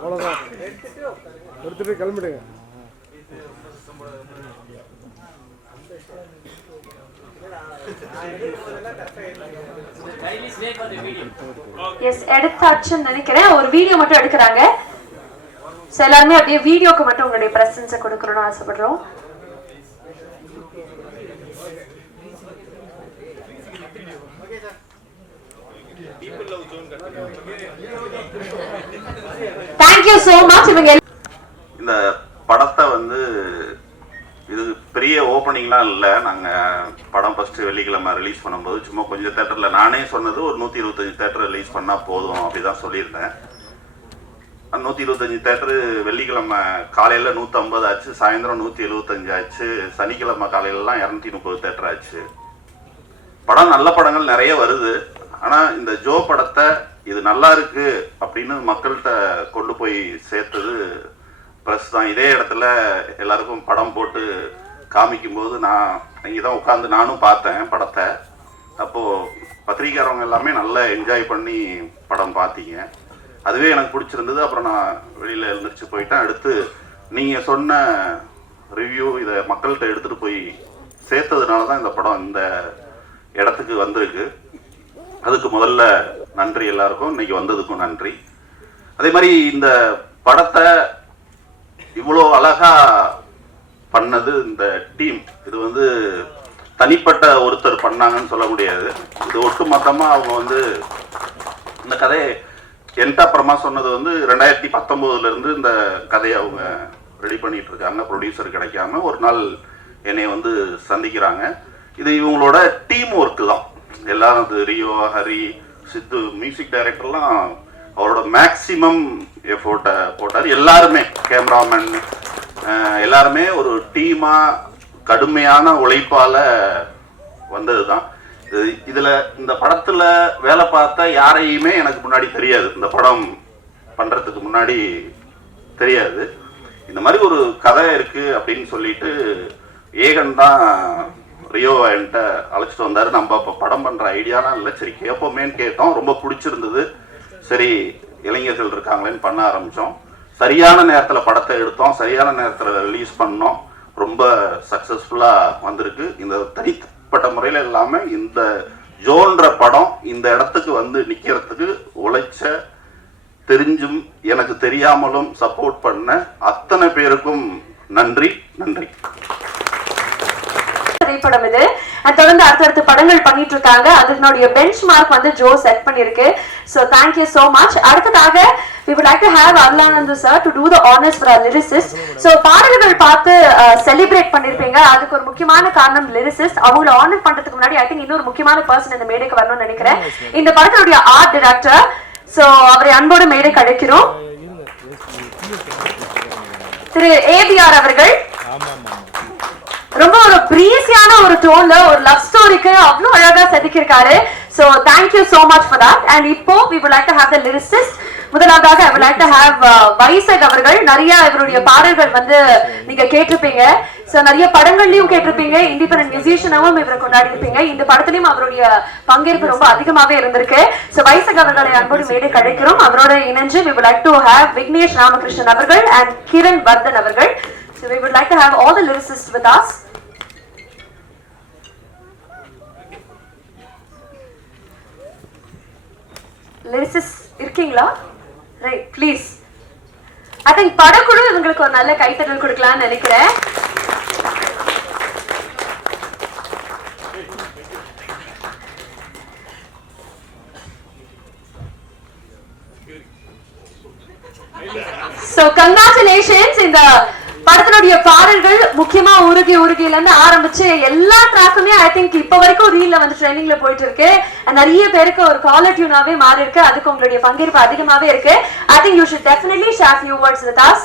அவ்வளோதான், எடுத்துட்டு கிளம்பிடுங்க. எடுத்தாச்சுன்னு நினைக்கிறேன். ஒரு வீடியோ மட்டும் எடுக்கிறாங்க. எல்லாருமே அப்படியே வீடியோக்கு மட்டும் உங்களுடைய பிரசன்ஸை கொடுக்கணும்னு ஆசைப்படுறோம். Thank you so much. இந்த படத்தை வந்து இது பெரிய ஓப்பனிங்லாம் இல்லை. நாங்கள் படம் ஃபஸ்ட்டு வெள்ளிக்கிழமை ரிலீஸ் பண்ணும்போது சும்மா கொஞ்சம் தேட்டரில் நானே சொன்னது ஒரு 125 தேட்டர் ரிலீஸ் பண்ணால் போதும் அப்படி தான் சொல்லியிருந்தேன். 125 தேட்டரு வெள்ளிக்கிழமை காலையில் 150 ஆச்சு, சாயந்தரம் 175 ஆச்சு, சனிக்கிழமை காலையிலலாம் 230 தேட்டர் ஆச்சு. படம் நல்ல படங்கள் நிறைய வருது. ஆனால் இந்த ஜோ படத்தை இது நல்லா இருக்கு அப்படின்னு மக்கள்கிட்ட கொண்டு போய் சேர்த்தது ப்ரெஸ் தான். இதே இடத்துல எல்லாருக்கும் படம் போட்டு காமிக்கும்போது நான் இங்கே தான் உட்காந்து நானும் பார்த்தேன் படத்தை. அப்போது பத்திரிக்கையாளவங்க எல்லாமே நல்லா என்ஜாய் பண்ணி படம் பார்த்தீங்க. அதுவே எனக்கு பிடிச்சிருந்தது. அப்புறம் நான் வெளியில் எழுந்திரிச்சு போயிட்டேன். அடுத்து நீங்கள் சொன்ன ரிவ்யூ இதை மக்கள்கிட்ட எடுத்துகிட்டு போய் சேர்த்ததுனால தான் இந்த படம் இந்த இடத்துக்கு வந்திருக்கு. அதுக்கு முதல்ல நன்றி எல்லாருக்கும், இன்னைக்கு வந்ததுக்கும் நன்றி. அதே மாதிரி இந்த படத்தை இவ்வளோ அழகா பண்ணது இந்த டீம். இது வந்து தனிப்பட்ட ஒருத்தர் பண்ணாங்கன்னு சொல்ல முடியாது. இது ஒட்டுமொத்தமாக அவங்க வந்து இந்த கதையை என்கிட்ட அப்புறமா சொன்னது வந்து 2019 இந்த கதையை அவங்க ரெடி பண்ணிட்டு இருக்காங்க. ப்ரொடியூசர் கிடைக்காம ஒரு நாள் என்னை வந்து சந்திக்கிறாங்க. இது இவங்களோட டீம் ஒர்க்கு தான். எல்லாம் ரியோ, ஹரி, சித்து, மியூசிக் டைரக்டர்லாம் அவரோட மேக்சிமம் எஃபோர்ட்டை போட்டார். எல்லாருமே கேமராமேன் எல்லாருமே ஒரு டீமாக கடுமையான உழைப்பால் வந்தது தான். இதில் இந்த படத்தில் வேலை பார்த்த யாரையுமே எனக்கு முன்னாடி தெரியாது. இந்த படம் பண்ணுறதுக்கு முன்னாடி தெரியாது. இந்த மாதிரி ஒரு கதை இருக்குது அப்படின்னு சொல்லிட்டு ஏகன் தான் ரியோவை என்கிட்ட அழைச்சிட்டு வந்தார். நம்ம இப்போ படம் பண்ணுற ஐடியாலாம் இல்லை, சரி கேட்போமேன்னு கேட்டோம். ரொம்ப பிடிச்சிருந்தது. சரி இளைஞர்கள் இருக்காங்களேன்னு பண்ண ஆரம்பித்தோம். சரியான நேரத்தில் படத்தை எடுத்தோம், சரியான நேரத்தில் ரிலீஸ் பண்ணோம். ரொம்ப சக்ஸஸ்ஃபுல்லாக வந்திருக்கு. இந்த தனிப்பட்ட முறையில் இல்லாமல் இந்த ஜோன்ற படம் இந்த இடத்துக்கு வந்து நிற்கிறதுக்கு உழைச்ச, தெரிஞ்சும் எனக்கு தெரியாமலும் சப்போர்ட் பண்ண அத்தனை பேருக்கும் நன்றி நன்றி. திரைப்படம் இது. தொடர்ந்து அடுத்தடுத்து படங்கள் பண்ணிட்டு இருக்காங்க. அதனுடைய பெஞ்ச் மார்க் வந்து ஜோ செட் பண்ணிருக்கு. So thank you so much. அடுத்ததாக we would like to have Arlanandu sir to do the honors for our lyricist. So பாடல்கள் பார்த்து செலிப்ரேட் பண்ணிருப்பீங்க. அதுக்கு ஒரு முக்கியமான காரணம் lyricist. அவங்கள ஆனர் பண்றதுக்கு முன்னாடி ஐ திங்க் இன்னொரு முக்கியமான பர்சன் இந்த மேடைக்கு வரணும்னு நினைக்கிறேன். இந்த படத்துடைய ஆர்ட் டைரக்டர். So அவரை அன்போடு மேடைக்கு அழைக்கிறோம். திரு ஏபிஆர் அவர்கள் ரொம்ப ஒரு பிரீசியான ஒரு டோன்ல ஒரு லவ் ஸ்டோரிக்கு அவ்வளவு அழகா செதுக்கியிருக்காரு. So thank you so much for that. And இப்போ we would like to have the lyricist. முதலாவதாக I would like to have வைசக் அவர்கள். நிறைய இவருடைய பாடல்கள் வந்து நீங்க கேட்டிருப்பீங்க. So நிறைய படங்கள்லயும் கேட்டிருப்பீங்க. இண்டிபெண்டன்ட் மியூசிஷியனாவும் இவரை கொண்டாடி இருப்பீங்க. இந்த படத்திலையும் அவருடைய பங்கேற்பு ரொம்ப அதிகமாவே இருந்திருக்கு. So வைசக் அவர்களை அன்போடு மேடை கிடைக்கிறோம். அவரோட இணைஞ்சு we would like to have Vignesh Ramakrishnan அவர்கள் and கிரண் வர்தன் அவர்கள். So we would like to have all the lyricists with us. Lyricists இருக்கீங்களா? Right, please. ஐ திங்க் படக்குழு இவங்களுக்கு ஒரு நல்ல கைத்தட்டல் கொடுக்கலாம்னு நினைக்கிறேன். So congratulations. இந்த படத்தினுடைய பாடல்கள் முக்கியமா உருகி உருகில இருந்து ஆரம்பிச்சு எல்லா ட்ராக்குமே ஐ திங்க் இப்ப வரைக்கும் ரீல்ல வந்து ட்ரெண்டிங்ல போயிட்டு இருக்கு. நிறைய பேருக்கு ஒரு காலர் டியூனாவே மாறி இருக்கு. அதுக்கு உங்களுடைய பங்கேற்பு அதிகமாவே இருக்கு. I think you should definitely share few words with us.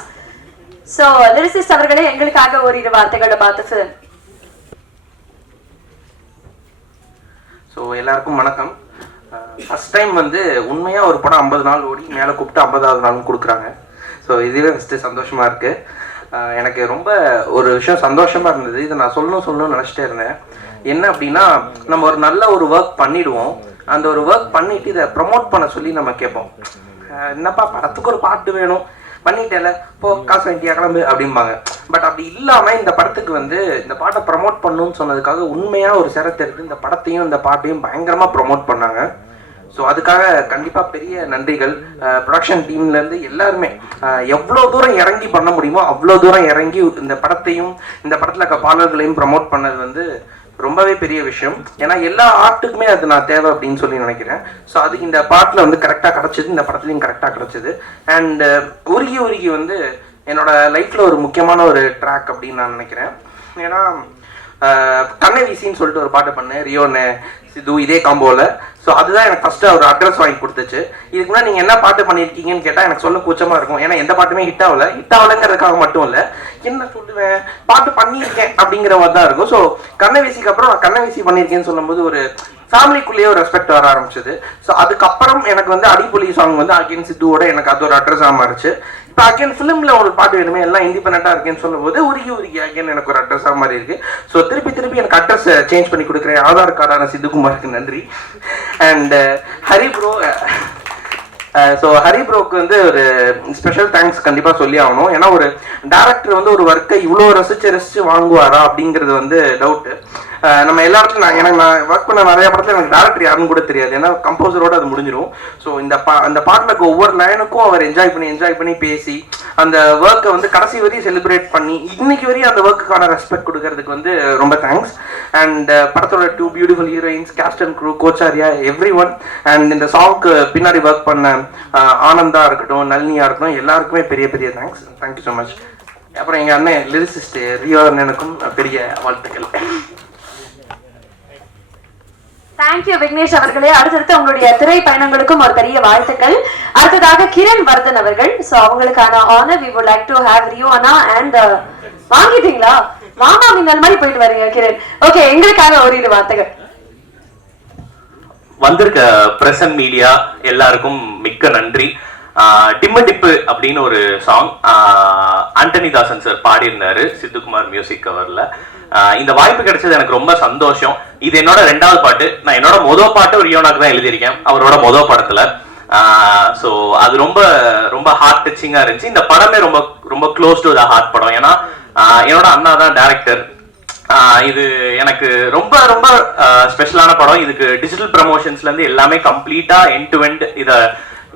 So lyricist அவர்களே எங்களுக்காக ஓரிரு வார்த்தைகளை பார்த்து. ஸோ எல்லாருக்கும் வணக்கம். ஃபர்ஸ்ட் டைம் வந்து உண்மையா ஒரு படம் 50 நாள் ஓடி மேலே கூப்பிட்டு 50வது நாளும் கொடுக்குறாங்க. ஸோ இதுவே ஃபஸ்ட்டு சந்தோஷமா இருக்கு. எனக்கு ரொம்ப ஒரு விஷயம் சந்தோஷமா இருந்தது. இதை நான் சொல்லணும்னு நினச்சிட்டே இருந்தேன். என்ன அப்படின்னா, நம்ம ஒரு நல்ல ஒரு ஒர்க் பண்ணிடுவோம். அந்த ஒரு ஒர்க் பண்ணிட்டு இதை ப்ரமோட் பண்ண சொல்லி நம்ம கேட்போம். என்னப்பா படத்துக்கு ஒரு பாட்டு வேணும், பண்ணிட்டேல போ காசு வாங்கிட்டியா கிளம்பு அப்படிம்பாங்க. பட் அப்படி இல்லாமல் இந்த படத்துக்கு வந்து இந்த பாட்டை ப்ரமோட் பண்ணணும்னு சொன்னதுக்காக உண்மையாக ஒரு சிரத்தை எடுத்து இந்த படத்தையும் இந்த பாட்டையும் பயங்கரமாக ப்ரமோட் பண்ணாங்க. ஸோ அதுக்காக கண்டிப்பாக பெரிய நன்றிகள். ப்ரொடக்ஷன் டீம்லேருந்து எல்லாருமே எவ்வளோ தூரம் இறங்கி பண்ண முடியுமோ அவ்வளோ தூரம் இறங்கி இந்த படத்தையும் இந்த படத்தில் இருக்க பாடல்களையும் ப்ரமோட் பண்ணது வந்து ரொம்பவே பெரிய விஷயம். ஏன்னா எல்லா ஆர்ட்டுக்குமே அது நான் தேவை அப்படின்னு சொல்லி நினைக்கிறேன். ஸோ அது இந்த பாட்டில் வந்து கரெக்டாக கிடச்சிது, இந்த படத்துலையும் கரெக்டாக கிடச்சிது. அண்ட் உருகி உருகி வந்து என்னோட லைஃப்பில் ஒரு முக்கியமான ஒரு ட்ராக் அப்படின்னு நான் நினைக்கிறேன். ஏன்னா கண்ணை வீசின்னு சொல்லிட்டு ஒரு பாட்டு பண்ணேன் ரியோன்னு சிது இதே காம்போவில். ஸோ அதுதான் எனக்கு ஃபஸ்ட்டு ஒரு அட்ரஸ் வாங்கி கொடுத்துச்சு. இதுக்கு முன்னாடி நீங்கள் என்ன பாட்டு பண்ணியிருக்கீங்கன்னு கேட்டால் எனக்கு சொல்ல கூச்சமாக இருக்கும். ஏன்னா எந்த பாட்டுமே ஹிட் ஆகலைங்கிறதுக்காக மட்டும் இல்லை, என்ன சொல்லுவேன் பாட்டு பண்ணியிருக்கேன் அப்படிங்கிற மாதிரி தான் இருக்கும். ஸோ கண்ணை வீசிக்கு அப்புறம் நான் கண்ணை வீசி பண்ணியிருக்கேன்னு சொல்லும்போது ஒரு ஃபேமிலிக்குள்ளேயே ஒரு ரெஸ்பெக்ட் வர ஆரம்பிச்சது. ஸோ அதுக்கப்புறம் எனக்கு வந்து அடிப்பொலி சாங் வந்து அகைன் சித்துவோட எனக்கு அது ஒரு அட்ரஸாக மாறிச்சு. இப்போ அகைன் ஃபிலிமில் ஒரு பாட்டு வேணுமே எல்லாம் இண்டிபெண்டாக இருக்கேன்னு சொல்லும்போது உருகி உருகி அகைன் எனக்கு ஒரு அட்ரஸாக மாதிரி இருக்கு. ஸோ திருப்பி எனக்கு அட்ரஸ் சேஞ்ச் பண்ணி கொடுக்குறேன் ஆதார் கார்டான சித்துக்குமாருக்கு நன்றி. And Hari bro, so Hari ப்ரோக்கு வந்து ஒரு ஸ்பெஷல் தேங்க்ஸ் கண்டிப்பாக சொல்லி ஆகணும். ஏன்னா ஒரு டேரக்டர் வந்து ஒரு ஒர்க்கை இவ்வளோ ரசிச்சு வாங்குவாரா அப்படிங்கிறது வந்து டவுட்டு. நம்ம எல்லா இடத்துலையும் நான் ஒர்க் பண்ண நிறைய படத்தில் எனக்கு டேரக்டர் யாருன்னு கூட தெரியாது, ஏன்னா கம்போசரோடு அது முடிஞ்சிடும். ஸோ அந்த பாட்டில் இருக்க ஒவ்வொரு லைனுக்கும் அவர் என்ஜாய் பண்ணி பேசி அந்த ஒர்க்கை வந்து கடைசி வரையும் செலிப்ரேட் பண்ணி இன்னைக்கு வரையும் அந்த ஒர்க்குக்கான ரெஸ்பெக்ட் கொடுக்கறதுக்கு வந்து ரொம்ப தேங்க்ஸ். அண்ட் படத்தோட 2 beautiful heroines, cast and crew, கோச்சாரியா, எவ்ரி ஒன். அண்ட் இந்த சாங்க்கு பின்னாடி ஒர்க் பண்ண ஆனந்தா இருக்கட்டும், நளினியா இருக்கட்டும், எல்லாருக்குமே பெரிய பெரிய தேங்க்ஸ். Thank you so much. அப்புறம் எங்கள் அண்ணன் லிரிசிஸ்ட் ரியோ அண்ணனுக்கும் பெரிய வாழ்த்துக்கள். தேங்க்யூ விக்னேஷ் அவர்களே. அடுத்தடுத்து உங்களுடைய திரை பயணங்களுக்கும் ஒரு பெரிய வாழ்த்துக்கள். அடுத்ததாக கிரண் வர்தன் அவர்கள். சோ அவங்களுக்கான honour we would like to have Rio Anna and வாங்கிட்டீங்களா மாமா மின்னல் மாதிரி போயிட்டு வரீங்க கிரண். ஓகே, எங்களுக்காக ஒரு இரு வார்த்தைகள். வந்திருக்க பிரசன்ட் மீடியா எல்லாருக்கும் மிக்க நன்றி. டிம்ம டிப்பு அப்படின்னு ஒரு சாங் ஆண்டனி தாசன் சார் பாடியிருந்தாரு சித்துக்குமார் மியூசிக் கவர்ல. இந்த வாய்ப்பு கிடைச்சது எனக்கு ரொம்ப சந்தோஷம். இது என்னோட 2வது பாட்டு. நான் என்னோட மொதல் பாட்டு ரியோனாக்கு தான் எழுதியிருக்கேன், அவரோட மொதல் படத்துல. ஸோ அது ரொம்ப ரொம்ப ஹார்ட் டச்சிங்கா இருந்துச்சு. இந்த படமே ரொம்ப ரொம்ப க்ளோஸ் டு த ஹார்ட் படம். ஏன்னா என்னோட அண்ணா தான் டைரக்டர். இது எனக்கு ரொம்ப ரொம்ப ஸ்பெஷலான படம். இதுக்கு டிஜிட்டல் ப்ரமோஷன்ஸ்ல இருந்து எல்லாமே கம்ப்ளீட்டா எண்ட் டு எண்ட் இதை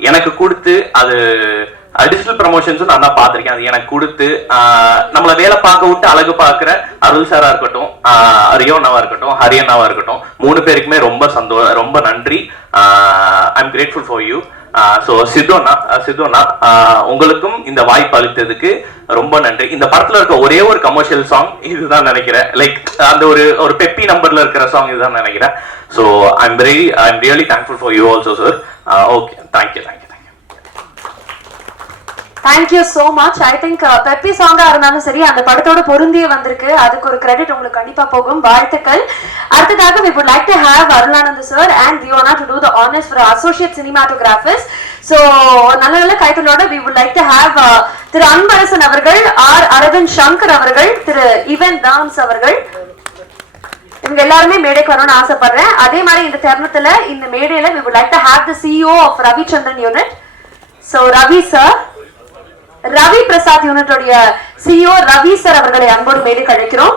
எனக்கு கொடுத்து, அது டிஜிட்டல் ப்ரமோஷன்ஸும் நான் தான் பார்த்துருக்கேன். அது எனக்கு கொடுத்து நம்மளை வேலை பார்க்க விட்டு அழகு பார்க்குற அருள் சாரா இருக்கட்டும், ரியோனாவா இருக்கட்டும், ஹரியண்ணாவா இருக்கட்டும், 3 பேருக்குமே ரொம்ப நன்றி. I am grateful for you. So சித்தோண்ணா உங்களுக்கும் இந்த வாய்ப்பு அளித்ததுக்கு ரொம்ப நன்றி. இந்த படத்துல இருக்க ஒரே ஒரு கமர்ஷியல் சாங் இதுதான் நினைக்கிறேன். லைக் அந்த ஒரு பெப்பி நம்பர்ல இருக்கிற சாங் இதுதான் நினைக்கிறேன். So I am really thankful for you also sir. Okay, thank you. Thank you so much. I think peppy சாங்கா இருந்தாலும் சரி அந்த படத்தோட பொருந்தியே வந்திருக்கு, அதுக்கு ஒரு கிரெடிட் உங்களுக்கு கண்டிப்பா போகும். வாழ்த்துக்கள். அடுத்ததாக we would like to have Arulanand sir and Riona to do the honors for associate cinematographers. So நல்ல கைத்தலோட we would like to have திரு அன்பரசன் அவர்கள், ஆர் அரவிந்த் சங்கர் அவர்கள், திரு இவன் தாம்ஸ் அவர்கள். இவங்க எல்லாருமே மேடைக்கு வரணும்னு ஆசைப்படுறேன். அதே மாதிரி இந்த தருணத்துல இந்த மேடையில we would like to have the CEO of Ravichandran unit. So Ravi sir, Ravi Prasad யூனிட்டோட சிஇஓ ரவி சார் அவர்களை அன்போடு மேடைக்கு அழைக்கிறோம்.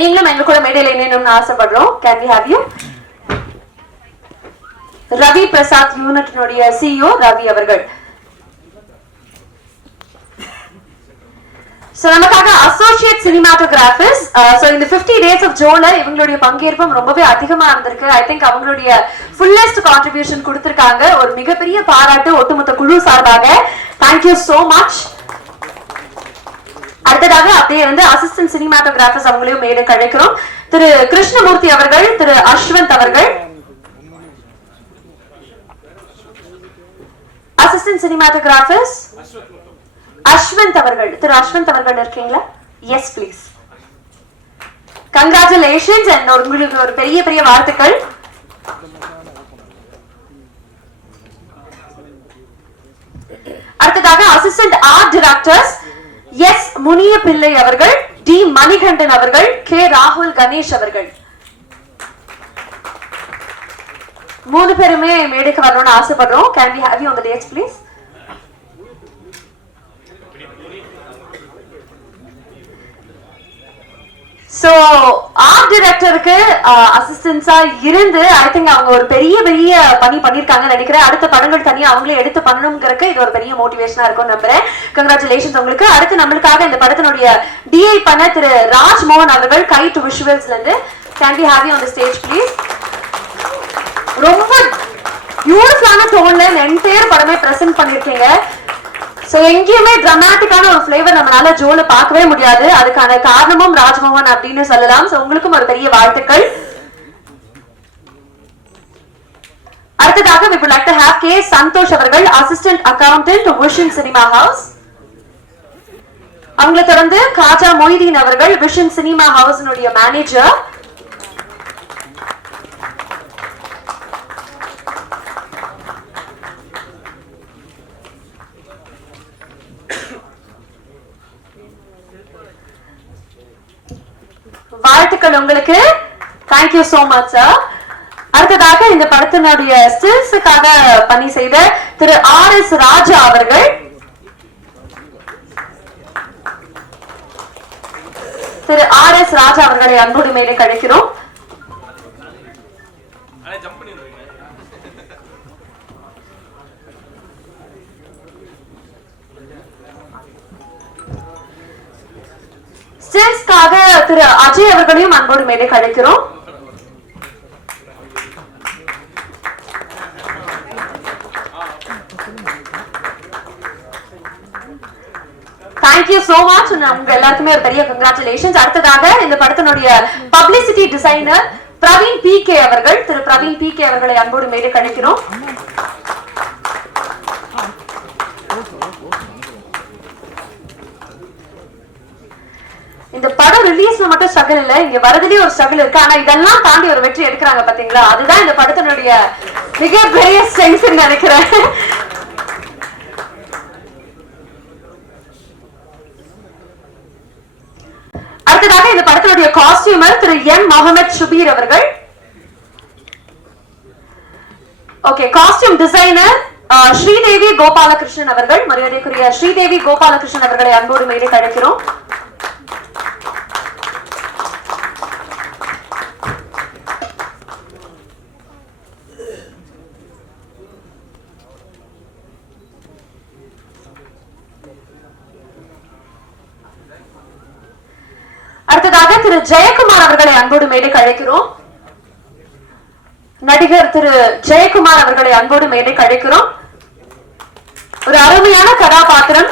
நீங்களும் எங்க கூட மேடையில் இணையணும்னு ஆசைப்படுறோம். Can we have you? Ravi Prasad யூனிட்டோட சிஇஓ ரவி அவர்கள். நமக்காக அசோசியேட் சினிமாட்டோகிராஃபர்ஸ். இந்த 50 days of ஜோல இவங்களுடைய பங்கேற்பும் ரொம்பவே அதிகமா இருந்திருக்கு. ஐ திங்க் அவங்களுடைய ஃபுல்லஸ்ட் கான்ட்ரிபியூஷன் கொடுத்திருக்காங்க. ஒரு மிகப்பெரிய பாராட்டு ஒட்டுமொத்த குழு சார்பாக. Thank you so much. அடுத்ததாக அப்படியே வந்து அசிஸ்டன்ட் சினிமாட்டோகிராஃபர்ஸ் அவங்களையும் மேடைக்கு அழைக்கிறோம். திரு கிருஷ்ணமூர்த்தி அவர்கள், திரு அஸ்வந்த் அவர்கள். அசிஸ்டன்ட் சினிமாட்டோகிராஃபர்ஸ் அஸ்வந்த் அவர்கள், திரு அஸ்வந்த் அவர்கள் இருக்கீங்களா? Yes please. கங்க்ராச்சுலேஷன்ஸ் அண்ட் உங்களுக்கு ஒரு பெரிய பெரிய வாழ்த்துக்கள். அடுத்ததாக அசிஸ்டன்ட் ஆர்ட் டைரக்டர்ஸ் எஸ் முனிய பிள்ளை அவர்கள், டி மணிகண்டன் அவர்கள், கே ராகுல் கணேஷ் அவர்கள். மூணு பேருமே மேடைக்கு வரணும்னு ஆசைப்படுறோம். Can we have you on the dais please? So art டைரக்டருக்கு அசிஸ்டன்ஸா இருந்து ஐ திங்க் அவங்க ஒரு பெரிய பணி பண்ணிருக்காங்கன்னு நினைக்கிறேன். அடுத்த படங்கள் தனியா அவங்களே எடுத்து பண்ணணும்ங்கறதுக்கு இது ஒரு பெரிய மோட்டிவேஷனா இருக்கும் நம்புறேன். கங்க்ராச்சுலேஷன்ஸ் உங்களுக்கு. அடுத்து நம்மளுக்காக இந்த படத்தினுடைய டிஐ பண்ண திரு ராஜ்மோகன் அவர்கள் கை டு விஷுவல்ஸ்ல இருந்து Can we have you on the stage please? ரொம்ப பியூட்டிஃபுல்லான டோன்ல என்டையர் படமே பிரசன்ட் பண்ணிருக்கீங்க. சோ எங்கேயுமே டிராமாட்டிக்கான ஒரு ஃபிளேவர் நம்மளால ஜோல பார்க்கவே முடியாது. அதுக்கான காரணமும் ராஜ்மோகன் அப்படின்னு சொல்லலாம். சோ உங்களுக்கும் ஒரு பெரிய வாழ்த்துக்கள். அடுத்ததாக we would like to have K Santhosh அவர்கள் assistant accountant to vision cinema house. அவங்களை தொடர்ந்து காஜா மொய்தீன் அவர்கள் விஷன் சினிமா ஹவுஸ்னுடைய மேனேஜர். வாழ்த்துக்கள் உங்களுக்கு. Thank you so much sir. அடுத்ததாக இந்த படத்தினுடைய ஸ்டில்ஸுக்காக பணி செய்த திரு RS ராஜா அவர்கள். திரு RS ராஜா அவர்களை அன்போடு மேலே கழிக்கிறோம். ஸ்டில்ஸ்க்காக திரு அஜய் அவர்களையும் அன்போடு மேலே கழிக்கிறோம். Thank you so much. உங்க எல்லாருக்குமே ஒரு பெரிய கங்க்ராச்சுலேஷன்ஸ். அடுத்ததாக இந்த படத்தினுடைய பப்ளிசிட்டி டிசைனர் பிரவீன் PK அவர்கள், திரு பிரவீன் PK அவர்களை அன்போடு மேலே கழிக்கிறோம். இந்த படம் ரிலீஸ்ல மட்டும் ஸ்ட்ரகிள் இல்ல, இங்க வரதுலயே ஒரு ஸ்ட்ரகிள் இருக்கு. ஆனா இதெல்லாம் தாண்டி ஒரு வெற்றி எடுக்கிறாங்க பாத்தீங்களா, அதுதான் இந்த படத்தினுடைய மிகப்பெரிய ஸ்ட்ரெங்த் நினைக்கிறேன். அடுத்ததாக இந்த படத்தினுடைய காஸ்டியூமர் திரு M முகமது ஷுபீர் அவர்கள். Okay, costume designer Sridevi Gopalakrishnan அவர்கள். மரியாதைக்குரிய ஸ்ரீதேவி கோபாலகிருஷ்ணன் அவர்களை அன்போடு மேலே கழிக்கிறோம். அடுத்ததாக திரு ஜெயக்குமார் அவர்களை அன்போடு மேலே கழிக்கிறோம். நடிகர் திரு ஜெயக்குமார் அவர்களை அன்போடு மேலே கழிக்கிறோம். ஒரு அருமையான கதாபாத்திரம்.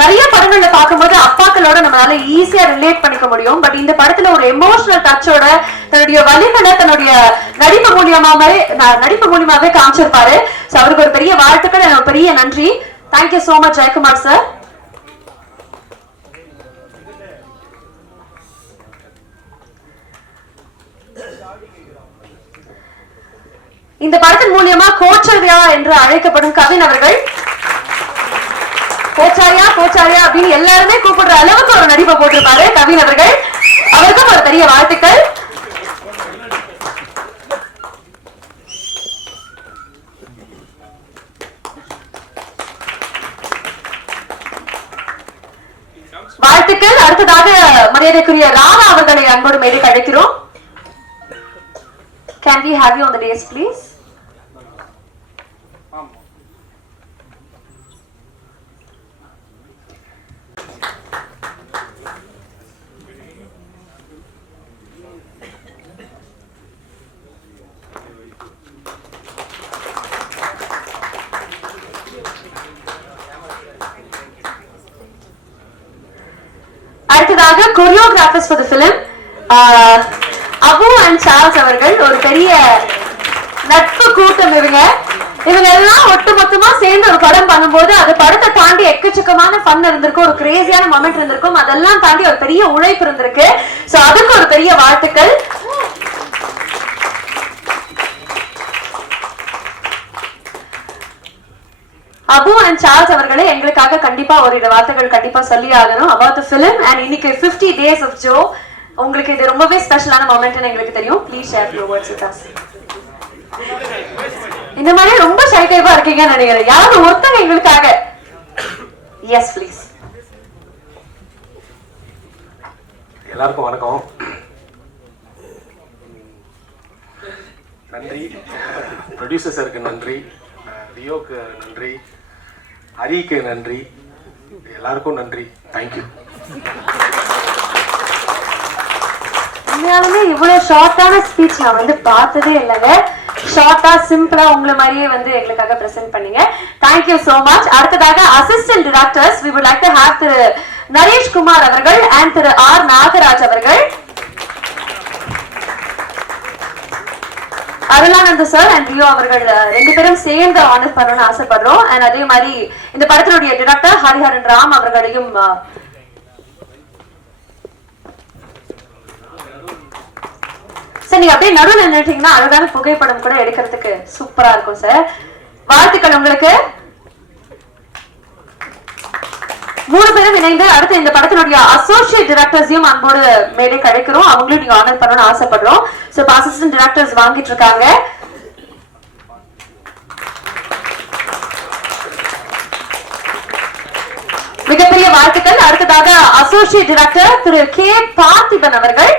நிறைய படங்கள்ல பார்க்கும்போது அப்பாக்களோட நம்மளால ஈஸியா ரிலேட் பண்ணிக்க முடியும். பட் இந்த படத்துல ஒரு எமோஷனல் டச்சோட தன்னுடைய வலிகளை தன்னுடைய நடிப்பு மூலியமாவே காமிச்சிருப்பாரு. சோ அவருக்கு ஒரு பெரிய வாழ்த்துக்கள், பெரிய நன்றி. Thank you so much Jayakumar sir. இந்த படத்தின் மூலியமா கோச்சரியா என்று அழைக்கப்படும் கவின் அவர்கள், கோச்சாரியா கோச்சாரியா அப்படின்னு எல்லாருமே கூப்பிடுற அளவுக்கு ஒரு நடிப்பை போட்டிருப்பாரு கவின் அவர்கள். அவருக்கும் ஒரு பெரிய வாழ்த்துக்கள். வாழ்த்துக்கள். அடுத்ததாக மரியாதைக்குரிய ராணா அவர்களை அன்போடு மேலே கழிக்கிறோம். Can we have you on the dais please? அடுத்ததாக choreographers for the film Abu and Charles அவர்கள். ஒரு பெரிய நட்பு கூட்டம் இவங்க எல்லாம் ஒட்டுமொத்தமா சேர்ந்து ஒரு படம் பண்ணும்போது அது படத்தை தாண்டி எக்கச்சக்கமான ஃபன் இருந்திருக்கும், ஒரு கிரேசியான மொமெண்ட் இருந்திருக்கும். அதெல்லாம் தாண்டி ஒரு பெரிய உழைப்பு இருந்திருக்கு. சோ அதுக்கு ஒரு பெரிய வாழ்த்துக்கள். அபு அண்ட் சார்ல்ஸ் அவர்களே எங்களுக்காக கண்டிப்பா ஒரு வார்த்தைகள் கண்டிப்பா சொல்லி ஆகணும் about the film and இன்னைக்கு 50 days of Joe. உங்களுக்கு இது ரொம்பவே ஸ்பெஷலான மொமெண்ட்னு எங்களுக்கு தெரியும். Please share your words with us. இந்த மாதிரி ரொம்ப ஷை டைப்பா இருக்கீங்கன்னு நினைக்கிறேன். யாராவது ஒருத்தங்க எங்களுக்காக. Yes please. எல்லாருக்கும் வணக்கம். நன்றி ப்ரொடியூசர் சாருக்கு நன்றி, ரியோக்கு நன்றி, ஹரிக்கு நன்றி, எல்லாருக்கும் நன்றி. தேங்க்யூ. உண்மையாலுமே இவ்வளவு ஷார்ட்டான ஸ்பீச் நான் வந்து பார்த்ததே இல்லைங்க. ஷார்ட்டா சிம்பிளா உங்களை மாதிரியே வந்து எங்களுக்காக பிரசன்ட் பண்ணீங்க. Thank you so much. அடுத்ததாக assistant directors we would like to have Thiru Naresh Kumar அவர்கள் அண்ட் திரு ஆர் நாகராஜ் அவர்கள். அருளானந்த் சார் அண்ட் ரியோ அவர்கள் ரெண்டு பேரும் சேர்ந்து ஆனர் பண்ணணும்னு ஆசைப்படுறோம். அண்ட் அதே மாதிரி இந்த படத்தினுடைய டிரெக்டர் ஹரிஹரன் ராம் அவர்களையும் நீங்க அப்படியே நடுவில் நின்னுட்டீங்கன்னா அழகான புகைப்படம் கூட எடுக்கிறதுக்கு சூப்பரா இருக்கும் சார். வாழ்த்துக்கள் உங்களுக்கு. 3 பேரும் இணைந்து அடுத்து இந்த படத்தினுடைய அசோசியேட் டிரெக்டர்ஸையும் அன்போடு மேலே கிடைக்கிறோம். அவங்களும் நீங்க ஆனர் பண்ணணும்னு ஆசைப்படுறோம். சோ அசிஸ்டன்ட் டிரெக்டர்ஸ் வாங்கிட்டு இருக்காங்க. மிகப்பெரிய வாழ்த்துக்கள். அடுத்ததாக அசோசியேட் டிரெக்டர் திரு கே பார்த்திபன் அவர்கள்.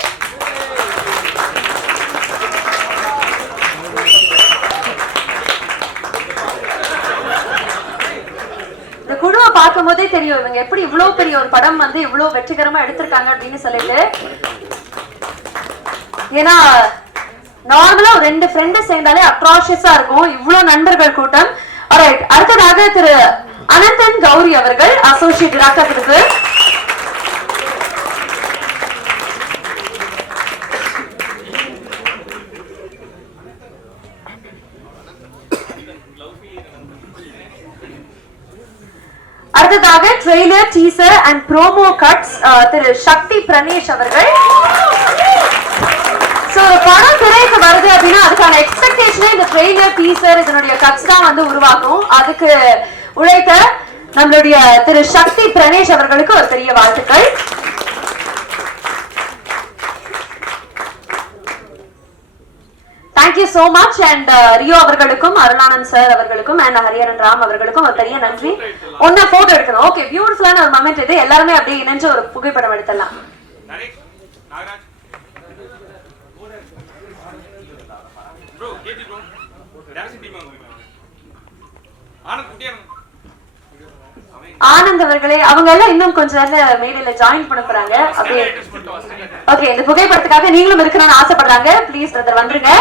குழுவை பார்க்கும் போதே தெரியும் இவங்க எப்படி இவ்வளவு பெரிய ஒரு படம் வந்து இவ்வளவு வெற்றிகரமா எடுத்திருக்காங்க அப்படின்னு சொல்லிட்டு. ஏன்னா நார்மலா ஒரு 2 ஃப்ரெண்டு சேர்ந்தாலே அட்ராஷியஸா இருக்கும். இவ்வளவு நண்பர்கள் கூட்டம். அடுத்ததாக திரு அனந்தன் கௌரி அவர்கள் அசோசியேட் டிரெக்டர். அடுத்ததாக trailer, teaser and promo cuts Thiru Sakthi Pranesh அவர்கள். சோ ஒரு படம் திரைக்கு வருது அப்படின்னா அதுக்கான எக்ஸ்பெக்டேஷனே இந்த ட்ரெய்லர், டீசர் இதனுடைய கட்ஸ் தான் வந்து உருவாக்கும். அதுக்கு உழைத்த நம்மளுடைய திரு சக்தி பிரணேஷ் அவர்களுக்கு ஒரு பெரிய வாழ்த்துக்கள். Thank you so much and Rio அவர்களுக்கும் அருளானந்த் சார் அவர்களுக்கும் and ஹரிஹரன் ராம் அவர்களுக்கும் ஒரு பெரிய நன்றி. ஒண்ணா போட்டோ எடுக்கணும். ஓகே, பியூட்டிஃபுல்லான ஒரு மொமெண்ட் இது. எல்லாரும் அப்படியே இணைஞ்சு ஒரு புகைப்படம் எடுத்துடலாம். ஆனந்த் அவர்களே, அவங்க எல்லாம் இன்னும் கொஞ்சம் நேரம் மேடையில ஜாயின் பண்ண போறாங்க. அப்படியே ஓகே, இந்த புகைப்படத்துக்காக நீங்களும் இருக்கணும்னு ஆசைப்படுறாங்க. ப்ளீஸ் பிரதர் வந்துருங்க.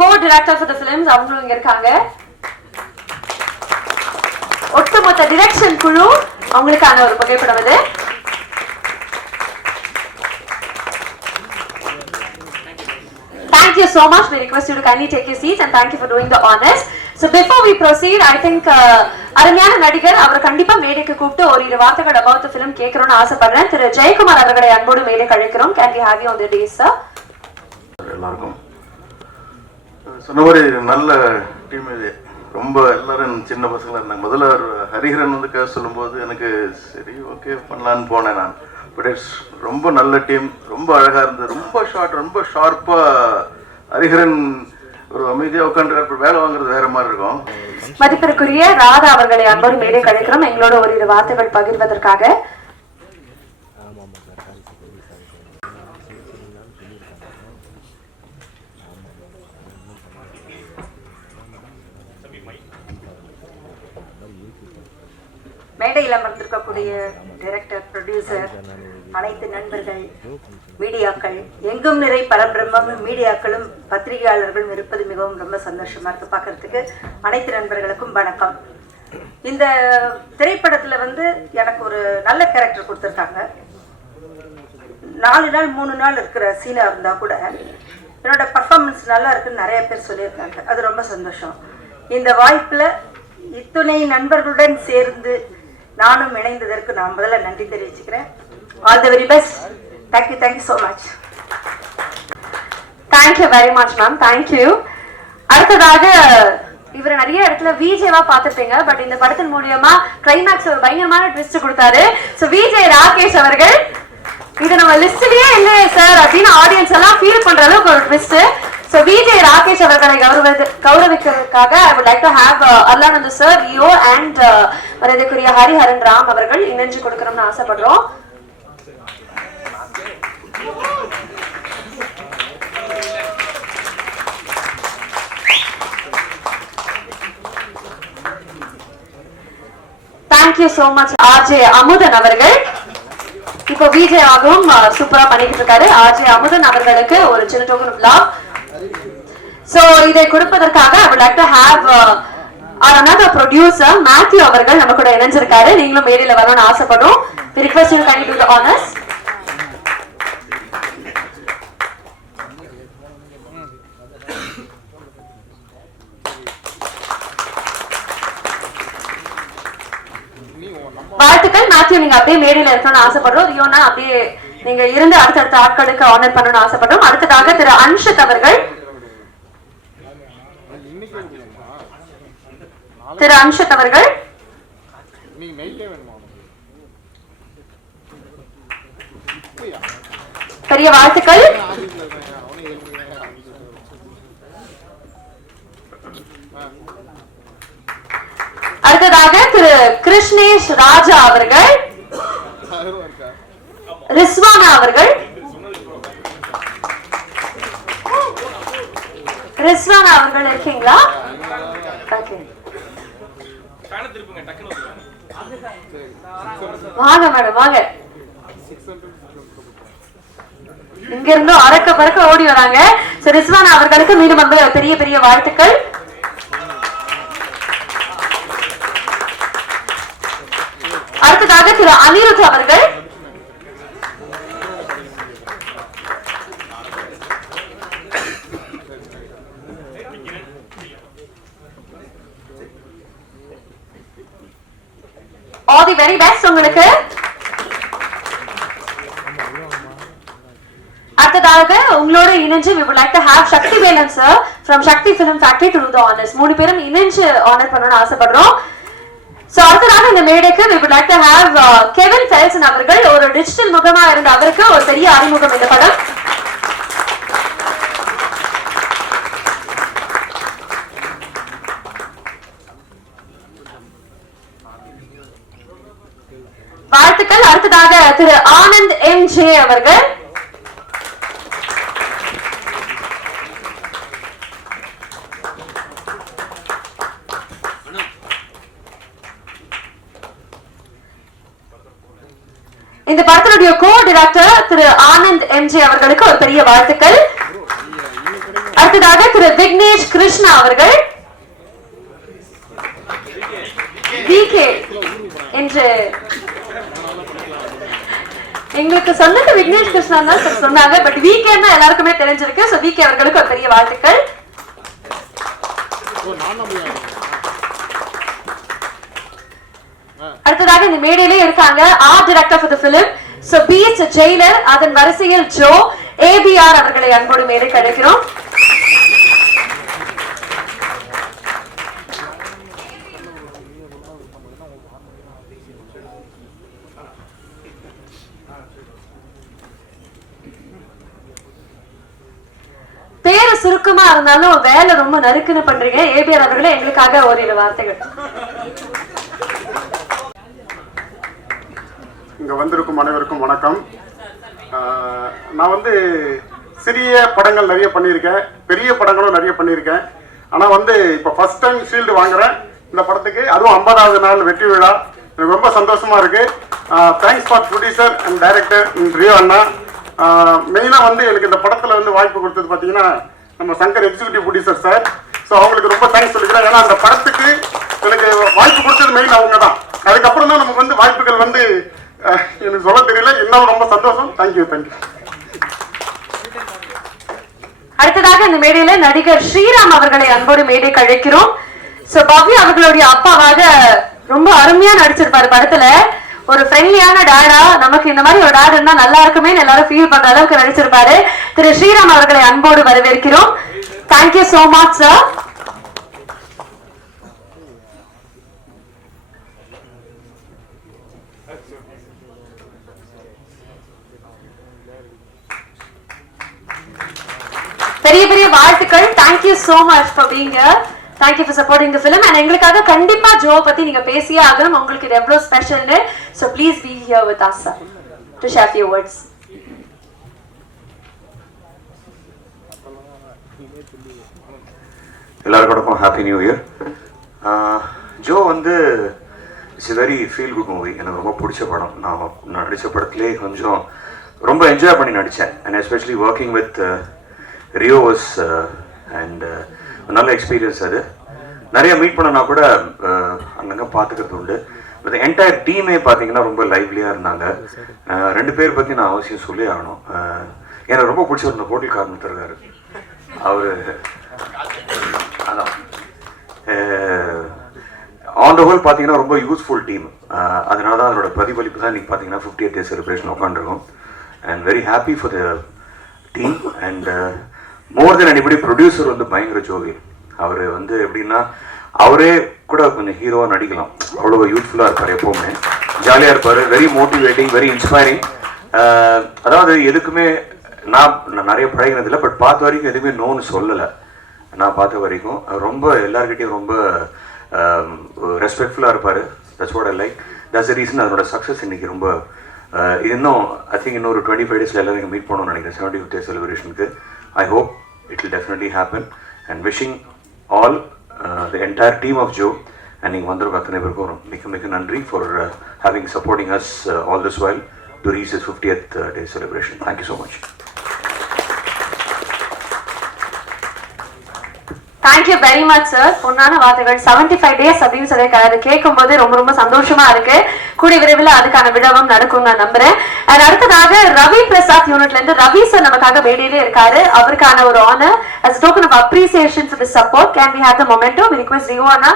co-director for the films அவங்களும் இங்க இருக்காங்க. ஒட்டுமொத்த டிரெக்ஷன் குழு அவங்களுக்கான ஒரு புகைப்படம் இது. Thank you so much. We request you to kindly take your seats and thank you for doing the honors. So before we proceed, I think அருமையான நடிகர் அவர் கண்டிப்பா மேடைக்கு கூப்பிட்டு ஒரு 2 வார்த்தைகள் about the film கேட்கணும்னு ஆசைப்படுறேன். திரு ஜெயக்குமார் அவர்களை அன்போடு மேடை கழிக்கிறோம். Can we have you on the day, sir? எல்லாருக்கும் சொன்ன மாதிரி நல்ல டீம் இது. ரொம்ப எல்லாரும் சின்ன பசங்களாக இருந்தாங்க. முதல்ல ஹரிஹரன் வந்து கேஸ் சொல்லும்போது எனக்கு சரி ஓகே பண்ணலான்னு போனேன் நான். பட் இட்ஸ் ரொம்ப நல்ல டீம், ரொம்ப அழகாக இருந்தது, ரொம்ப ஷார்ட், ரொம்ப ஷார்ப்பாக. ஹரிஹரன் ஒரு அமைதியாக உட்காந்து வேலை வாங்குறது வேற மாதிரி இருக்கும். மதிப்பிற்குரிய ராதா அவர்களை அன்போடு மேடை கழிக்கிறோம் எங்களோட ஒரு 2 வார்த்தைகள் பகிர்வதற்காக. மேடையில் அமர்ந்திருக்கக்கூடிய டைரக்டர், ப்ரொடியூசர், அனைத்து நண்பர்கள், மீடியாக்கள், எங்கும் நிறை பரபிரம்மம் மீடியாக்களும் பத்திரிகையாளர்களும் இருப்பது மிகவும் ரொம்ப சந்தோஷமா இருக்கு பார்க்கறதுக்கு. அனைத்து நண்பர்களுக்கும் வணக்கம். இந்த திரைப்படத்தில் வந்து எனக்கு ஒரு நல்ல கேரக்டர் கொடுத்துருக்காங்க. 4 நாள் 3 நாள் இருக்கிற சீனாக இருந்தால் கூட என்னோட பர்ஃபார்மன்ஸ் நல்லா இருக்குன்னு நிறைய பேர் சொல்லியிருக்காங்க. அது ரொம்ப சந்தோஷம். இந்த வாய்ப்பில் இத்துணை நண்பர்களுடன் சேர்ந்து நானும் இணைந்ததற்கு நான் முதல்ல நன்றி தெரிவிச்சுக்கிறேன். All the very best. Thank you, thank you so much. Thank you very much ma'am, thank you. அடுத்ததாக இவர் நிறைய இடத்துல விஜேவா பார்த்துருப்பீங்க. பட் இந்த படத்தின் மூலியமா கிளைமேக்ஸ் ஒரு பயங்கரமான ட்விஸ்ட் கொடுத்தாரு. ஸோ விஜய் ராகேஷ் அவர்கள் இது நம்ம லிஸ்ட்லயே இல்லையே சார் அப்படின்னு ஆடியன்ஸ் எல்லாம் ஃபீல் பண்ற அளவுக்கு ஒரு ட்விஸ்ட். So விஜய் ராகேஷ் அவர்களை கௌரவிக்கிறதுக்காக I would like to have Arulananda sir, Rio and மரியாதைக்குரிய ஹரிஹரன் ராம் அவர்கள் இணைஞ்சு கொடுக்கணும்னு ஆசைப்படுறோம். Thank you so much RJ Amudhan அவர்கள். இப்போ விஜய் ஆகவும் சூப்பரா பண்ணிட்டு இருக்காரு. ஆர்ஜே அமுதன் அவர்களுக்கு ஒரு சின்ன டோக்கன் ஆஃப் லவ். So இதை கொடுப்பதற்காக I would like to have another producer Matthew அவர்கள் நம்ம கூட இணைஞ்சிருக்காரு. நீங்களும் மேடையில வரணும்னு ஆசைப்படுறோம். We request you to kindly do the honors. வாழ்த்துக்கள் மேத்யூ, நீங்க அப்படியே மேடையில இருக்கணும்னு ஆசைப்படுறோம். ரியோனா அப்படியே நீங்க இருந்து அடுத்தடுத்த ஆட்களுக்கு ஆனர் பண்ணணும்னு ஆசைப்படுறோம். அடுத்ததாக திரு அன்ஷத் அவர்கள். திரு அன்ஷத் அவர்கள் பெரிய வாழ்த்துக்கள். அடுத்ததாக திரு கிருஷ்ணேஷ் ராஜா அவர்கள், ரிஸ்வானா அவர்கள். ரிஸ்வானா அவர்கள் இருக்கீங்களா? வாங்க மேடம் வாங்க. இங்க இருந்தும் அரக்க பறக்க ஓடி வராங்க. ரிஸ்வானா அவர்களுக்கு மீண்டும் வந்து பெரிய பெரிய வாழ்த்துக்கள். அடுத்ததாக திரு அனிருத் அவர்கள். All the very best உங்களுக்கு. அடுத்ததாக உங்களோட இணைஞ்சு we would like to have Sakthi Velan sir from Shakti Film Factory to do the honors. மூணு பேரும் இணைஞ்சு ஆனர் பண்ணணும்னு ஆசைப்படுறோம். சோ அடுத்ததாக இந்த மேடைக்கு we would like to have Kevin Felson அவர்கள். ஒரு டிஜிட்டல் முகமா இருந்த அவருக்கு ஒரு பெரிய அறிமுகம் இந்த படம். வாழ்த்துக்கள். அடுத்ததாக திரு ஆனந்த் எம்.ஜே அவர்கள். இந்த படத்தினுடைய கோ டைரக்டர் திரு ஆனந்த் எம்.ஜே அவர்களுக்கு ஒரு பெரிய வாழ்த்துக்கள். அடுத்ததாக திரு விக்னேஷ் கிருஷ்ணா அவர்கள். விகே என்று எங்களுக்கு சொன்னது விக்னேஷ் கிருஷ்ணா தான் சொன்னாங்க. பட் விகேன்னா எல்லாருக்குமே தெரிஞ்சிருக்கு. சோ விகே அவர்களுக்கு ஒரு பெரிய வாழ்த்துக்கள். அடுத்ததாக இந்த மேடையிலே இருக்காங்க art director for the film so beach Jailer. அதன் வரிசையில் ஜோ ஏபிஆர் அவர்களை அன்போடு மேடைக்கு அழைக்கிறோம். பேரு சுருக்கமா இருந்தாலும் வேலை ரொம்ப நறுக்குன்னு பண்றீங்க. ஏபிஆர் அவர்களே எங்களுக்காக ஓரிரு வார்த்தைகள். இங்கே வந்திருக்கும் அனைவருக்கும் வணக்கம். நான் வந்து சிறிய படங்கள் நிறைய பண்ணியிருக்கேன், பெரிய படங்களும் நிறைய பண்ணியிருக்கேன். ஆனால் வந்து இப்போ ஃபர்ஸ்ட் டைம் ஷீல்டு வாங்குறேன் இந்த படத்துக்கு. அதுவும் 50வது நாள் வெற்றி விழா. எனக்கு ரொம்ப சந்தோஷமா இருக்கு. Thanks for producer and director Rio அண்ணா. மெயினாக வந்து எனக்கு இந்த படத்தில் வந்து வாய்ப்பு கொடுத்தது பார்த்தீங்கன்னா நம்ம Shankar executive producer sir. So அவங்களுக்கு ரொம்ப தேங்க்ஸ் சொல்லிக்கிறேன். ஏன்னா அந்த படத்துக்கு எனக்கு வாய்ப்பு கொடுத்தது மெயின் அவங்க தான். அதுக்கப்புறம் தான் நமக்கு வந்து வாய்ப்புகள் வந்து எனக்கு சொல்ல தெரியல. இன்னும் ரொம்ப சந்தோஷம். Thank you thank you. அடுத்ததாக இந்த மேடையில நடிகர் ஸ்ரீராம் அவர்களை அன்போடு மேடைக்கு அழைக்கிறோம். சோ பவ்யா அவர்களுடைய அப்பாவாக ரொம்ப அருமையா நடிச்சிருப்பாரு படத்துல. ஒரு ஃப்ரெண்ட்லியான டேடா, நமக்கு இந்த மாதிரி ஒரு டேட் இருந்தா நல்லா இருக்குமே எல்லாரும் ஃபீல் பண்ற அளவுக்கு நடிச்சிருப்பாரு. திரு ஸ்ரீராம் அவர்களை அன்போடு வரவேற்கிறோம். Thank you so much sir. பெரிய பெரிய வாழ்த்துக்கள். Thank you so much for being here. Thank you for supporting the film. And எங்களுக்காக கண்டிப்பா ஜோ பத்தி நீங்க பேசியே ஆகணும். உங்களுக்கு இது எவ்வளவு ஸ்பெஷல்னு. So please be here with us sir, to share few words. எல்லாருக்கும் ஹாப்பி நியூ இயர். ஜோ வந்து it's very feel good movie. எனக்கு ரொம்ப பிடிச்ச படம். நான் நடித்த படத்துலேயே கொஞ்சம் ரொம்ப என்ஜாய் பண்ணி நடித்தேன். And especially working with Rio was and நல்ல எக்ஸ்பீரியன்ஸ். அது நிறைய மீட் பண்ணனா கூட அங்கங்கே பார்த்துக்கிறது உண்டு. பட் என்டையர் டீமே பார்த்தீங்கன்னா ரொம்ப லைவ்லியாக இருந்தாங்க. 2 பேர் பற்றி நான் அவசியம் சொல்லி ஆகணும். எனக்கு ரொம்ப பிடிச்சவர் இந்த ஹோட்டல் காரணம் இருக்காரு. அவர் அதான் ஆன் த ஹோல் பார்த்தீங்கன்னா ரொம்ப யூஸ்ஃபுல் டீம். அதனால தான் அதோட பிரதிபலிப்பு தான் இன்றைக்கி பார்த்தீங்கன்னா 50th டே செலிப்ரேஷன் உட்காந்துருக்கோம். And very happy for the team. And more then anybody producer வந்து பயங்கர ஜோவி. அவர் வந்து எப்படின்னா அவரே கூட கொஞ்சம் ஹீரோவாக நடிக்கலாம். அவ்வளோ யூத்ஃபுல்லாக இருப்பார், எப்போவுமே ஜாலியாக இருப்பார், வெரி மோட்டிவேட்டிங், வெரி இன்ஸ்பைரிங். அதாவது எதுக்குமே நான் நிறைய பழகினதில்லை, பட் பார்த்த வரைக்கும் எதுவுமே நோன்னு சொல்லலை. நான் பார்த்த வரைக்கும் ரொம்ப எல்லாருக்கிட்டையும் ரொம்ப ரெஸ்பெக்ட்ஃபுல்லாக இருப்பார். That's what I like. That's the reason அதனோட சக்ஸஸ் இன்னைக்கு ரொம்ப இன்னும் ஐ திங்க் இன்னொரு 25 days எல்லாரும் மீட் பண்ணணும்னு நினைக்கிறேன் 75th டே செலிப்ரேஷனுக்கு. I hope it will definitely happen and wishing all the entire team of Joe and நீங்கள் வந்திருக்க அத்தனை பேருக்கும் மிக மிக நன்றி for having supporting us all this while to reach this 50th day celebration. Thank you so much. Thank you very much sir. பொன்னான வார்த்தைகள். 75 days அப்படின்னு சொல்லியிருக்காரு. கேட்கும் போது ரொம்ப ரொம்ப சந்தோஷமா இருக்கு. கூடிய விரைவில் அதுக்கான விழாவும் நடக்கும் நான் நம்புறேன். அண்ட் அடுத்ததாக ரவி பிரசாத் யூனிட்ல இருந்து ரவி சார் நமக்காக மேடையிலே இருக்காரு. அவருக்கான ஒரு honor as a token of appreciation for the support. Can we have the memento? We request Rivana,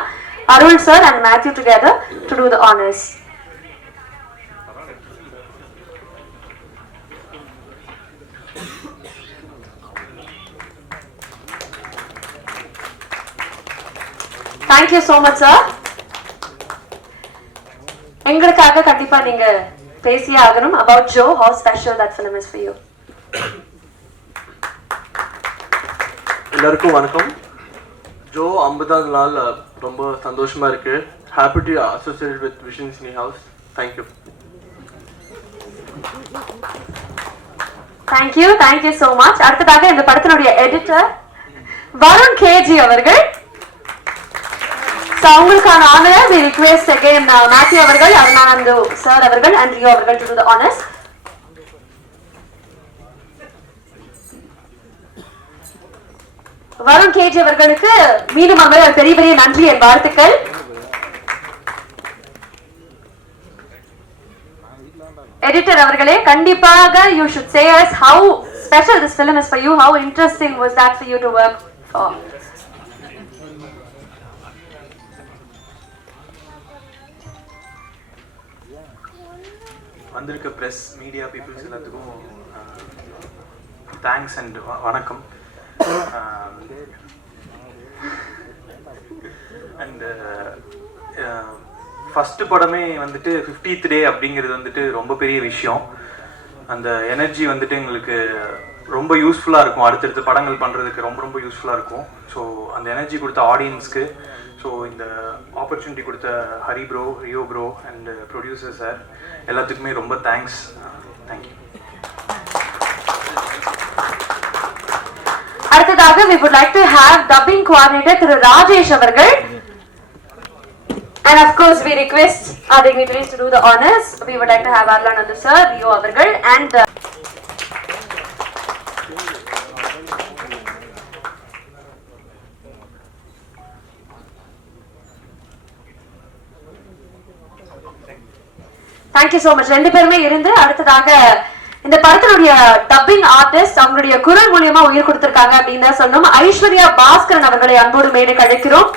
Arul sir and Matthew together to do the honors. Thank you so much sir. எங்களுக்காக கண்டிப்பா நீங்க பேசியே ஆகணும் about Joe, how special that film is for you. எல்லாருக்கும் வணக்கம். Joe 50வது நாள் ரொம்ப சந்தோஷமா இருக்கு. Happy to associate with Vision Cine House. Thank you. Thank you so much. அடுத்ததாக இந்த படத்தினுடைய எடிட்டர் வருண் கேஜி அவர்கள். So அவங்களுக்கான honor we request again Matthew அவர்கள், அருணானந்து சார் அவர்கள் and Rio அவர்கள் to do the honors. Varun KG அவர்களுக்கு மீண்டும் ஒரு பெரிய பெரிய நன்றி and வாழ்த்துக்கள். எடிட்டர் அவர்களே கண்டிப்பாக you should say us how special this film is for you, how interesting was that for you to work for. வந்திருக்க ப்ரெஸ் மீடியா பீப்புள்ஸ் எல்லாத்துக்கும் தேங்க்ஸ் அண்ட் வணக்கம். அண்ட் ஃபஸ்ட்டு படமே வந்துட்டு 50th டே அப்படிங்கிறது வந்துட்டு ரொம்ப பெரிய விஷயம். அந்த எனர்ஜி வந்துட்டு எங்களுக்கு ரொம்ப யூஸ்ஃபுல்லாக இருக்கும். அடுத்தடுத்த படங்கள் பண்ணுறதுக்கு ரொம்ப ரொம்ப யூஸ்ஃபுல்லாக இருக்கும். ஸோ அந்த எனர்ஜி கொடுத்த ஆடியன்ஸ்க்கு, ஸோ இந்த ஆப்பர்ச்சுனிட்டி கொடுத்த Hari bro, Rio bro and producer sir எல்லாத்துக்குமே ரொம்ப தேங்க்ஸ். தேங்க்யூ. அடுத்ததாக we would like to have dubbing coordinator திரு ராஜேஷ் அவர்கள். And of course we request our dignitaries to do the honors. We would like to have Arlanandu sir, Rio அவர்கள் and thank you so much. ரெண்டு பேருமே இருந்து அடுத்ததாக இந்த படத்தினுடைய dubbing artist அவங்களுடைய குரல் மூலியமா உயிர் கொடுத்திருக்காங்க அப்படின்னு தான் சொன்னோம். ஐஸ்வர்யா பாஸ்கரன் அவர்களை அன்போடு மேடைக்கு அழைக்கிறோம்.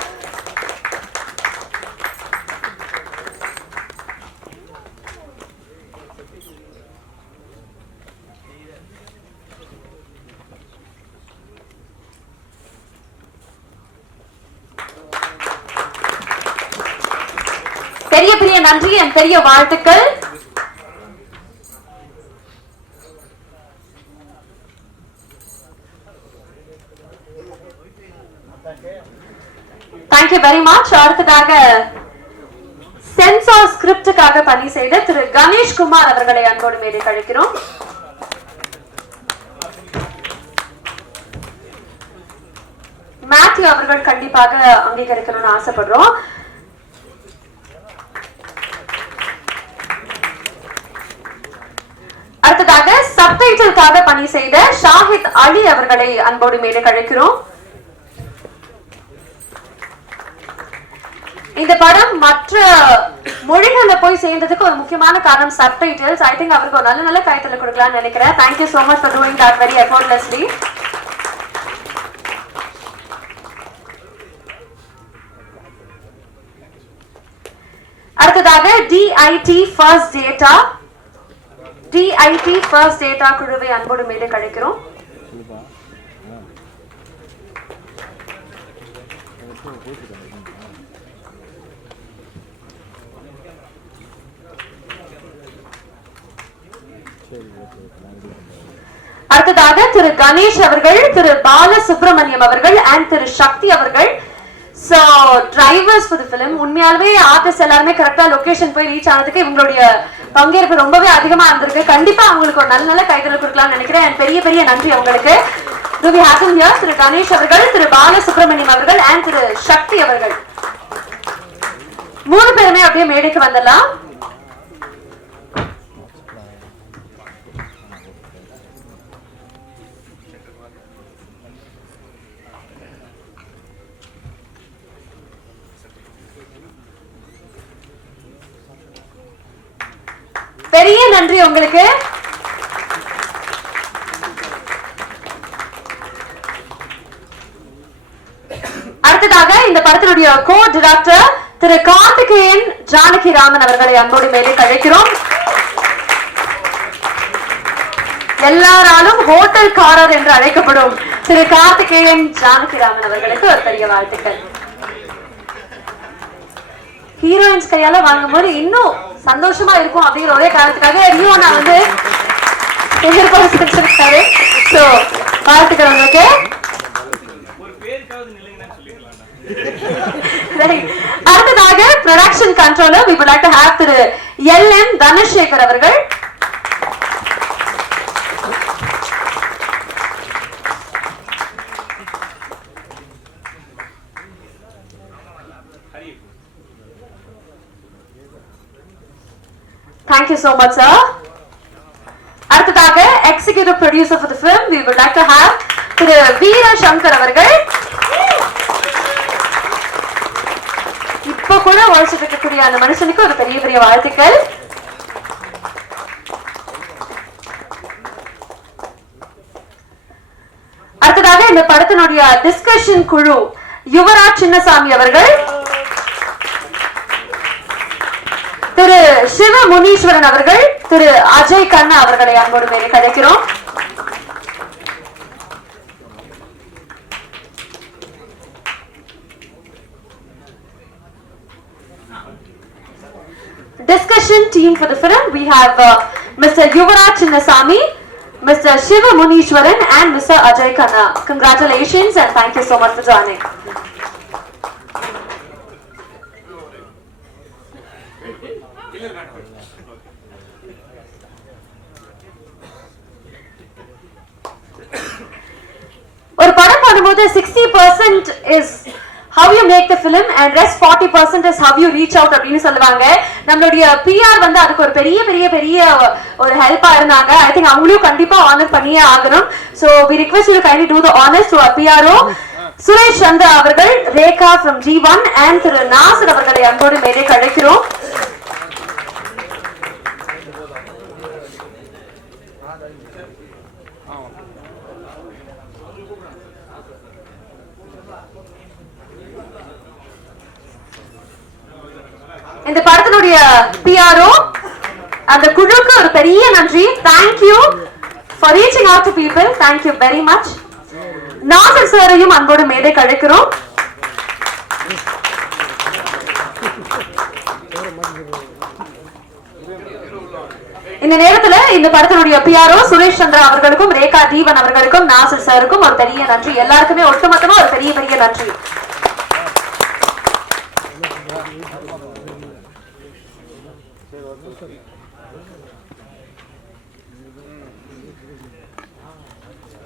பெரிய பெரிய நன்றி and பெரிய வாழ்த்துக்கள். Thank you very much. அடுத்ததாக சென்சார் ஸ்கிரிப்டுக்காக பணி செய்த திரு கணேஷ் குமார் அவர்களை அன்போடு மேடை கழிக்கிறோம். மேத்யூ அவர்கள் கண்டிப்பாக அங்கீகரிக்கணும்னு ஆசைப்படுறோம். அடுத்ததாக சப்டைட்டிலுக்காக பணி செய்த ஷாஹித் அலி அவர்களை அன்போடு மேடை கழிக்கிறோம். இந்த படம் மற்ற மொழிகள்ல போய் சேர்ந்ததுக்கு ஒரு முக்கியமான காரணம் சப்டைட்டில்ஸ். ஐ திங்க் அவருக்கு ஒரு நல்ல கைத்தல கொடுக்கலாம்னு நினைக்கிறேன். Thank you so much for doing that very effortlessly. அடுத்ததாக DIT ஃபர்ஸ்ட் டேட்டா குழுவை அன்போடு மேலே கழிக்கிறோம். அடுத்ததாக திரு கணேஷ் அவர்கள், திரு பாலசுப்ரமணியம் அவர்கள் and திரு சக்தி அவர்கள். So drivers for the film. உண்மையாலுமே ஆர்டிஸ்ட் எல்லாருமே கரெக்டா லொகேஷன் போய் ரீச் ஆனதுக்கு இவங்களுடைய பங்கேற்பு ரொம்பவே அதிகமா இருந்திருக்கு. கண்டிப்பா அவங்களுக்கு ஒரு நல்ல கைதல் கொடுக்கலாம்னு நினைக்கிறேன். பெரிய நன்றி அவங்களுக்கு. Do we have them here? திரு கணேஷ் அவர்கள், திரு பாலசுப்ரமணியம் அவர்கள் and திரு சக்தி அவர்கள். 3 பேருமே அப்படியே மேடைக்கு வந்துடலாம். பெரிய நன்றி உங்களுக்கு. அடுத்ததாக இந்த படத்தினுடைய கோ டைரக்டர் திரு கார்த்திகேயன் ஜானகி ராமன் அவர்களை அன்போடு மேலே கழிக்கிறோம். எல்லாராலும் ஹோட்டல்காரர் என்று அழைக்கப்படும் திரு கார்த்திகேயன் ஜானகி ராமன் அவர்களுக்கு ஒரு பெரிய வாழ்த்துக்கள். ஹீரோயின்ஸ் கையால வாங்கும்போது இன்னும் சந்தோஷமா இருக்கும் அப்படிங்கிற ஒரே காரணத்துக்காக ரியோனா வந்து செஞ்சிருக்காரு. சோ வாழ்த்துக்கள் உங்களுக்கு. அடுத்ததாக production controller we would like to have Thiru LM Dhanasekar அவர்கள். Thank you so much, sir. அடுத்ததாக executive producer for the film we would like to have Thiru Veera Shankar அவர்கள். இப்ப கூட வாசிட்டு இருக்கக்கூடிய அந்த மனுஷனுக்கு ஒரு பெரிய வாழ்த்துக்கள். அடுத்ததாக இந்த படத்தினுடைய டிஸ்கஷன் குழு யுவராஜ் சின்னசாமி அவர்கள், திரு சிவ முனீஸ்வரன் அவர்கள், திரு அஜய் கண்ணா அவர்களை அன்போடு மேலே கழிக்கிறோம். Discussion team for the film we have Mr. Yuvaraj Chinnasamy, Mr. Shiva Muneeshwaran and Mr. Ajay Khanna. Congratulations and thank you so much for joining. ஒரு படம் பண்ணும்போது 60% is how you make the film and rest 40% is how you reach out அப்படினு சொல்லுவாங்க. நம்மளுடைய PR வந்து அதுக்கு ஒரு பெரிய ஒரு ஹெல்ப்பா இருந்தாங்க. I think அவங்களையும் கண்டிப்பா ஆனர் பண்ணியே ஆகணும். So we request you to kindly do the honors to our PRO Suresh Chandra அவர்கள், ரேகா from G1 and திரு நாசர் அவர்களை அன்போடு மேலே கழிக்கிறோம். இந்த படத்தினுடைய PRO அந்த குழுக்கு ஒரு பெரிய நன்றி. Thank you for reaching out to people. Thank you very much. Nassar சாரையும் அன்போடு மேடை கழிக்கிறோம். இந்த நேரத்துல இந்த படத்தினுடைய PRO சுரேஷ் சந்திரா அவர்களுக்கும், ரேகா தீவன் அவர்களுக்கும், நாசர் சாருக்கும் ஒரு பெரிய நன்றி. எல்லாருக்குமே ஒட்டுமொத்தமா ஒரு பெரிய நன்றி.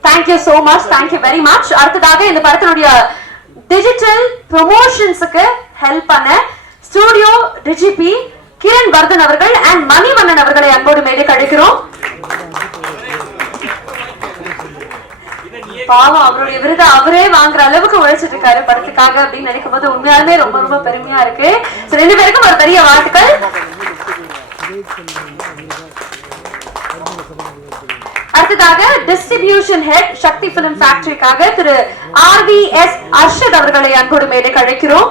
Thank you so much. Thank you very much. அடுத்ததாக இந்த படத்தினுடைய டிஜிட்டல் ப்ரமோஷன்ஸ்க்கு ஹெல்ப் பண்ண ஸ்டுடியோ டிஜிபி கிரண் வர்தன் அவர்கள் அண்ட் மணிவண்ணன் அவர்களை அன்போடு மேடை அழைக்கிறோம். பாவம் அவருடைய விருதை அவரே வாங்குற அளவுக்கு உழைச்சிட்டு இருக்காரு படத்துக்காக அப்படின்னு நினைக்கும் போது உண்மையாலுமே ரொம்ப ரொம்ப பெருமையா இருக்கு. ரெண்டு பேருக்கும் ஒரு பெரிய வாழ்த்துக்கள். அடுத்ததாக டிஸ்ட்ரிபியூஷன் ஹெட் சக்தி பிலிம் ஃபேக்டரிக்காக திரு RVS அர்ஷத் அவர்களை அன்போடு மேடைக்கு அழைக்கிறோம்.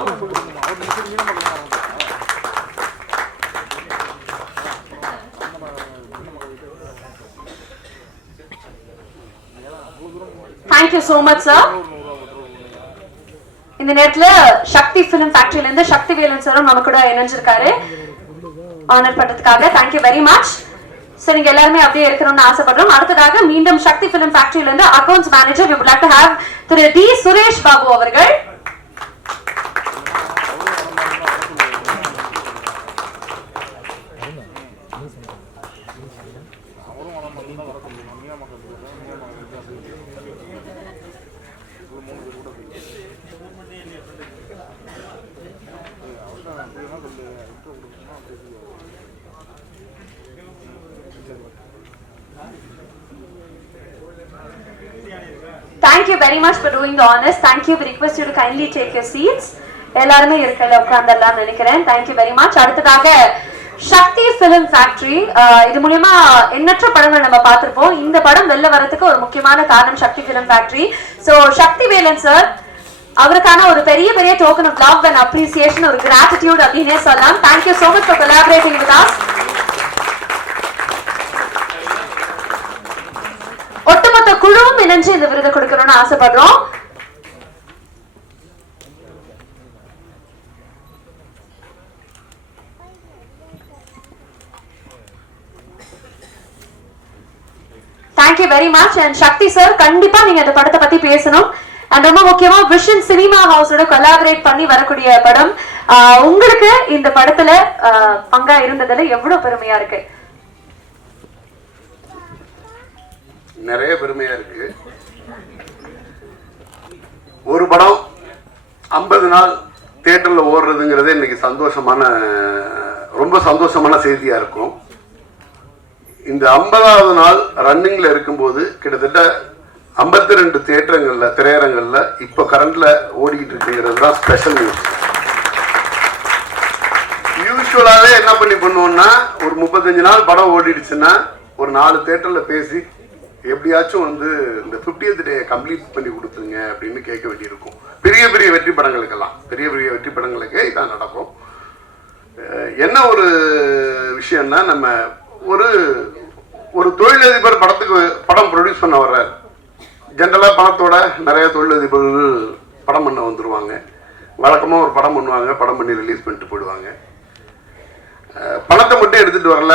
Thank you so much sir. இந்த நேரத்துல சக்தி பிலிம் ஃபேக்டரியில இருந்து சக்தி வேலன் சாரும் நம்ம கூட இணைஞ்சிருக்காரு ஆனர் பண்றதுக்காக. Thank you very much. So நீங்க எல்லாரும் அப்படியே இருக்கணும்னு ஆசைப்படுறோம். அடுத்ததாக மீண்டும் சக்தி பிலிம் ஃபேக்டரியில இருந்து accounts manager we would like to have Thiru T Suresh Babu அவர்கள். Thank you very much for doing the honors. Thank you. We request you to kindly take your seats. எல்லாருமே இருக்கல உட்கார்ந்தலாம் நினைக்கிறேன். Thank you very much. அடுத்ததாக சக்தி film factory இது மூலமா எண்ணற்ற படங்கள் நம்ம பார்த்திருப்போம். இந்த படம் வெளில வரதுக்கு ஒரு முக்கியமான காரணம் Sakthi film factory. So Sakthi Velan sir அவருக்கான ஒரு பெரிய பெரிய token of love and appreciation ஒரு கிராட்டிட்யூட் அப்படினே சொல்லலாம். Thank you so much for collaborating with us. ஒட்டுமொத்த குழுவும் இணைஞ்சு இந்த விருதை கொடுக்கணும்னு ஆசைப்படுறோம். Thank you very much. And Sakthi sir கண்டிப்பா நீங்க இந்த படத்தை பத்தி பேசணும். அண்ட் ரொம்ப முக்கியமா விஷன் சினிமா ஹவுஸோட கொலாபரேட் பண்ணி வரக்கூடிய படம். உங்களுக்கு இந்த படத்துல பங்கா இருந்ததுல எவ்வளவு பெருமையா இருக்கு? நிறைய பெருமையா இருக்கு. ஒரு படம் 50 நாள் தியேட்டர்ல ஓடுறதுங்கிறது இன்னைக்கு ரொம்ப சந்தோஷமான செய்தியா இருக்கும். இந்த 50வது நாள் ரன்னிங்ல இருக்கும்போது கிட்டத்தட்ட 52 திரையரங்கள்ல இப்ப கரண்ட்ல ஓடிக்கிட்டு இருக்குங்கிறது தான் ஸ்பெஷல் நியூஸ். யூஸ்வலாவே என்ன பண்ணுவோம்னா ஒரு 35 நாள் படம் ஓடிடுச்சுன்னா ஒரு 4 தியேட்டர்ல பேசி எப்படியாச்சும் இந்த 50th டே கம்ப்ளீட் பண்ணி கொடுத்துருங்க அப்படின்னு கேட்க வேண்டியிருக்கும். பெரிய பெரிய வெற்றி படங்களுக்கு இதான் நடக்கும். என்ன ஒரு விஷயம்னா நம்ம ஒரு தொழிலதிபர் படம் ப்ரொடியூஸ் பண்ண வர்றார். ஜென்ரலா பணத்தோட நிறைய தொழிலதிபர்கள் படம் பண்ண வந்துருவாங்க. வழக்கமா ஒரு படம் பண்ணுவாங்க, படம் பண்ணி ரிலீஸ் பண்ணிட்டு போயிடுவாங்க. பணத்தை மட்டும் எடுத்துட்டு வரல,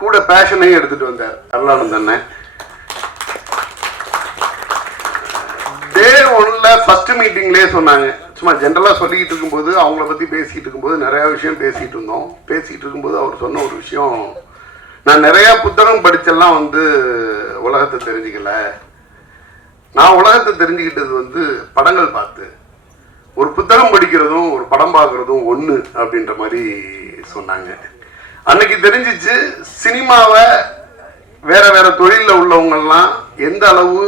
கூட பேஷனையும் எடுத்துட்டு வந்தார் அருளானந்தன். டே 1ல ஃபர்ஸ்ட் மீட்டிங்லேயே சொன்னாங்க. சும்மா ஜென்ரலா சொல்லிக்கிட்டு இருக்கும்போது அவங்கள பத்தி பேசிட்டு இருக்கும்போது நிறைய விஷயம் பேசிட்டு இருந்தோம். பேசிட்டு இருக்கும்போது அவர் சொன்ன ஒரு விஷயம், நான் நிறைய புத்தகம் படிச்செல்லாம் உலகத்தை தெரிஞ்சுக்கல. நான் உலகத்தை தெரிஞ்சுக்கிட்டது படங்கள் பார்த்து. ஒரு புத்தகம் படிக்கிறதும் ஒரு படம் பார்க்கறதும் ஒண்ணு அப்படின்ற மாதிரி சொன்னாங்க. அன்னைக்கு தெரிஞ்சிச்சு சினிமாவை வேற தொழிலில் உள்ளவங்கெல்லாம் எந்த அளவு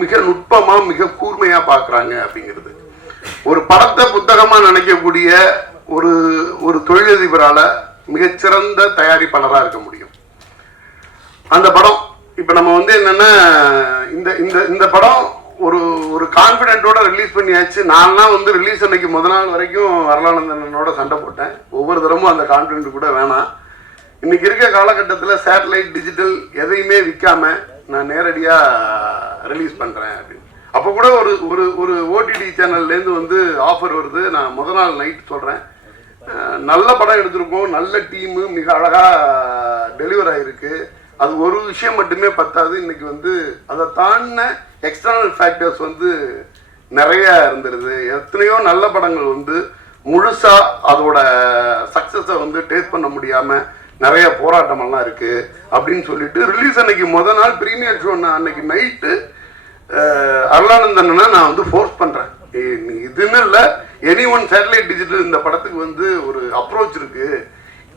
மிக நுட்பமா மிக கூர்மையா பார்க்கறாங்க அப்படிங்கிறது. ஒரு படத்தை புத்தகமா நினைக்கக்கூடிய ஒரு தொழிலதிபரால மிகச்சிறந்த தயாரிப்பாளராக இருக்க முடியும். அந்த படம் இப்ப நம்ம என்னன்னா இந்த படம் ஒரு கான்பிடென்ட்டோட ரிலீஸ் பண்ணியாச்சு. நான்லாம் ரிலீஸ் அன்னைக்கு முதல் நாள் வரைக்கும் அருளானந்தனோட சண்டை போட்டேன். ஒவ்வொரு தரமும் அந்த கான்பிடென்ட் கூட வேணாம். இன்னைக்கு இருக்க காலகட்டத்தில் சேட்டலைட் டிஜிட்டல் எதையுமே விற்காம நான் நேரடியா ரிலீஸ் பண்றேன் அப்படின்னு. அப்போ கூட ஒரு ஓடிடி சேனல்லேருந்து ஆஃபர் வருது. நான் முதல் நாள் நைட் சொல்றேன், நல்ல படம் எடுத்திருக்கோம், நல்ல டீமு, மிக அழகா டெலிவர் ஆயிருக்கு. அது ஒரு விஷயம் மட்டுமே பத்தாது. இன்னைக்கு அதை தாண்டின எக்ஸ்டர்னல் ஃபேக்டர்ஸ் நிறைய இருந்துருது. எத்தனையோ நல்ல படங்கள் முழுசா அதோட சக்சஸை டேஸ்ட் பண்ண முடியாம நிறைய போராட்டமெல்லாம் இருக்கு அப்படின்னு சொல்லிட்டு ரிலீஸ் அன்னைக்கு முதல் நாள் ப்ரீமியர் ஷோ அன்னைக்கு நைட்டு அருளானந்தன்னா நான் வந்து ஃபோர்ஸ் பண்றேன், இதுன்னு இல்லை, எனி ஒன் சேட்டலைட் டிஜிட்டல் இந்த படத்துக்கு வந்து ஒரு அப்ரோச் இருக்கு.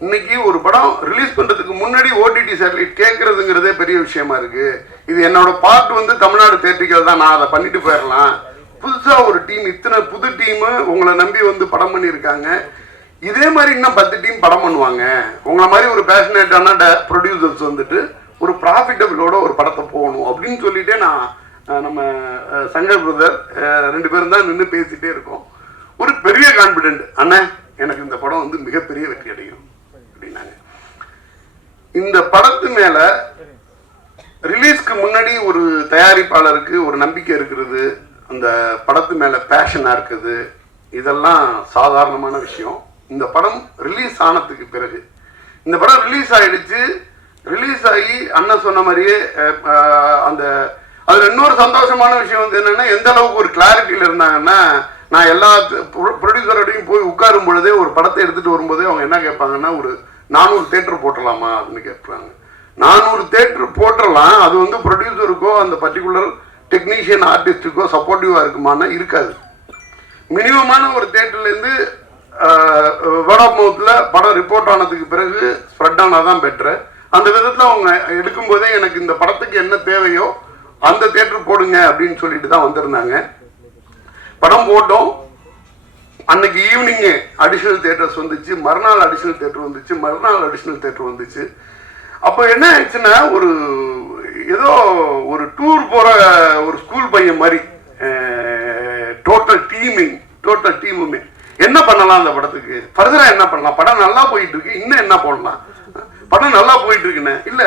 இன்னைக்கு ஒரு படம் ரிலீஸ் பண்றதுக்கு முன்னாடி ஓடிடி சேட்டலைட் கேட்கறதுங்கிறதே பெரிய விஷயமா இருக்கு. இது என்னோட பார்ட் வந்து தமிழ்நாடு தேட்டர்கள் தான், நான் அதை பண்ணிட்டு போயிடலாம். புதுசா ஒரு டீம், இத்தனை புது டீம் உங்களை நம்பி வந்து படம் பண்ணியிருக்காங்க. இதே மாதிரி இன்னும் 10 டீம் படம் பண்ணுவாங்க. உங்களை மாதிரி ஒரு பேஷனேட்டான ப்ரொடியூசர்ஸ் வந்துட்டு ஒரு ப்ராஃபிட்டபிளோட ஒரு படத்தை போகணும் அப்படின்னு சொல்லிட்டே நான் நம்ம சங்கர் பிரதர் 2 பேரும் தான் நின்று பேசிட்டே இருக்கோம். ஒரு பெரிய கான்பிடென்ட், அண்ணன் எனக்கு இந்த படம் வந்து மிகப்பெரிய வெற்றி அடையும் அப்படின்னாங்க. இந்த படத்து மேல ரிலீஸ்க்கு முன்னாடி ஒரு தயாரிப்பாளருக்கு ஒரு நம்பிக்கை இருக்கிறது, அந்த படத்து மேல பேஷனா இருக்குது, இதெல்லாம் சாதாரணமான விஷயம். இந்த படம் ரிலீஸ் ஆனதுக்கு பிறகு, இந்த படம் ரிலீஸ் ஆயிடுச்சு, ரிலீஸ் ஆகி அண்ணன் சொன்ன மாதிரியே அந்த அதுல இன்னொரு சந்தோஷமான விஷயம் வந்து என்னன்னா, எந்த அளவுக்கு ஒரு கிளாரிட்டியில இருந்தாங்கன்னா, நான் எல்லா ப்ரொடியூசரோடையும் போய் உட்காரும் பொழுதே ஒரு படத்தை எடுத்துட்டு வரும்போதே அவங்க என்ன கேட்பாங்கன்னா, ஒரு 400 தேட்டர் போட்டலாமா அப்படின்னு கேட்பாங்க. 400 தேட்டர் போட்டலாம், அது வந்து ப்ரொடியூசருக்கோ அந்த பர்டிகுலர் டெக்னீஷியன் ஆர்டிஸ்டுக்கோ சப்போர்ட்டிவா இருக்குமானா இருக்காது. மினிமமான ஒரு தேட்டர்லேருந்து வேர்ட் ஆஃப் மவுத்ல படம் ரிப்போர்ட் ஆனதுக்கு பிறகு ஸ்ப்ரெட் ஆனாதான் பெட்டர். அந்த விதத்தில் அவங்க எடுக்கும் போதே எனக்கு இந்த படத்துக்கு என்ன தேவையோ அந்த தேட்டர் போடுங்க அப்படின்னு சொல்லிட்டு தான் வந்திருந்தாங்க. படம் போட்டோம். அன்னைக்கு ஈவினிங் அடிஷனல் தேட்டர்ஸ் வந்துச்சு, மறுநாள் அடிஷனல் தேட்டர் வந்துச்சு, மறுநாள் அடிஷனல் தேட்டர் வந்துச்சு. அப்போ என்ன ஆயிடுச்சுன்னா, ஒரு ஏதோ ஒரு டூர் போற ஒரு ஸ்கூல் பையன் மாதிரி டோட்டல் டீமுமே என்ன பண்ணலாம் அந்த படத்துக்கு, ஃபர்தரா என்ன பண்ணலாம், படம் நல்லா போயிட்டு இருக்கு, இன்னும் என்ன போடலாம், படம் நல்லா போயிட்டு இருக்குன்னு இல்ல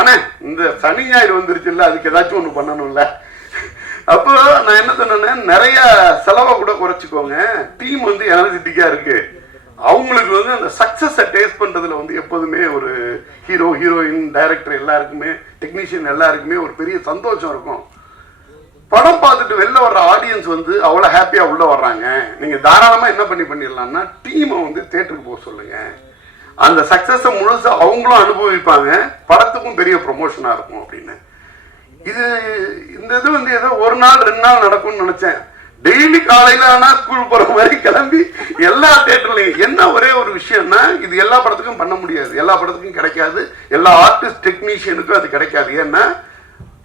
அண்ணே இந்த சனி ஞாயிறு வந்துருச்சு இல்ல, அதுக்கு ஏதாச்சும் ஒண்ணு பண்ணணும்ல. அப்போ நான் என்ன சொன்னேன், நிறைய செலவை கூட குறைச்சிக்கோங்க, டீம் வந்து எனர்ஜெட்டிக்கா இருக்கு, அவங்களுக்கு வந்து அந்த சக்சஸை டேஸ்ட் பண்றதுல வந்து எப்போதுமே ஒரு ஹீரோ ஹீரோயின் டைரக்டர் எல்லாருக்குமே டெக்னீஷியன் எல்லாருக்குமே ஒரு பெரிய சந்தோஷம் இருக்கும். படம் பார்த்துட்டு வெளில வர்ற ஆடியன்ஸ் வந்து அவ்வளோ ஹாப்பியா உள்ள வர்றாங்க. நீங்க தாராளமா என்ன பண்ணிடலாம்னா, டீமை வந்து தேட்டருக்கு போக சொல்லுங்க, அந்த சக்சஸை முழுசா அவங்களும் அனுபவிப்பாங்க, படத்துக்கும் பெரிய ப்ரொமோஷனா இருக்கும் அப்படின்னு. இந்த இது வந்து ஏதோ ஒரு நாள் 2 நாள் நடக்கும்னு நினைச்சேன். டெய்லி காலையில ஆனா ஸ்கூல் போற மாதிரி கிளம்பி எல்லா தேட்டர்லையும். என்ன ஒரே ஒரு விஷயம்னா, இது எல்லா படத்துக்கும் பண்ண முடியாது, எல்லா படத்துக்கும் கிடைக்காது, எல்லா ஆர்டிஸ்ட் டெக்னீஷியனுக்கும் அது கிடைக்காது. ஏன்னா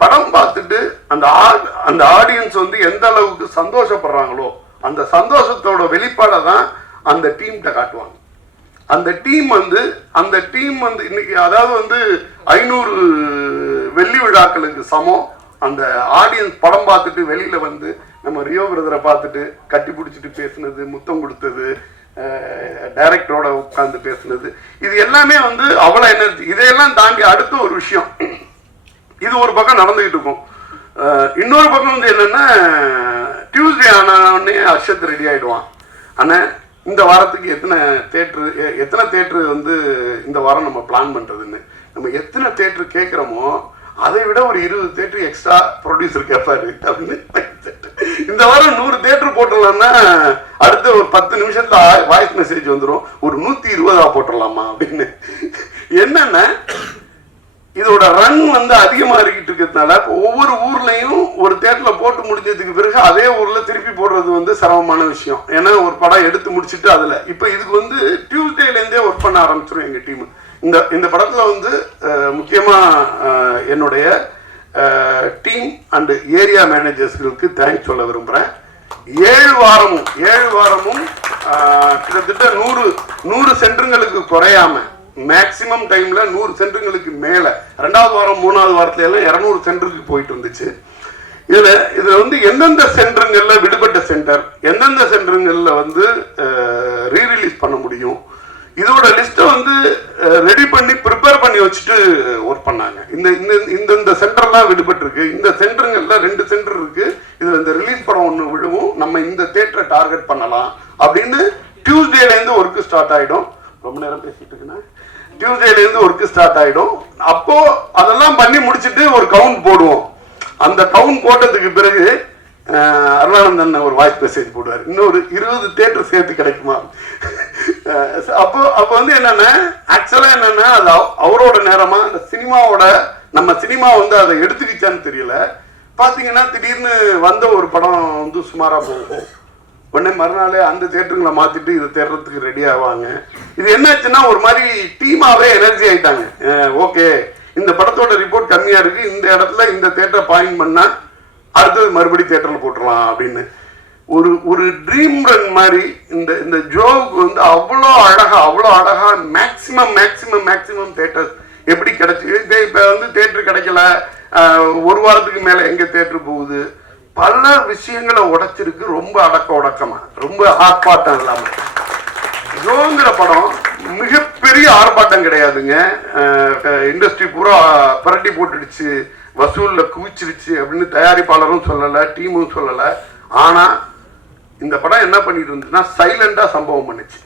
படம் பார்த்துட்டு அந்த ஆடியன்ஸ் வந்து எந்த அளவுக்கு சந்தோஷப்படுறாங்களோ அந்த சந்தோஷத்தோட வெளிப்பாடை தான் அந்த டீம்கிட்ட காட்டுவாங்க. அந்த டீம் வந்து இன்னைக்கு அதாவது வந்து 500 வெள்ளி விழாக்களுக்கு சமம். அந்த ஆடியன்ஸ் படம் பார்த்துட்டு வெளியில வந்து நம்ம ரியோ பிரதரை பார்த்துட்டு கட்டி பிடிச்சிட்டு பேசுனது, முத்தம் கொடுத்தது, டைரக்டரோட உட்கார்ந்து பேசுனது, இது எல்லாமே வந்து அவ்வளவு எனர்ஜி. இதையெல்லாம் தாண்டி அடுத்த ஒரு விஷயம், இது ஒரு பக்கம் நடந்துகிட்டு இருக்கும். இன்னொரு பக்கம் வந்து என்னன்னா, டியூஸ்டே ஆனே அர்ஷத் ரெடி ஆயிடுவான், ஆனா இந்த வாரத்துக்கு எத்தனை தேட்டரு வந்து இந்த வாரம் நம்ம பிளான் பண்றதுன்னு. நம்ம எத்தனை தேட்டர் கேட்கிறோமோ அதை விட ஒரு 20 தேட்டர் எக்ஸ்ட்ரா ப்ரொடியூசர் கேட்பாரு அப்படின்னு. இந்த வாரம் 100 தேட்டர் போட்டுடலாம்னா அடுத்த ஒரு 10 நிமிஷத்துல வாய்ஸ் மெசேஜ் வந்துடும், ஒரு 120 போட்டுடலாமா அப்படின்னு. என்னன்னா இதோட ரன் வந்து அதிகமா இருக்கிட்டு இருக்கிறதுனால ஒவ்வொரு ஊர்லயும் ஒரு தேட்டர்ல போட்டு முடிஞ்சதுக்கு பிறகு அதே ஊர்ல திருப்பி போடுறது வந்து சிரமமான விஷயம். ஏன்னா ஒரு படம் எடுத்து முடிச்சுட்டு அதுல இப்ப இதுக்கு வந்து டியூஸ்டேல இருந்தே ஒர்க் பண்ண ஆரம்பிச்சிடும் எங்க டீம். இந்த படத்துல வந்து முக்கியமா என்னுடைய டீம் அண்ட் ஏரியா மேனேஜர்ஸ்களுக்கு தேங்க்ஸ் சொல்ல விரும்புறேன். 7 வாரமும் கிட்டத்தட்ட 100 சென்டருங்களுக்கு குறையாம மேக்சிமம் டைம்ல 100 சென்டருங்களுக்கு மேல 2வது வாரம் 3வது வாரத்துல எல்லாம் 200 சென்டருக்கு போயிட்டு இருந்துச்சு. இதுல வந்து எந்தெந்த சென்டருங்கள்ல விடுபட்ட சென்டர், எந்தெந்த சென்டருங்கள்ல வந்து ரீரிலீஸ் பண்ண முடியும், இதோட லிஸ்ட்டை வந்து ரெடி பண்ணி ப்ரிப்பேர் பண்ணி வச்சுட்டு ஒர்க் பண்ணாங்க. இந்த சென்டர்லாம் விடுபட்டு இருக்கு, இந்த சென்டருங்கள்ல 2 சென்டர் இருக்கு, இதுல இந்த ரிலீஸ் படம் ஒன்று விழுவும், நம்ம இந்த தேட்டரை டார்கெட் பண்ணலாம் அப்படின்னு டியூஸ்டேல இருந்து ஒர்க் ஸ்டார்ட் ஆயிடும். ரொம்ப நேரம் பேசிட்டு இருக்குன்னா டியூஸ்டேல இருந்து ஒர்க் ஸ்டார்ட் ஆயிடும். அப்போ அதெல்லாம் பண்ணி முடிச்சுட்டு ஒரு கவுண்ட் போடுவோம். அந்த கவுண்ட் போட்டதுக்கு பிறகு அருளானந்தன் ஒரு வாய்ஸ் மெசேஜ் போடுவார், இன்னொரு 20 தேட்டர் சேர்த்து கிடைக்குமா அப்போ வந்து என்னன்னா ஆக்சுவலா என்னன்னா அது அவரோட நேரமா அந்த சினிமாவோட நம்ம சினிமா வந்து அதை எடுத்துக்கிச்சான்னு தெரியல. பாத்தீங்கன்னா திடீர்னு வந்த ஒரு படம் வந்து சுமாரா போகும், உடனே மறுநாளே அந்த தியேட்டருங்களை மாத்திட்டு இதை தேடுறதுக்கு ரெடி ஆவாங்க. இது என்னாச்சுன்னா ஒரு மாதிரி டீமாவே எனர்ஜி ஆயிட்டாங்க. ஓகே, இந்த படத்தோட ரிப்போர்ட் கம்மியா இருக்கு, இந்த இடத்துல இந்த தியேட்டரை பாயிண்ட் பண்ணா அடுத்தது மறுபடி தியேட்டர்ல போட்டுடலாம் அப்படின்னு ஒரு ட்ரீம் ரன் மாதிரி இந்த ஜோவுக்கு வந்து அவ்வளோ அழகா மேக்சிமம் தேட்டர்ஸ் எப்படி கிடைச்சி. இப்போ வந்து தேட்டர் கிடைக்கல, ஒரு வாரத்துக்கு மேல எங்க தேட்டர் போகுது, பல விஷயங்களை உடைச்சிருக்கு. ரொம்ப உடக்கமா ரொம்ப ஆர்ப்பாட்டம் இல்லாம ஜோங்கிற படம் மிகப்பெரிய ஆர்ப்பாட்டம் கிடையாதுங்க. இண்டஸ்ட்ரி பூரா பரட்டி போட்டுடுச்சு, வசூல்ல குவிச்சிருச்சு அப்படின்னு தயாரிப்பாளரும் சொல்லலை, டீமும் சொல்லலை. ஆனா இந்த படம் என்ன பண்ணிட்டு இருந்துச்சுன்னா சைலண்டா சம்பவம் பண்ணுச்சு.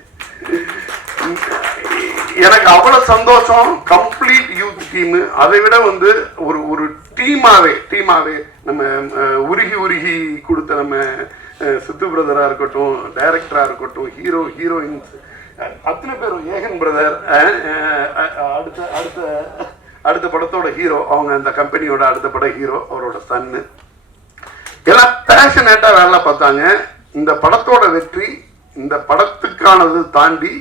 எனக்கு அவ்வளவு சந்தோஷம். கம்ப்ளீட் யூத் டீம், அதை விட வந்து ஒரு டீமாவே நம்ம உருகி கொடுத்த நம்ம சித்து பிரதரா இருக்கட்டும், டைரக்டரா இருக்கட்டும், ஹீரோயின்ஸ் அத்தனை பேரும், ஏகன் பிரதர் அடுத்த படத்தோட ஹீரோ, அவங்க அந்த கம்பெனியோட அடுத்த பட ஹீரோ, அவரோட சன்னு, எல்லாம் பேஷனேட்டா வேலை பார்த்தாங்க. இந்த படத்தோட வெற்றி இந்த படத்துக்கானது தாண்டி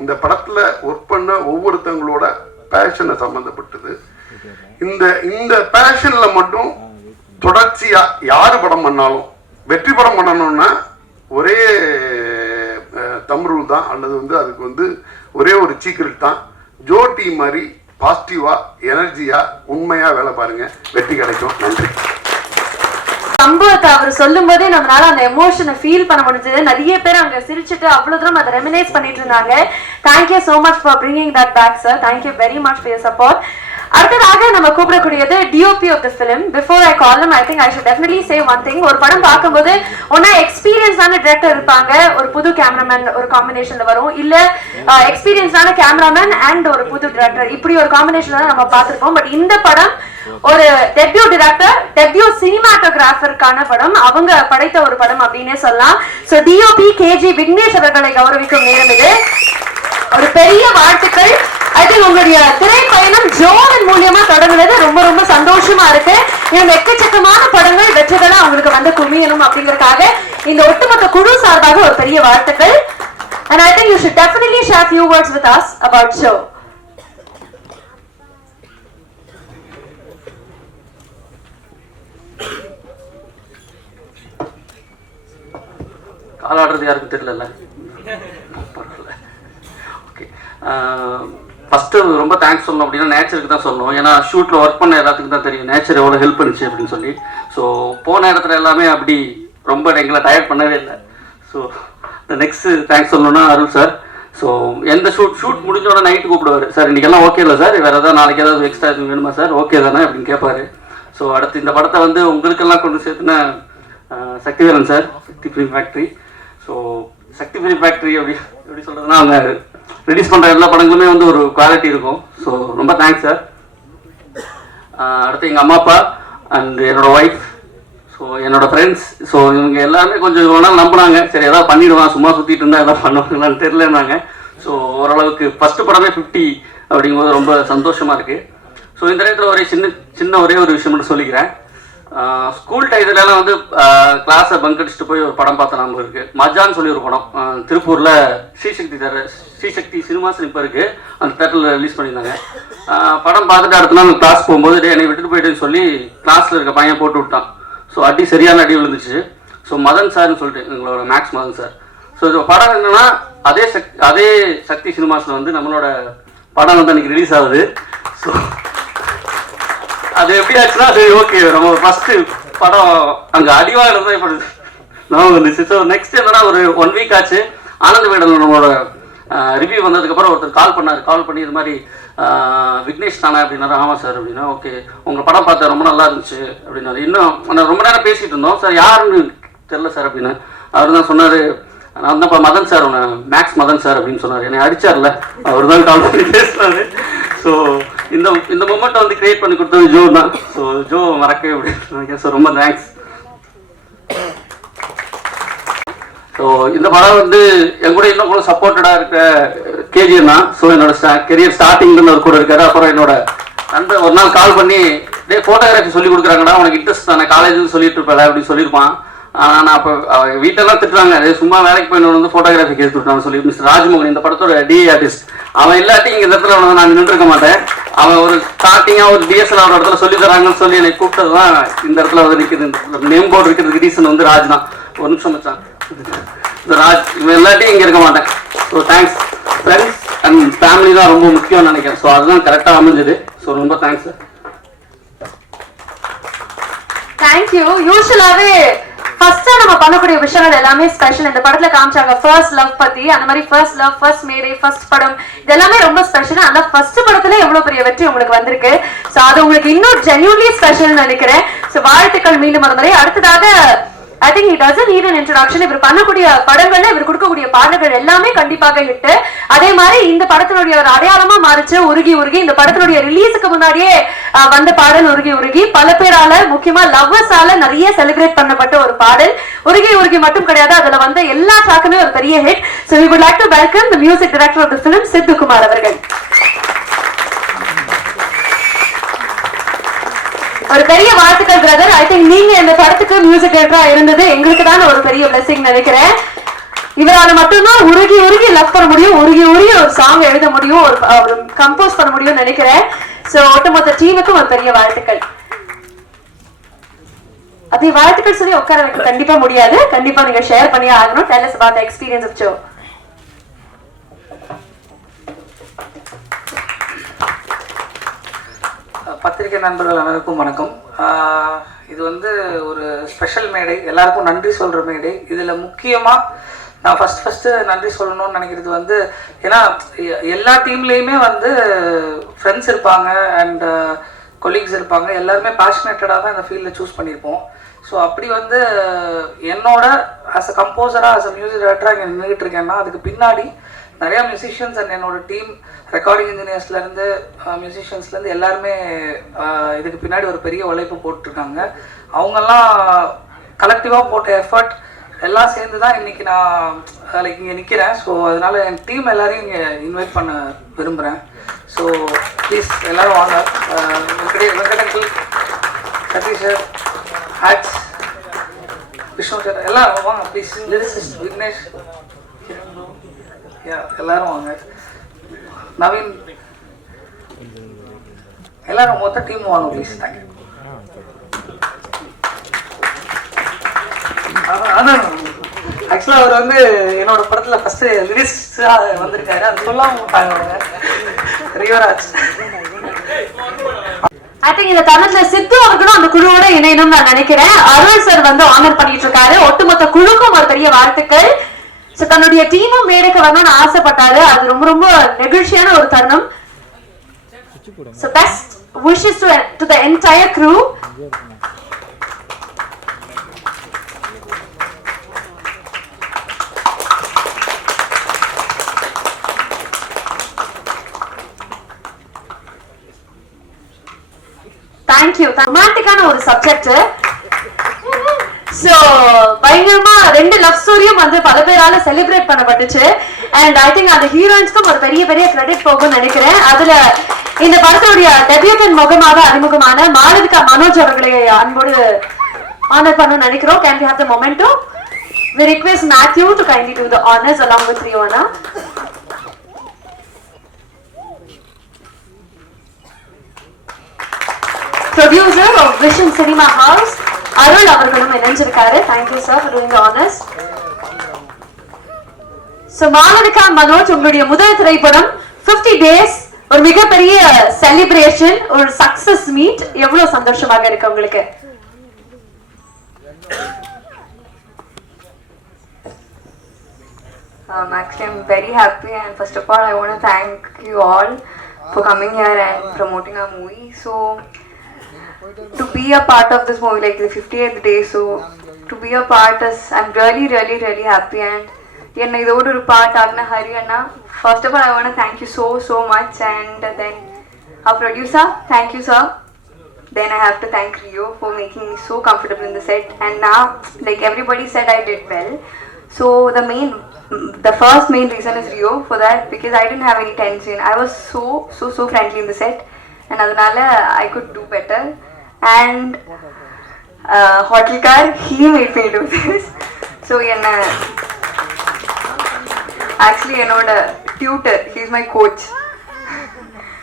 இந்த படத்துல ஒர்க் பண்ண ஒவ்வொருத்தங்களோட பேஷனை சம்பந்தப்பட்டது. இந்த பேஷன்ல மட்டும் தொடர்ச்சியா யாரு படம் பண்ணாலும் வெற்றி படம் பண்ணணும்னா ஒரே தம்ரூல் தான், அல்லது வந்து அதுக்கு வந்து ஒரே ஒரு சீக்ரெட் தான். ஜோ டீம் மாதிரி பாசிட்டிவா எனர்ஜியா உண்மையா வேலை பாருங்க, வெற்றி கிடைக்கும். நன்றி. சம்பவத்தை அவர் சொல்லும் போதே நம்மளால அந்த எமோஷனை ஃபீல் பண்ண முடிஞ்சது. நிறைய பேர் அங்க சிரிச்சுட்டு அவ்வளவு தூரம் அதை ரெமினேட் பண்ணிட்டு இருந்தாங்க. Thank you so much for bringing that back sir. Thank you very much for your support. அடுத்ததாக நம்ம கூப்பிடக்கூடியது DOP of the film. Before I call him, I think I should definitely say one thing. ஒரு படம் பார்க்கும்போது ஒன்னா எக்ஸ்பீரியன்ஸான டைரக்டர் இருப்பாங்க, ஒரு புது கேமராமேன் ஒரு காம்பினேஷன்ல வரும், இல்ல எக்ஸ்பீரியன்ஸான கேமராமேன் அண்ட் ஒரு புது டைரக்டர், இப்படி ஒரு காம்பினேஷன்ல தான் நம்ம பார்த்திருக்கோம். பட் இந்த படம் ஒரு டெபியூ டைரக்டர், டெபியூ சினிமாட்டோகிராஃபருக்கான படம், அவங்க படைத்த ஒரு படம் அப்படின்னே சொல்லலாம். சோ டிஓபி கேஜி விக்னேஷ் அவர்களை கௌரவிக்கும் நேரம் இது. ஒரு பெரிய வாழ்த்துக்கள். ஐ திங்க் உங்களுடைய திரைப்பயணம் ஜோவின் மூலியமா தொடங்குனது ரொம்ப சந்தோஷமா இருக்கு. இந்த எக்கச்சக்கமான படங்கள் வெற்றிகளா அவங்களுக்கு வந்து குமியணும் அப்படிங்கறதுக்காக இந்த ஒட்டுமொத்த குழு சார்பாக ஒரு பெரிய வாழ்த்துக்கள். And I think you should definitely share few words with us about show. காலாடுறது யாருக்கும் தெரியல. ஓகே, ஃபர்ஸ்ட் ரொம்ப தேங்க்ஸ் சொல்லணும் அப்படின்னா நேச்சருக்கு தான் சொல்லணும். ஏன்னா ஷூட்டில் ஒர்க் பண்ண எல்லாத்துக்கும் தான் தெரியும் நேச்சர் எவ்வளோ ஹெல்ப் பண்ணுச்சு அப்படின்னு சொல்லி. ஸோ போன இடத்துல எல்லாமே அப்படி ரொம்ப எங்களை டயர்ட் பண்ணவே இல்லை. ஸோ நெக்ஸ்ட் தேங்க்ஸ் சொல்லணும்னா அருள் சார். ஸோ எந்த ஷூட் முடிஞ்சோட நைட்டு கூப்பிடுவார், சார் இன்றைக்கெல்லாம் ஓகே இல்லை சார், வேறு ஏதாவது நாளைக்கு ஏதாவது எக்ஸ்ட்ரா எதுவும் வேணுமா சார், ஓகே தானே அப்படின்னு கேட்பாரு. ஸோ அடுத்து இந்த படத்தை வந்து உங்களுக்கெல்லாம் கொண்டு சேர்த்துனா சக்திவேலன் சார், சக்தி ஃபிலிம் ஃபேக்ட்ரி. ஸோ சக்தி ஃபிலிம் ஃபேக்ட்ரி எப்படி சொல்கிறதுனா அவங்க ரிலீஸ் பண்ணுற எல்லா படங்களுமே வந்து ஒரு குவாலிட்டி இருக்கும். ஸோ ரொம்ப தேங்க்ஸ் சார். அடுத்து எங்கள் அம்மா அப்பா அண்ட் என்னோடய ஒய்ஃப், ஸோ என்னோடய ஃப்ரெண்ட்ஸ். ஸோ இவங்க எல்லாருமே கொஞ்சம் இவ்வளோ நாள் நம்பினாங்க, சரி எதாவது பண்ணிவிடுவான், சும்மா சுற்றிட்டு இருந்தால் எதாவது பண்ணுவாங்களான்னு தெரிலன்னாங்க. ஸோ ஓரளவுக்கு ஃபஸ்ட்டு படமே 50 அப்படிங்கும்போது ரொம்ப சந்தோஷமாக இருக்குது. ஸோ இந்த நேரத்தில் ஒரே ஒரு விஷயம் மட்டும் சொல்லிக்கிறேன். ஸ்கூல் டைத்துலலாம் வந்து கிளாஸை பங்க் அடிச்சுட்டு போய் ஒரு படம் பார்த்தேன். நம்ம இருக்குது மஜான்னு சொல்லி ஒரு படம் திருப்பூரில் ஸ்ரீசக்தி சினிமாஸ் இப்போ இருக்குது, அந்த தேட்டரில் ரிலீஸ் பண்ணியிருந்தாங்க. படம் பார்த்துட்டு அடுத்த நாள் கிளாஸ் போகும்போது என்னை விட்டுட்டு போயிட்டுன்னு சொல்லி கிளாஸில் இருக்க பையன் போட்டு விட்டான். ஸோ அடி சரியான அடி விழுந்துச்சு. ஸோ மதன் சார்னு சொல்லிட்டு எங்களோட மேக்ஸ் மதன் சார். ஸோ இது படம் என்னன்னா அதே சக்தி சினிமாஸில் வந்து நம்மளோட படம் வந்து அன்றைக்கி ரிலீஸ் ஆகுது. ஸோ அது எப்படி ஆச்சுன்னா அது ஓகே, நம்ம ஃபஸ்ட்டு படம் அங்கே அடிவாக தான் இப்போ நான் வந்துச்சு. ஸோ நெக்ஸ்ட் என்னன்னா ஒரு 1 வீக் ஆச்சு. ஆனந்த மேடம் நம்மளோட ரிவ்யூ வந்ததுக்கப்புறம் ஒருத்தர் கால் பண்ணி இது மாதிரி விக்னேஷ் தானே அப்படின்னாரு. ஆமாம் சார் அப்படின்னா. ஓகே, உங்கள் படம் பார்த்தேன் ரொம்ப நல்லா இருந்துச்சு அப்படின்னாரு. இன்னும் ரொம்ப நேரம் பேசிகிட்டு இருந்தோம். சார் யாருன்னு தெரில சார் அப்படின்னு. அவர் தான் சொன்னார், நான் தான் Madhan sir, Max Madhan sir அப்படின்னு சொன்னார். என்னை அடிச்சார்ல, அவர் தான் கால் பண்ணி பேசினாரு. ஸோ இந்த மொமெண்ட்டை வந்து கிரியேட் பண்ணி கொடுத்தது ஜோ தான். ஸோ ஜோ மறக்கவே முடியாது. ஸோ ரொம்ப தேங்க்ஸ். ஸோ இந்த படம் வந்து என் கூட இன்னும் கூட சப்போர்ட்டடாக இருக்க கேஜிஎன் தான். ஸோ என்னோட கெரியர் ஸ்டார்டிங்லேருந்து அவர் கூட இருக்காரு. அப்புறம் என்னோட நண்பர் ஒரு நாள் கால் பண்ணி ஃபோட்டோகிராஃபி சொல்லி கொடுக்குறாங்கடா, உனக்கு இன்ட்ரெஸ்ட் தானே, காலேஜில் சொல்லிட்டு இருப்பேன் அப்படின்னு சொல்லியிருப்பான். ஆனால் நான் அப்போ வீட்டெல்லாம் திட்டுறாங்க, சும்மா வேலைக்கு போய் வந்து ஃபோட்டோகிராஃபிக்கு எடுத்து விட்டான்னு சொல்லி. மிஸ்டர் ராஜ்மோகன் இந்த படத்தோட டிஏ ஆர்டிஸ்ட், அவன் இல்லாட்டி இங்கே இந்த இடத்துல நான் நின்றுருக்க மாட்டேன். அவன் ஒரு ஸ்டார்டிங்காக ஒரு டிஎஸ்எல்ஆர் ஒரு இடத்துல சொல்லி தராங்கன்னு சொல்லி என்னை கூப்பிட்டது தான் இந்த இடத்துல வந்து நிற்குது. இந்த நேம் போர்டு இருக்கிறதுக்கு ரீசன் வந்து ராஜ் தான். ஒரு நிமிஷம் வச்சான் இந்த ராஜ், இவன் இல்லாட்டி இங்கே இருக்க மாட்டேன். So thanks. Friends and family தான் ரொம்ப முக்கியம்னு நினைக்கிறேன். ஸோ அதுதான் கரெக்டாக அமைஞ்சது. ஸோ ரொம்ப தேங்க்ஸ் சார். தேங்க்யூ. யூஸ்வலாவே ஃபர்ஸ்டா நம்ம பண்ணக்கூடிய விஷயங்கள் எல்லாமே ஸ்பெஷல். இந்த படத்துல காமிச்சாங்க ஃபர்ஸ்ட் லவ் பத்தி, அந்த மாதிரி ஃபர்ஸ்ட் லவ், ஃபர்ஸ்ட் மேரே, ஃபர்ஸ்ட் படம், இது எல்லாமே ரொம்ப ஸ்பெஷல். அந்த ஃபர்ஸ்ட் படத்துல எவ்வளவு பெரிய வெற்றி உங்களுக்கு வந்திருக்கு. சோ அது உங்களுக்கு இன்னும் ஜென்யூன்லி ஸ்பெஷல் நினைக்கிறேன். சோ வாழ்த்துக்கள் மீண்டும் ஒரு முறை. அடுத்ததாக I think he doesn't need an introduction. இவர் பண்ணக்கூடிய படங்கள்ல இவர் கொடுக்கக்கூடிய பாடல்கள் எல்லாமே கண்டிப்பாக ஹிட். அதே மாதிரி இந்த படத்தினுடைய ஒரு அடையாளமா மாறிச்சு உருகி உருகி. இந்த படத்தினுடைய ரிலீஸுக்கு முன்னாடியே வந்த பாடல் உருகி உருகி பல பேரால, முக்கியமா லவ்வர்ஸால நிறைய செலிப்ரேட் பண்ணப்பட்ட ஒரு பாடல். உருகி உருகி மட்டும் கிடையாது, அதுல வந்த எல்லா ட்ராக்குமே ஒரு பெரிய hit. So we would like to welcome the music director of the film, Siddhu Kumar அவர்கள். ஒரு பெரிய வாழ்த்துக்கள் பிரதர். ஐ திங்க் நீங்க இந்த படத்துக்கு மியூசிக் டைரக்டரா இருந்தது எங்களுக்கு தான் ஒரு பெரிய பிளெஸிங் நினைக்கிறேன். இவரால மட்டும்தான் உருகி உருகி லவ் பண்ண முடியும், உருகி உருகி ஒரு சாங் எழுத முடியும், ஒரு கம்போஸ் பண்ண முடியும் நினைக்கிறேன். சோ ஒட்டுமொத்த டீமுக்கும் ஒரு பெரிய வாழ்த்துக்கள். அப்படி வாழ்த்துக்கள் சொல்லி உட்கார வைக்க கண்டிப்பா முடியாது, கண்டிப்பா நீங்க ஷேர் பண்ணி ஆகணும். Tell us about the experience of Joe. பத்திரிகை நண்பர்கள் அனைவருக்கும் வணக்கம். இது வந்து ஒரு ஸ்பெஷல் மேடை, எல்லாருக்கும் நன்றி சொல்கிற மேடை. இதில் முக்கியமாக நான் ஃபஸ்ட்டு நன்றி சொல்லணும்னு நினைக்கிறது வந்து, ஏன்னா எல்லா டீம்லேயுமே வந்து ஃப்ரெண்ட்ஸ் இருப்பாங்க அண்ட் கொலீக்ஸ் இருப்பாங்க. எல்லாருமே பேஷனேட்டடாக தான் இந்த ஃபீல்டில் சூஸ் பண்ணியிருப்போம். ஸோ அப்படி வந்து என்னோட ஆஸ் அ கம்போசராக, ஆஸ் அ மியூசிக் டைரக்டராக இங்கே நின்றுக்கிட்டு இருக்கேன்னா அதுக்கு பின்னாடி நிறையா மியூசிஷியன்ஸ் அண்ட் என்னோட டீம், ரெக்கார்டிங் இன்ஜினியர்ஸ்லேருந்து மியூசிஷியன்ஸ்லேருந்து எல்லாருமே இதுக்கு பின்னாடி ஒரு பெரிய உழைப்பு போட்டிருக்காங்க. அவங்கெல்லாம் கலெக்டிவாக போட்ட எஃபர்ட் எல்லாம் சேர்ந்து தான் இன்றைக்கி நான் லைக் இங்கே நிற்கிறேன். ஸோ அதனால் என் டீம் எல்லோரையும் இங்கே இன்வைட் பண்ண விரும்புகிறேன். ஸோ ப்ளீஸ் எல்லோரும் வாங்க. வெங்கடங்கிள், சதீஷ் சார், ஹேட்ஸ், விஷ்ணு சார், எல்லாம் வாங்க ப்ளீஸ். லிரிசிஸ்ட் விக்னேஷ், எல்லாரும் வாங்க. நவீன், எல்லாரும் மொத்த டீம் வாங்க ப்ளீஸ். தேங்க்யூ. அதான் ஆக்சுவலாக அவர் வந்து என்னோட படத்தில் ஃபஸ்ட்டு லிரிக்ஸாக வந்திருக்காரு, அது சொல்லாமல் விட்டாங்க ரியோராஜ். ஐ திங்க் இந்த தருணத்துல சித்து அவர்களும் அந்த குழுவோட இணையணும் நான் நினைக்கிறேன். அருள் சார் வந்து ஆனர் பண்ணிட்டு இருக்காரு. ஒட்டுமொத்த குழுக்கும் ஒரு பெரிய வாழ்த்துக்கள். சோ தன்னுடைய டீமும் மேடைக்கு வரணும்னு ஆசைப்பட்டாரு. அது ரொம்ப ரொம்ப நெகிழ்ச்சியான ஒரு தருணம். So best wishes to the entire crew. Thank you. ரொமான்டிக்கான ஒரு சப்ஜெக்ட். சோ பயங்கரமா ரெண்டு லவ் ஸ்டோரியும் வந்து பல பேரால செலிப்ரேட் பண்ணப்பட்டுச்சு. அண்ட் ஐ திங்க் அந்த ஹீரோயின்ஸ்க்கும் ஒரு பெரிய பெரிய கிரெடிட் போகும்னு நினைக்கிறேன். அதுல இந்த படத்துடைய டெபியூட்டன் முகமாக அறிமுகமான மாளவிகா மனோஜ் அவர்களை அன்போடு ஆனர் பண்ண நினைக்கிறோம். Can we have the memento? We request Matthew to kindly do the honors along with Riona. Producer of Vision Cinema House, Arul அவர்களும் இணைஞ்சிருக்காரு. Thank you sir for doing the honors. So Malavika Manoj, உங்களுடைய முதல் திரைப்படம் 50 days, ஒரு மிகப்பெரிய celebration, ஒரு success meet. எவ்வளவு சந்தோஷமாக இருக்கு உங்களுக்கு? Actually, I'm very happy, and first of all, I want to thank you all for coming here and promoting our movie. So, to be a part of this movie, like the 50th day, so to be a part is, I'm really, really, really happy. And yenna idodu oru part agna Hari anna, first of all, I want to thank you so much. And then our producer, thank you sir. Then I have to thank Rio for making me so comfortable in the set. And now, like everybody said, I did well. So the first main reason is Rio for that, because I didn't have any tension. I was so friendly in the set, and adanaala I could do better. And Hotel Car, he made me do this. So actually enoda tutor, he's my coach.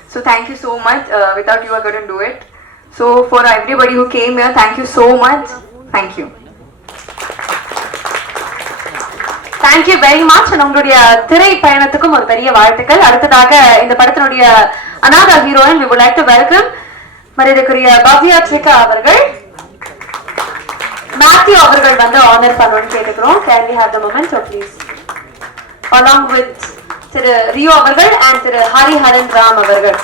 So thank you so much. Without you I couldn't do it. So for everybody who came here, thank you so much. Thank you. Thank you very much. உங்களுடைய திரை பயணத்துக்கும் ஒரு பெரிய வாழ்த்துக்கள். அடுத்ததாக இந்த படத்தினுடைய அனாதா heroine we would like to welcome மரியாதைக்குரிய பவ்யா ட்ரிகா அவர்கள், மேத்யூ அவர்கள் வந்து ஆனர் பண்ணணும்னு கேட்டுக்கிறோம். Can we have the moment, so please? Along with திரு ரியோ அவர்கள் and திரு ஹரிஹரன் ராம் அவர்கள்.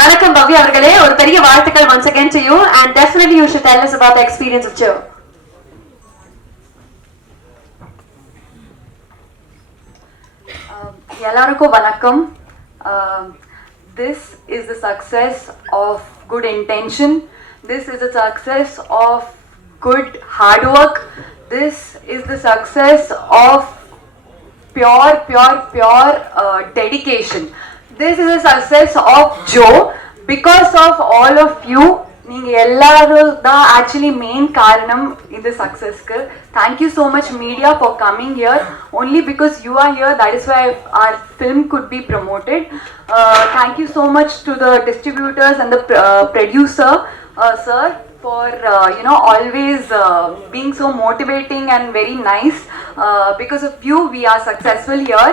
வணக்கம் பவ்யா அவர்களே, ஒரு பெரிய வாழ்த்துக்கள் once again to you, and definitely you should tell us about the experience of Joe. எல்லாருக்கும் வணக்கம். This is the success of good intention. This is the success of good hard work. This is the success of pure dedication. This is the success of Joe. Because of all of you, நீங்க எல்லாரும் தான் actually main காரணம் இந்த சக்சஸ்க்கு. Thank you so much media for coming here. Only because you are here, that is why our film could be promoted. Thank you so much to the distributors and the producer, sir, for always being so motivating and very nice. Because of you, we are successful here.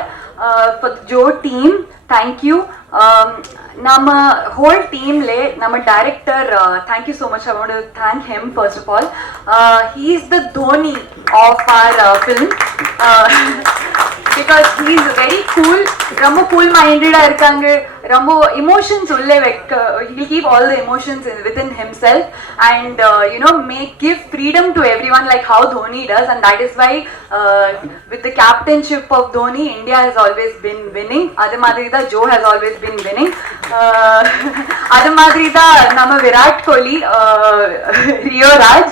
For the Joe team, thank you. Nama whole team le nama director, thank you so much. I want to thank him first of all. He is the Dhoni of our film. Because he is very cool, ரொம்ப cool minded irukanga, ரொம்ப emotions ulle he'll keep all the emotions within himself, and give freedom to everyone like how Dhoni does. And that is why with the captainship of Dhoni, India has always been winning. Adu madri da Joe has always been winning. Adu madri da nama Virat Kohli, Rio Raj,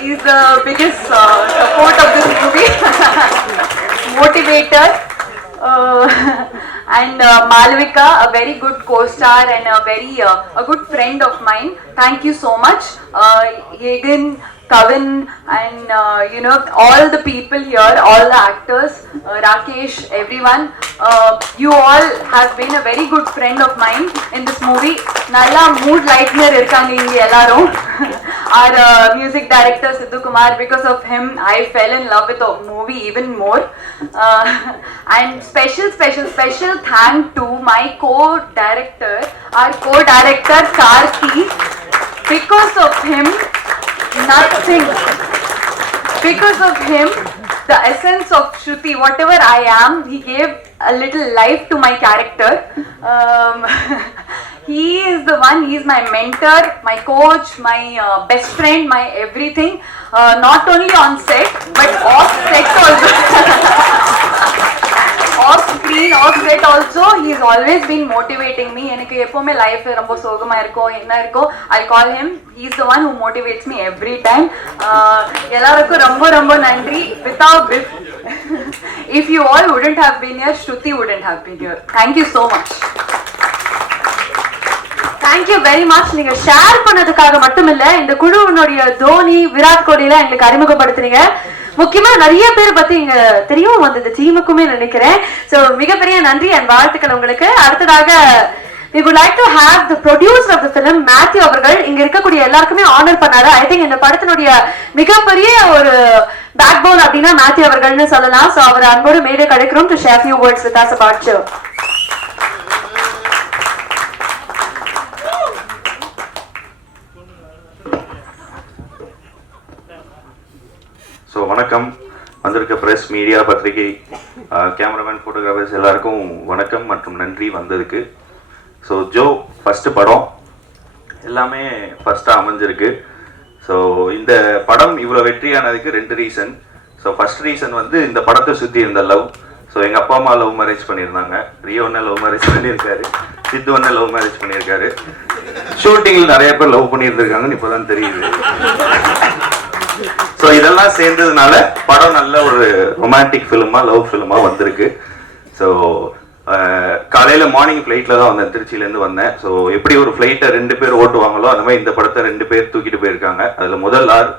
he is the biggest support of this movie. Motivator. And Malvika, a very good co-star and a good friend of mine. Thank you so much. Hagen, Kavin, and all the people here, all the actors, Rakesh, everyone. You all have been a very good friend of mine in this movie. Nalla mood lightener irukanga inga ellarum. Our music director Sidhu Kumar, because of him I fell in love with the movie even more. And special thank to my co-director, our co-director Karthi. Because of him, nothing. Because of him, the essence of Shruti, whatever I am, he gave a little life to my character. He is the one, he is my mentor, my coach, my best friend, my everything. Not only on set, but off set also. Off screen, off set also, he has always been motivating me. எனக்கு எப்பவுமே life ரொம்ப சோகமா இருக்கும், என்ன இருக்கோ, I call him. He is the one who motivates me every time. எல்லாருக்கும் ரொம்ப நன்றி. Without this, if you all wouldn't have been here, Shruti wouldn't have been here. Thank you so much. Thank you very much. நீங்க share பண்ணதுக்காக மட்டும் இல்ல, இந்த குழுவினுடைய தோனி, விராட் கோலிலாம் எங்களுக்கு அறிமுகப்படுத்துறீங்க. முக்கியமா நிறைய பேர் பத்தி இங்க தெரியும் வந்து இந்த டீமுக்குமே நினைக்கிறேன். சோ மிகப்பெரிய நன்றி and வாழ்த்துக்கள் உங்களுக்கு. அடுத்ததாக we would like to have the producer of the film, Matthew அவர்கள், இங்க இருக்கக்கூடிய எல்லாருக்குமே ஆனர் பண்ணாரு. ஐ திங்க் இந்த படத்தினுடைய மிகப்பெரிய ஒரு பேக் போன் அப்படின்னா மேத்யூ அவர்கள்னு சொல்லலாம். சோ அவர் அன்போடு மேடை கிடைக்கிறோம் to share few words with us about Joe. So வணக்கம், வந்திருக்க ப்ரெஸ், மீடியா, பத்திரிகை, கேமராமேன், ஃபோட்டோகிராஃபர்ஸ் எல்லாருக்கும் வணக்கம் மற்றும் நன்றி வந்ததுக்கு. ஸோ ஜோ ஃபஸ்ட்டு படம் எல்லாமே ஃபஸ்ட்டாக அமைஞ்சிருக்கு. ஸோ இந்த படம் இவ்வளோ வெற்றியானதுக்கு 2 ரீசன். ஸோ ஃபஸ்ட் ரீசன் வந்து இந்த படத்தை சுற்றி இருந்த லவ். ஸோ எங்கள் அப்பா அம்மா லவ் மேரேஜ் பண்ணியிருந்தாங்க, ரியோ ஒன்று லவ் மேரேஜ் பண்ணியிருக்காரு. சித்து வந்து லவ் மேரேஜ் பண்ணியிருக்காரு. ஷூட்டிங்கில் நிறைய பேர் லவ் பண்ணியிருந்திருக்காங்கன்னு இப்போதான் தெரியுது. ஸோ இதெல்லாம் சேர்ந்ததுனால படம் நல்ல ஒரு ரொமான்டிக் ஃபிலிமா லவ் ஃபிலிமா வந்திருக்கு. ஸோ காலையில் மார்னிங் ஃப்ளைட்டில் தான் வந்தேன், திருச்சியிலேருந்து வந்தேன். ஸோ எப்படி ஒரு ஃப்ளைட்டை 2 பேர் ஓட்டுவாங்களோ அந்த மாதிரி இந்த படத்தை 2 பேர் தூக்கிட்டு போயிருக்காங்க. அதில் முதல் ஆர்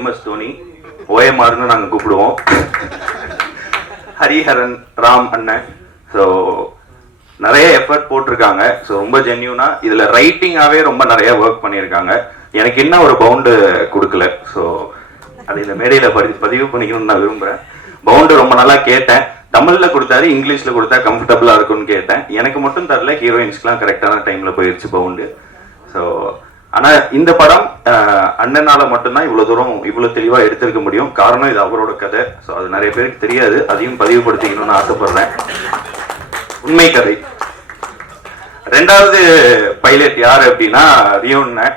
MS தோனி, OMRன்னு நாங்கள் கூப்பிடுவோம், ஹரிஹரன், ராம் அண்ணன். ஸோ நிறைய எஃபர்ட் போட்டிருக்காங்க. ஸோ ரொம்ப ஜென்யூனா இதில் ரைட்டிங்காகவே ரொம்ப நிறைய ஒர்க் பண்ணியிருக்காங்க. எனக்கு என்ன ஒரு பவுண்டு கொடுக்கல. ஸோ அது இந்த மேடையில் பதிவு பண்ணிக்கணும்னு நான் விரும்புகிறேன். பவுண்டு ரொம்ப நல்லா கேட்டேன், தமிழில் கொடுத்தாரு, இங்கிலீஷில் கொடுத்தா கம்ஃபர்டபுளாக இருக்கும்னு கேட்டேன். எனக்கு மட்டும் தரல, ஹீரோயின்ஸ்க்குலாம் கரெக்டான டைமில் போயிடுச்சு பவுண்டு. ஸோ ஆனால் இந்த படம் அண்ணனால மட்டும்தான் இவ்வளோ தூரம் இவ்வளோ தெளிவாக எடுத்திருக்க முடியும். காரணம் இது அவரோட கதை. ஸோ அது நிறைய பேருக்கு தெரியாது, அதையும் பதிவுபடுத்திக்கணும்னு ஆசைப்படுறேன். உண்மை கதை. 2வது பைலட் யார் அப்படின்னா ரியோன்னு.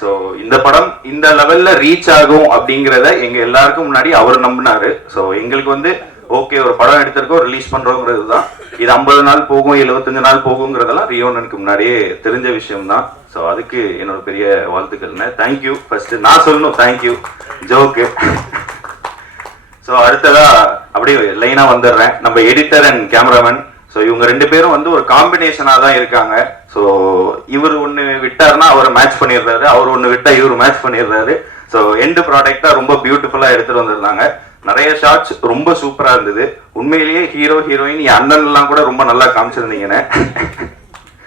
ஸோ இந்த படம் இந்த லெவலில் ரீச் ஆகும் அப்படிங்கிறத எங்கள் எல்லாருக்கும் முன்னாடி அவர் நம்பினாரு. ஸோ எங்களுக்கு வந்து ஓகே, ஒரு படம் எடுத்திருக்கோம், ரிலீஸ் பண்ணுறோங்கிறது தான். இது 50 நாள் போகும், 75 நாள் போகுங்கிறதெல்லாம் ரியோனனுக்கு முன்னாடியே தெரிஞ்ச விஷயம்தான். ஸோ அதுக்கு என்னோட பெரிய வாழ்த்துக்கள்ண்ணே. தேங்க்யூ. ஃபர்ஸ்ட் நான் சொல்லணும் தேங்க்யூ ஜோக்கு. ஸோ அடுத்ததா அப்படியே லைனாக வந்துடுறேன். நம்ம எடிட்டர் அண்ட் கேமராமேன். ஸோ இவங்க 2 பேரும் வந்து ஒரு காம்பினேஷனாக தான் இருக்காங்க. ஸோ இவர் ஒன்று விட்டாருன்னா அவரை மேட்ச் பண்ணிடுறாரு, அவர் ஒன்று விட்டால் இவர் மேட்ச் பண்ணிடுறாரு. ஸோ எண்டு ப்ராடக்டாக ரொம்ப பியூட்டிஃபுல்லாக எடுத்துகிட்டு வந்திருந்தாங்க. நிறைய ஷார்ட்ஸ் ரொம்ப சூப்பராக இருந்தது. உண்மையிலேயே ஹீரோ ஹீரோயின் என் அண்ணன்லாம் கூட ரொம்ப நல்லா காமிச்சிருந்தீங்கன்னு.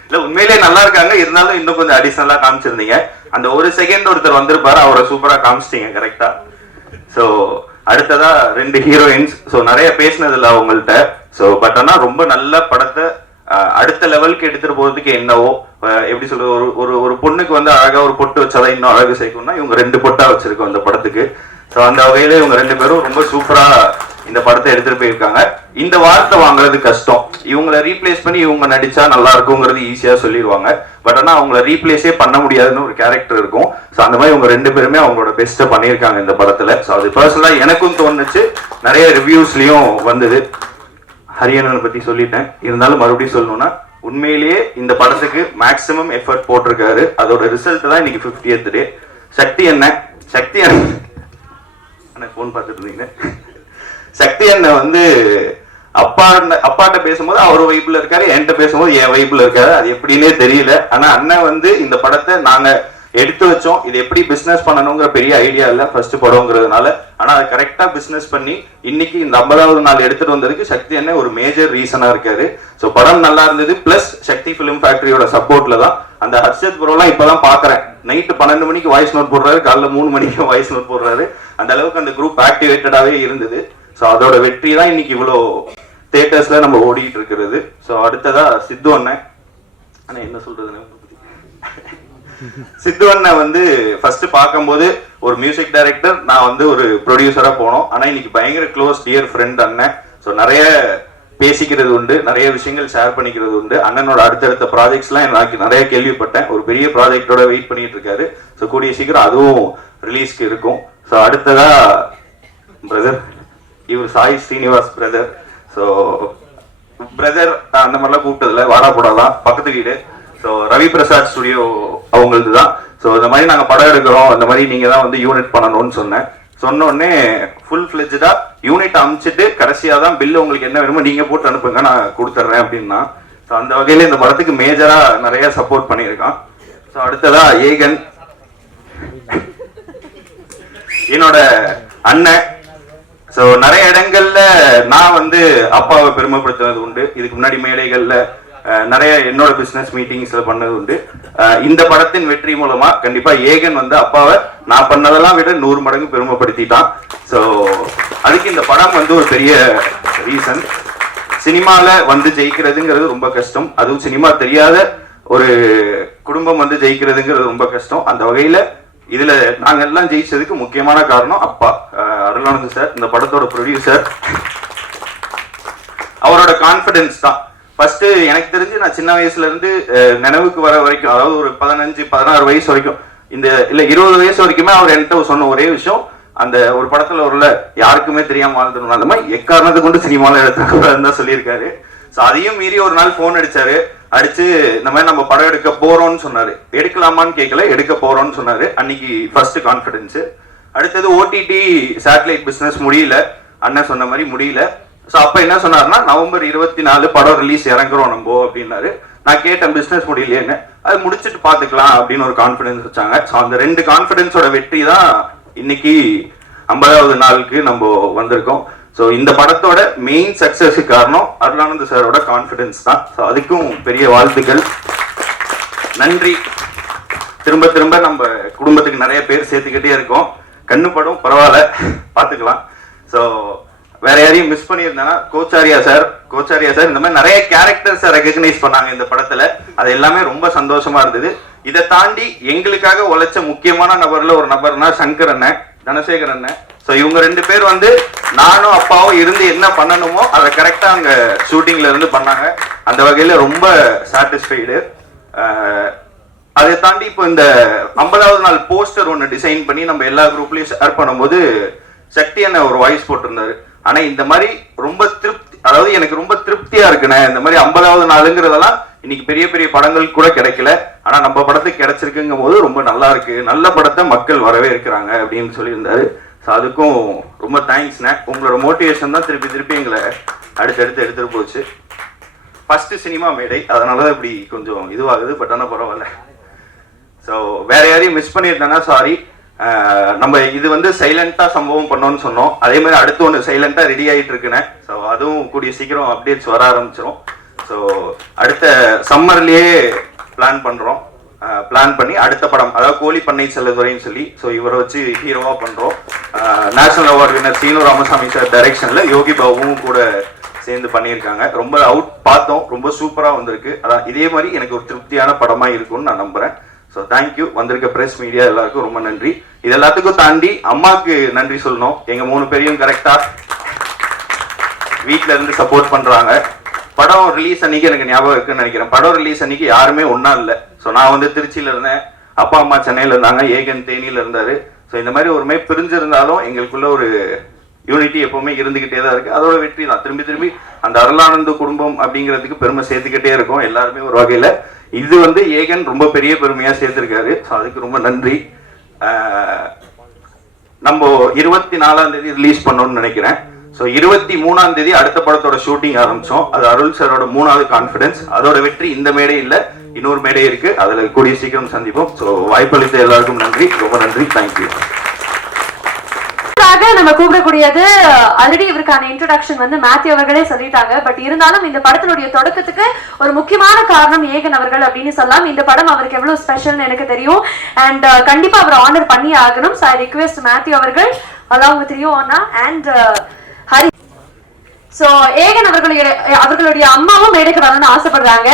இல்லை உண்மையிலேயே நல்லா இருக்காங்க, இருந்தாலும் இன்னும் கொஞ்சம் அடிஷ்னலாக காமிச்சிருந்தீங்க. அந்த ஒரு செகண்ட் ஒருத்தர் வந்திருப்பாரு, அவரை சூப்பராக காமிச்சிட்டீங்க கரெக்டாக. ஸோ அடுத்ததா 2 ஹீரோயின்ஸ். ஸோ நிறைய பேசினதில்ல அவங்கள்ட்ட. ஸோ பட் ஆனால் ரொம்ப நல்ல படத்தை அடுத்த லெவலுக்கு எடுத்துட்டு போறதுக்கு என்னவோ எப்படி சொல்றது, ஒரு பொண்ணுக்கு வந்து அழகா ஒரு பொட்டு வச்சாதான் இன்னும் அழகு சேர்க்கணும்னா இவங்க 2 பொட்டா வச்சிருக்கோம் இந்த படத்துக்கு. ஸோ அந்த வகையில இவங்க 2 பேரும் ரொம்ப சூப்பரா இந்த படத்தை எடுத்துட்டு போயிருக்காங்க. இந்த வார்த்தை வாங்குறது கஷ்டம். இவங்களை ரீப்ளேஸ் பண்ணி இவங்க நடிச்சா நல்லா இருக்குங்கிறது ஈஸியா சொல்லிடுவாங்க. பட் ஆனால் அவங்கள ரீப்ளேஸே பண்ண முடியாதுன்னு ஒரு கேரக்டர் இருக்கும். ஸோ அந்த மாதிரி இவங்க 2 பேருமே அவங்களோட பெஸ்ட்டை பண்ணியிருக்காங்க இந்த படத்துல. ஸோ அது பர்சனலா எனக்கும் தோணுச்சு, நிறைய ரிவ்யூஸ்லயும் வந்தது. ஹரியனனை பத்தி சொல்லிட்டேன், இருந்தாலும் மறுபடியும் சொல்லணும்னா உண்மையிலேயே இந்த படத்துக்கு மேக்சிமம் எஃபர்ட் போட்டிருக்காரு. அதோட ரிசல்ட் தான் இன்னைக்கு 50th டே. சக்தி அண்ணன் போன் பார்த்துட்டு இருந்தீங்க. சக்தி அண்ணன் வந்து அப்பாட்ட பேசும்போது அவர் வைப்புல இருக்காரு, என்கிட்ட பேசும்போது என் வைப்புல இருக்காரு. அது எப்படின்னே தெரியல. ஆனா அண்ணன் வந்து இந்த படத்தை நாங்க எடுத்து வச்சோம். இது எப்படி பிசினஸ் பண்ணணுங்கிற பெரிய ஐடியா இல்லை ஃபர்ஸ்ட் படம்ங்கிறதுனால. ஆனா அது கரெக்டா பிசினஸ் பண்ணி இன்னைக்கு இந்த 50வது நாள் எடுத்துட்டு வந்ததுக்கு சக்தி அண்ணன் ஒரு மேஜர் ரீசனா இருக்காரு. ஸோ படம் நல்லா இருந்தது, பிளஸ் சக்தி பிலிம் ஃபேக்டரியோட சப்போர்ட்ல தான். அந்த ஹர்ஷத் ப்ரோலாம் இப்பதான் பாக்குறேன், நைட்டு 12 மணிக்கு வாய்ஸ் நோட் போடுறாரு, காலைல 3 மணிக்கு வாய்ஸ் நோட் போடுறாரு. அந்த அளவுக்கு அந்த குரூப் ஆக்டிவேட்டடாவே இருந்தது. ஸோ அதோட வெற்றி தான் இன்னைக்கு இவ்வளோ தியேட்டர்ஸ்ல நம்ம ஓடிட்டு இருக்கிறது. ஸோ அடுத்ததா சித்து அண்ணன். அண்ணா என்ன சொல்றதுன்னு சித்து அண்ணன் வந்து ஃபர்ஸ்ட் பார்க்கும்போது ஒரு மியூசிக் டைரக்டர், நான் வந்து ஒரு ப்ரொடியூசரா போனோம். ஆனா இன்னைக்கு பயங்கர க்ளோஸ் டியர் ஃப்ரெண்ட் அண்ணன். ஸோ நிறைய பேசிக்கிறது உண்டு, நிறைய விஷயங்கள் ஷேர் பண்ணிக்கிறது உண்டு. அண்ணனோட அடுத்தடுத்த ப்ராஜெக்ட்ஸ்லாம் எனக்கு நிறைய கேள்விப்பட்டேன். ஒரு பெரிய ப்ராஜெக்டோட வெயிட் பண்ணிட்டு இருக்காரு. ஸோ கூடிய சீக்கிரம் அதுவும் ரிலீஸ்க்கு இருக்கும். ஸோ அடுத்ததா பிரதர், இவர் Sai Srinivas brother. So brother அந்த மாதிரிலாம் கூப்பிட்டதில்ல, வாடா போடாதான் பக்கத்து வீடு. ஸோ ரவி பிரசாத் ஸ்டுடியோ அவங்களது தான். ஸோ இந்த மாதிரி நாங்கள் படம் எடுக்கிறோம், இந்த மாதிரி நீங்கள் தான் வந்து யூனிட் பண்ணணும்னு சொன்ன உடனே ஃபுல் ஃபிளெஜ்டா யூனிட் அனுப்பிச்சிட்டு கடைசியாக தான் பில்லு உங்களுக்கு என்ன வேணுமோ நீங்கள் போட்டு அனுப்புங்க, நான் கொடுத்துட்றேன் அப்படின்னா. ஸோ அந்த வகையில் இந்த படத்துக்கு மேஜராக நிறைய சப்போர்ட் பண்ணியிருக்கான். ஸோ அடுத்ததா ஏகன், என்னோட அண்ணன். ஸோ நிறைய இடங்கள்ல நான் வந்து அப்பாவை பெருமைப்படுத்துனது உண்டு. இதுக்கு முன்னாடி மேடைகள்ல நிறைய என்னோட பிசினஸ் மீட்டிங்ஸ்ல பண்ணது உண்டு. இந்த படத்தின் வெற்றி மூலமா கண்டிப்பா ஏகன் வந்து அப்பாவை நான் பண்ணதெல்லாம் விட 100 மடங்கு பெருமைப்படுத்திட்டான். ஸோ அதுக்கு இந்த படம் வந்து ஒரு பெரிய ரீசன். சினிமால வந்து ஜெயிக்கிறதுங்கிறது ரொம்ப கஷ்டம், அதுவும் சினிமா தெரியாத ஒரு குடும்பம் வந்து ஜெயிக்கிறதுங்கிறது ரொம்ப கஷ்டம். அந்த வகையில இதுல நாங்க எல்லாம் ஜெயிச்சதுக்கு முக்கியமான காரணம் அப்பா அருளானந்த் சார், இந்த படத்தோட ப்ரொடியூசர். அவரோட கான்பிடன்ஸ் தான். ஃபர்ஸ்ட் எனக்கு தெரிஞ்சு நான் சின்ன வயசுல இருந்து நினைவுக்கு வர வரைக்கும், அதாவது ஒரு 15-16 வயசு வரைக்கும், இந்த இல்ல 20 வயசு வரைக்குமே அவர் என்கிட்ட சொன்ன ஒரே விஷயம், அந்த ஒரு படத்துல ஒரு யாருக்குமே தெரியாம வாழ்ந்துடணும், அந்த மாதிரி எக்காரணத்தை கொண்டு சினிமாவில் எடுத்துக்கூடாதுன்னு தான் சொல்லியிருக்காரு. ஸோ அதையும் மீறி ஒரு நாள் ஃபோன் அடிச்சு இந்த மாதிரி நம்ம படம் எடுக்க போறோம்னு சொன்னாரு. எடுக்கலாமான்னு கேட்கல, எடுக்க போறோம்னு சொன்னாரு. அன்னைக்கு ஃபர்ஸ்ட் கான்ஃபிடன்ஸ். அடுத்தது ஓடிடி சேட்டலைட் பிசினஸ் முடியல, அண்ணன் சொன்ன மாதிரி முடியல. ஸோ அப்போ என்ன சொன்னாருன்னா நவம்பர் 24 படம் ரிலீஸ் இறங்குறோம் நம்ம அப்படின்னாரு. நான் கேட்டேன் பிஸ்னஸ் முடியலையேன்னு. அது முடிச்சுட்டு பார்த்துக்கலாம் அப்படின்னு ஒரு கான்ஃபிடன்ஸ் வச்சாங்க. ஸோ அந்த 2 கான்ஃபிடன்ஸோட வெற்றி தான் இன்னைக்கு 50வது நாளுக்கு நம்ம வந்திருக்கோம். ஸோ இந்த படத்தோட மெயின் சக்சஸுக்கு காரணம் அருளானந்த சாரோட கான்ஃபிடன்ஸ் தான். ஸோ அதுக்கும் பெரிய வாழ்த்துக்கள், நன்றி. திரும்ப திரும்ப நம்ம குடும்பத்துக்கு நிறைய பேர் சேர்த்துக்கிட்டே இருக்கோம். கண்ணு படம் பரவாயில்ல, பார்த்துக்கலாம். ஸோ வேற யாரையும் மிஸ் பண்ணியிருந்தேன்னா கோச்சாரியா சார் இந்த மாதிரி நிறைய கேரக்டர்ஸை ரெகக்னைஸ் பண்ணாங்க இந்த படத்துல. அது எல்லாமே ரொம்ப சந்தோஷமா இருந்தது. இதை தாண்டி எங்களுக்காக உழைச்ச முக்கியமான நபர்ல ஒரு நபர்னா சங்கர் அண்ணன், தனசேகர் அண்ணன். ஸோ இவங்க 2 பேர் வந்து நானும் அப்பாவும் இருந்து என்ன பண்ணணுமோ அதை கரெக்டா அங்க ஷூட்டிங்ல இருந்து பண்ணாங்க. அந்த வகையில ரொம்ப சாட்டிஸ்ஃபைடு. அதை தாண்டி இப்போ இந்த 50வது நாள் போஸ்டர் ஒன்று டிசைன் பண்ணி நம்ம எல்லா குரூப்லயும் ஷேர் பண்ணும்போது சக்தி அண்ணன் ஒரு வாய்ஸ் போட்டிருந்தாரு. ஆனா இந்த மாதிரி ரொம்ப அதாவது எனக்கு ரொம்ப திருப்தியா இருக்குண்ணே. இந்த மாதிரி 50வது நாளுங்கிறதெல்லாம் இன்னைக்கு பெரிய பெரிய படங்கள் கூட கிடைக்கல, ஆனா நம்ம படத்துக்கு கிடைச்சிருக்குங்கும் போது ரொம்ப நல்லா இருக்கு. நல்ல படத்தை மக்கள் வரவே இருக்கிறாங்க அப்படின்னு சொல்லியிருந்தாரு. ஸோ அதுக்கும் ரொம்ப தேங்க்ஸ்ண்ணே. உங்களோட மோட்டிவேஷன் தான் திருப்பி எங்களை அடுத்தடுத்து எடுத்துட்டு போச்சு. ஃபர்ஸ்ட் சினிமா மேடை, அதனாலதான் இப்படி கொஞ்சம் இதுவாகுது. பட் ஆனால் பரவாயில்ல. ஸோ வேற யாரையும் மிஸ் பண்ணியிருந்தேன்னா சாரி. நம்ம இது வந்து சைலண்டா சம்பவம் பண்ணோம்னு சொன்னோம். அதே மாதிரி அடுத்து ஒன்று சைலண்டா ரெடி ஆகிட்டு இருக்குண்ணே. ஸோ அதுவும் கூடிய சீக்கிரம் அப்டேட்ஸ் வர ஆரம்பிச்சிடும். ஸோ அடுத்த சம்மர்லயே பிளான் பண்ணி அடுத்த படம், அதாவது கோழி பண்ணை செல்லதுரைன்னு சொல்லி, ஸோ இவரை வச்சு ஹீரோவா பண்றோம். National award winner Seenu Ramasamy sir டைரக்ஷன்ல யோகி பாபுவும் கூட சேர்ந்து பண்ணியிருக்காங்க. ரொம்ப அவுட் பார்த்தோம், ரொம்ப சூப்பரா வந்திருக்கு. அதான் இதே மாதிரி எனக்கு ஒரு திருப்தியான படமா இருக்கும்னு நான் நம்புறேன். So thank you. வந்திருக்க பிரஸ் மீடியா எல்லாருக்கும் ரொம்ப நன்றி. இது எல்லாத்துக்கும் தாண்டி அம்மாவுக்கு நன்றி சொல்லணும். எங்க 3 பேரையும் கரெக்டா வீட்டுல இருந்து சப்போர்ட் பண்றாங்க. படம் ரிலீஸ் அன்னைக்கு எனக்கு ஞாபகம் இருக்குன்னு நினைக்கிறேன். படம் ரிலீஸ் அன்னைக்கு யாருமே ஒன்னா இல்லை. ஸோ நான் வந்து திருச்சியில இருந்தேன், அப்பா அம்மா சென்னையில இருந்தாங்க, ஏகன் தேனியில இருந்தாரு. ஸோ இந்த மாதிரி ஒருமே பிரிஞ்சிருந்தாலும் எங்களுக்குள்ள ஒரு யூனிட்டி எப்பவுமே இருந்துகிட்டே தான் இருக்கு. அதோட வெற்றி தான் திரும்பி அந்த அருளானந்த குடும்பம் அப்படிங்கிறதுக்கு பெருமை சேர்த்துக்கிட்டே இருக்கும் எல்லாருமே ஒரு வகையில. இது வந்து ஏகன் ரொம்ப பெரிய பெருமையா சேர்த்திருக்காரு. ஸோ அதுக்கு ரொம்ப நன்றி. நம்ம 24ஆம் தேதி ரிலீஸ் பண்ணோம்னு நினைக்கிறேன். ஸோ 23ஆம் தேதி அடுத்த படத்தோட ஷூட்டிங் ஆரம்பிச்சோம். அது அருள் சாரோட 3வது கான்ஃபிடன்ஸ். அதோட வெற்றி இந்த மேடை இல்ல, இன்னொரு மேடை இருக்கு. அதுல கூடிய சீக்கிரம் சந்திப்போம். ஸோ வாய்ப்பளித்த எல்லாருக்கும் நன்றி, ரொம்ப நன்றி. தேங்க்யூ. நம்ம கூப்பிடக்கூடியது ஆல்ரெடி இவருக்கான இன்ட்ரோடக்ஷன் வந்து மேத்யூ அவர்களே சொல்லிட்டாங்க. பட் இருந்தாலும் இந்த படத்தினுடைய தொடக்கத்துக்கு ஒரு முக்கியமான காரணம் ஏகன் அவர்கள் அப்படின்னு சொல்லலாம். இந்த படம் அவருக்கு எவ்வளவு ஸ்பெஷல்னு எனக்கு தெரியும். அண்ட் கண்டிப்பா அவர் ஆனர் பண்ணி ஆகணும். ஸோ ஐ ரிக்வெஸ்ட் மேத்யூ அவர்கள் along with ரியோ அண்ணா அண்ட் ஹரி. ஸோ ஏகன் அவர்களுடைய அம்மாவும் மேடைக்கு வரணும்னு ஆசைப்படுறாங்க.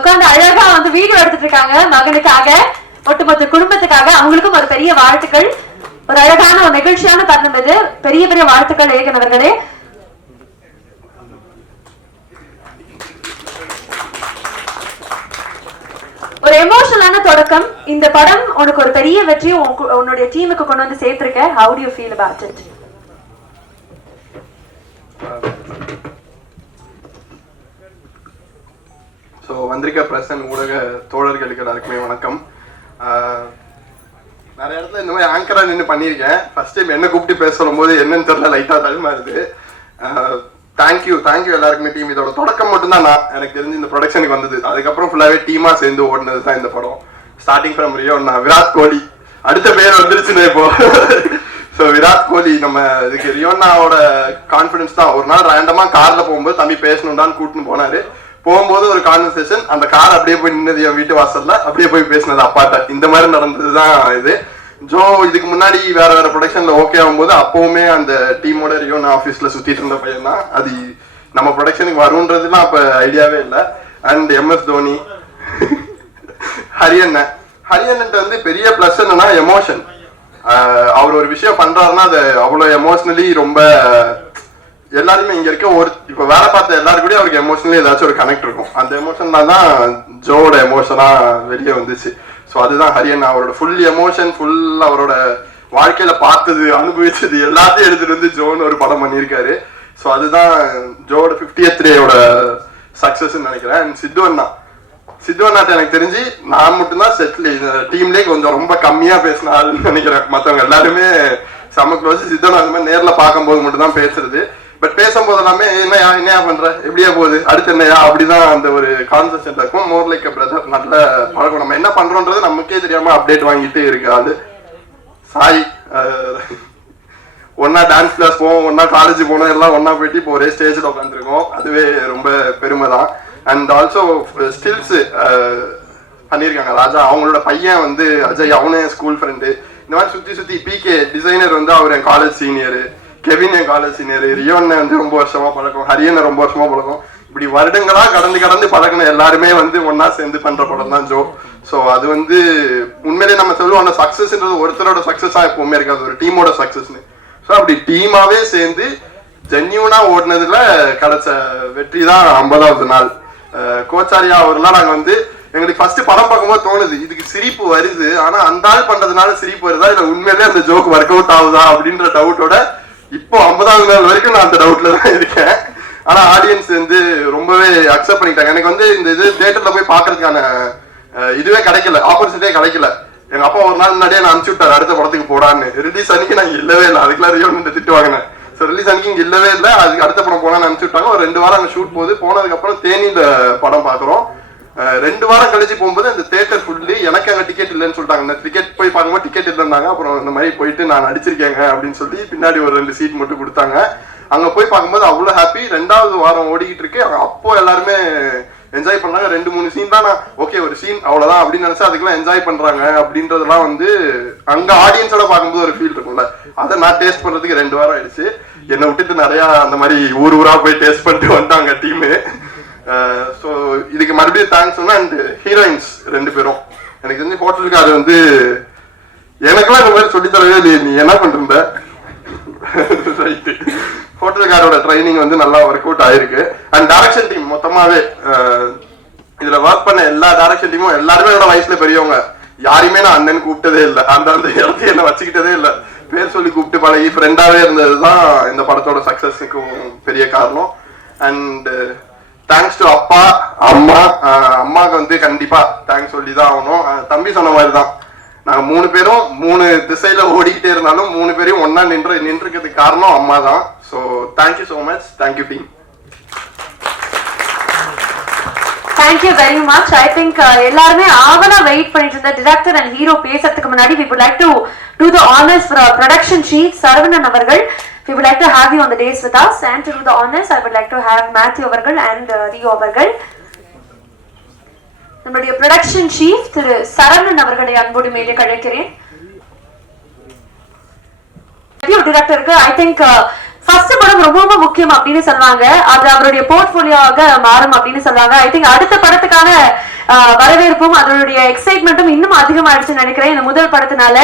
உட்காந்து அழகா வந்து வீடியோ எடுத்துட்டு இருக்காங்க மகனுக்காக, ஒட்டுமொத்த குடும்பத்துக்காக. அவங்களுக்கும் ஒரு பெரிய வாழ்த்துக்கள். ஒரு அழகான ஒரு நெகிழ்ச்சியான தருணம் இது. பெரிய பெரிய வாழ்த்துக்கள் ஏகன் அவர்களே. ஒரு எமோஷனலான தொடக்கம். இந்த படம் உனக்கு ஒரு பெரிய வெற்றி உன்னுடைய டீமுக்கு கொண்டு வந்து சேர்த்திருக்க. How do you feel about it? So வந்திருக்க பிரசன் ஊடக தோழர்களுக்கு எல்லாருக்குமே வணக்கம். நிறைய இடத்துல இந்த மாதிரி ஆங்கராக நின்று பண்ணியிருக்கேன். ஃபர்ஸ்ட் டைம் என்ன கூப்பிட்டு பேச சொல்லும்போது என்னன்னு தெரியல, லைட்டாக தடுமாறுது. தேங்க்யூ எல்லாருக்குமே. டீம் இதோட தொடக்கம் மட்டும்தான் எனக்கு தெரிஞ்சு இந்த ப்ரொடக்ஷனுக்கு வந்தது. அதுக்கப்புறம் ஃபுல்லாகவே டீமாக சேர்ந்து ஓடினது தான் இந்த படம். ஸ்டார்டிங் ஃப்ரம் ரியோண்ணா, விராட் கோலி அடுத்த பேர் வந்துருச்சுன்னு இப்போ. ஸோ விராட் கோலி நம்ம இதுக்கு ரியோண்ணாவோட கான்ஃபிடன்ஸ் தான். ஒரு நாள் ரேண்டமாக காரில் போகும்போது தம்பி பேசணும்டான்னு கூட்டின்னு போனார். போகும்போது ஒரு கான்வர்சேஷன், அந்த கார் அப்படியே போய் நின்னது என் வீட்டு வாசல்ல, அப்படியே போய் பேசினது அப்பாட்ட. இந்த மாதிரி நடந்ததுதான் இது. ஜோ இதுக்கு முன்னாடி வேற ப்ரொடக்ஷன்ல ஓகே ஆகும்போது அப்பவுமே அந்த டீமோட ரியோனா ஆஃபீஸ்ல சுத்திட்டு இருந்த பையன் தான். அது நம்ம ப்ரொடக்ஷனுக்கு வரும்ன்றதுலாம் அப்ப ஐடியாவே இல்லை. அண்ட் MS தோனி, ஹரியண்ணன் வந்து பெரிய பிளஸ் என்னன்னா எமோஷன். அவர் ஒரு விஷயம் பண்றாருன்னா அது அவ்வளோ எமோஷனலி ரொம்ப எல்லாருமே இங்க இருக்க இப்ப வேலை பார்த்த எல்லாரும் கூட அவருக்கு எமோஷனலி ஏதாச்சும் ஒரு கனெக்ட் இருக்கும். அந்த எமோஷன் தான் ஜோவோட எமோஷனா வெளியே வந்துச்சு. ஸோ அதுதான் ஹரியன். அவரோட ஃபுல் எமோஷன், ஃபுல் அவரோட வாழ்க்கையில பார்த்தது, அனுபவிச்சது எல்லாத்தையும் எடுத்துட்டு வந்து ஜோன்னு ஒரு படம் பண்ணியிருக்காரு. ஸோ அதுதான் ஜோவோட 50th டேயோட சக்ஸஸ்ன்னு நினைக்கிறேன். அண்ட் சித்து அண்ணாட்ட எனக்கு தெரிஞ்சு நான் மட்டும்தான் செட்டில் டீம்லேயே கொஞ்சம் ரொம்ப கம்மியாக பேசின ஆளுன்னு நினைக்கிறேன். மற்றவங்க எல்லாருமே செம்ம க்ளோஸ். சித்து அண்ணா அந்த மாதிரி நேரில் பார்க்கும்போது மட்டும்தான் பேசுறது. பட் பேசும்போது எல்லாமே என்னையா பண்ற, எப்படியா போகுது, அடுத்து என்னையா, அப்படிதான் அந்த ஒரு கான்செப்ட் இருக்கும். மோர் லைக் பிரதர், நல்ல பழக்கம். நம்ம என்ன பண்றோன்றது நமக்கே தெரியாம அப்டேட் வாங்கிட்டு இருக்காது. சாய் ஒன்னா டான்ஸ் கிளாஸ் போவோம், ஒன்னா காலேஜ் போனோம், எல்லாம் ஒன்னா போயிட்டு இப்போ ஒரே ஸ்டேஜில் உட்காந்துருக்கோம். அதுவே ரொம்ப பெருமை தான். அண்ட் ஆல்சோ ஸ்டில்ஸ் பண்ணியிருக்காங்க ராஜா, அவங்களோட பையன் வந்து அஜய், அவனே ஸ்கூல் ஃப்ரெண்டு. இந்த மாதிரி சுற்றி பிகே டிசைனர் வந்து அவர் என் காலேஜ் சீனியரு, கெவின் என் காலேஜ் சீனியர், ரியோன்னு வந்து ரொம்ப வருஷமா பழக்கம், ஹரியனை ரொம்ப வருஷமா பழக்கம். இப்படி வருடங்களா கடந்து பழகின எல்லாருமே வந்து ஒன்னா சேர்ந்து பண்ற படம் தான் ஜோ. ஸோ அது வந்து உண்மையிலேயே நம்ம சொல்லுவோம், அந்த சக்சஸ்ன்றது ஒருத்தரோட சக்சஸா எப்பவுமே இருக்காது, ஒரு டீமோட சக்சஸ்ன்னு. ஸோ அப்படி டீமாவே சேர்ந்து ஜென்யூனா ஓடினதுல கிடைச்ச வெற்றி தான் 50வது நாள். கோச்சாரியா அவர்லாம் நாங்கள் வந்து எங்களுக்கு ஃபர்ஸ்ட் படம் பார்க்கும்போது தோணுது, இதுக்கு சிரிப்பு வருது, ஆனா அந்த ஆள் பண்றதுனால சிரிப்பு வருதா இல்லை உண்மையிலேயே அந்த ஜோக் ஒர்க் அவுட் ஆகுதா அப்படின்ற டவுட்டோட இப்போ 50வது நாள் வரைக்கும் நான் அந்த டவுட்ல தான் இருக்கேன். ஆனா ஆடியன்ஸ் வந்து ரொம்பவே அக்செப்ட் பண்ணிட்டாங்க. எனக்கு வந்து இந்த இது தியேட்டர்ல போய் பாக்குறதுக்கான இதுவே கிடைக்கல, ஆப்பர்ச்சுனிட்டியே கிடைக்கல. எங்க அப்பா ஒரு நாள் முன்னாடியே நான் அனுப்பிச்சு விட்டாரு அடுத்த படத்துக்கு போடான்னு. ரிலீஸ் அன்னைக்கு நான் இல்லவே இல்லை, அதுக்கெல்லாம் ரியோன் திட்டு வாங்கினேன். ஸோ ரிலீஸ் அன்னைக்கு இங்க இல்லவே இல்லை, அதுக்கு அடுத்த படம் போனான்னு அனுப்பிச்சு விட்டாங்க. ஒரு 2 வாரம் அங்கே ஷூட் போகுது. போனதுக்கு அப்புறம் தேனியில படம் பாக்குறோம். 2 வாரம் கழிச்சு போகும்போது அந்த தியேட்டர் ஃபுல்லி, எனக்கு அங்கே டிக்கெட் இல்லைன்னு சொல்லிட்டாங்க. இந்த டிக்கெட் போய் பார்க்கும்போது டிக்கெட் இல்லைன்னாங்க. அப்புறம் இந்த மாதிரி போயிட்டு நான் நடிச்சிருக்கேங்க அப்படின்னு சொல்லி பின்னாடி ஒரு 2 சீட் மட்டும் கொடுத்தாங்க. அங்க போய் பார்க்கும்போது அவ்வளோ ஹாப்பி. 2வது வாரம் ஓடிக்கிட்டு இருக்கு. அப்போ எல்லாருமே என்ஜாய் பண்ணாங்க. 2-3 சீன் தான் நான் ஓகே ஒரு சீன் அவ்வளவுதான் அப்படின்னு நினைச்சா அதுக்கெல்லாம் என்ஜாய் பண்றாங்க அப்படின்றதெல்லாம் வந்து அங்க ஆடியன்ஸோட பார்க்கும்போது ஒரு ஃபீல் இருக்கும்ல, அதை நான் டேஸ்ட் பண்றதுக்கு 2 வாரம் ஆயிடுச்சு. என்னை விட்டுட்டு நிறைய அந்த மாதிரி ஊரா போய் டேஸ்ட் பண்ணிட்டு வந்தாங்க டீமு. ஸோ இதுக்கு மறுபடியும் தேங்க்ஸ் சொன்னா. அண்ட் ஹீரோயின்ஸ் 2 பேரும் எனக்கு தெரிஞ்சு ஹோட்டலுக்கு அது வந்து எனக்கெல்லாம் இந்த மாதிரி சொல்லித்தரவே இல்லையே, நீ என்ன பண்ற ரைட்டு. ஹோட்டல்காரோட ட்ரைனிங் வந்து நல்லா ஒர்க் அவுட் ஆயிருக்கு. அண்ட் டைரக்ஷன் டீம் மொத்தமாவே இதுல ஒர்க் பண்ண எல்லா டைரக்ஷன் டீமும் எல்லாருமே என்னோட வயசுல பெரியவங்க. யாரையுமே நான் அண்ணன் கூப்பிட்டதே இல்லை, அந்த இடத்துல என்ன வச்சுக்கிட்டதே இல்லை. பேர் சொல்லி கூப்பிட்டு பழகி ஃப்ரெண்டாவே இருந்ததுதான் இந்த படத்தோட சக்சஸுக்கும் பெரிய காரணம். அண்ட் தேங்க்ஸ் டு அப்பா அம்மா. அம்மாவுக்கு வந்து கண்டிப்பா தேங்க்ஸ் சொல்லி தான் ஆகணும். தம்பி சொன்ன மாதிரி தான், நாங்க 3 பேரும் 3 திசையில ஓடிக்கிட்டே இருந்தாலும் 3 பேரையும் ஒன்னா நின்றுக்கிறதுக்கு காரணம் அம்மா தான். So thank you so much. Thank you team. Thank you very much. I think எல்லாருமே ஆவலா வெயிட் பண்ணிட்டு இருந்த டிரெக்டர் அண்ட் ஹீரோ பேசுறதுக்கு முன்னாடி we would like to do the honors for our production chief Saravanan அவர்கள். We would like to have you on the days with us, and to do the honors I would like to have Matthew அவர்கள் and Rio அவர்கள். நம்முடைய production chief Thiru Saravanan அவர்களை அன்போடு மேலே கழைக்கிறேன். டிரெக்டருக்கு I think first படம் ரொம்ப ரொம்ப முக்கியம் அப்படின்னு சொல்லுவாங்க, அது அவருடைய போர்ட்ஃபோலியோவாக மாறும் அப்படின்னு சொல்லுவாங்க. ஐ திங்க் அடுத்த படத்துக்கான வரவேற்பும் அதனுடைய எக்ஸைட்மெண்ட்டும் இன்னும் அதிகமாயிடுச்சுன்னு நினைக்கிறேன் இந்த முதல் படத்தினால.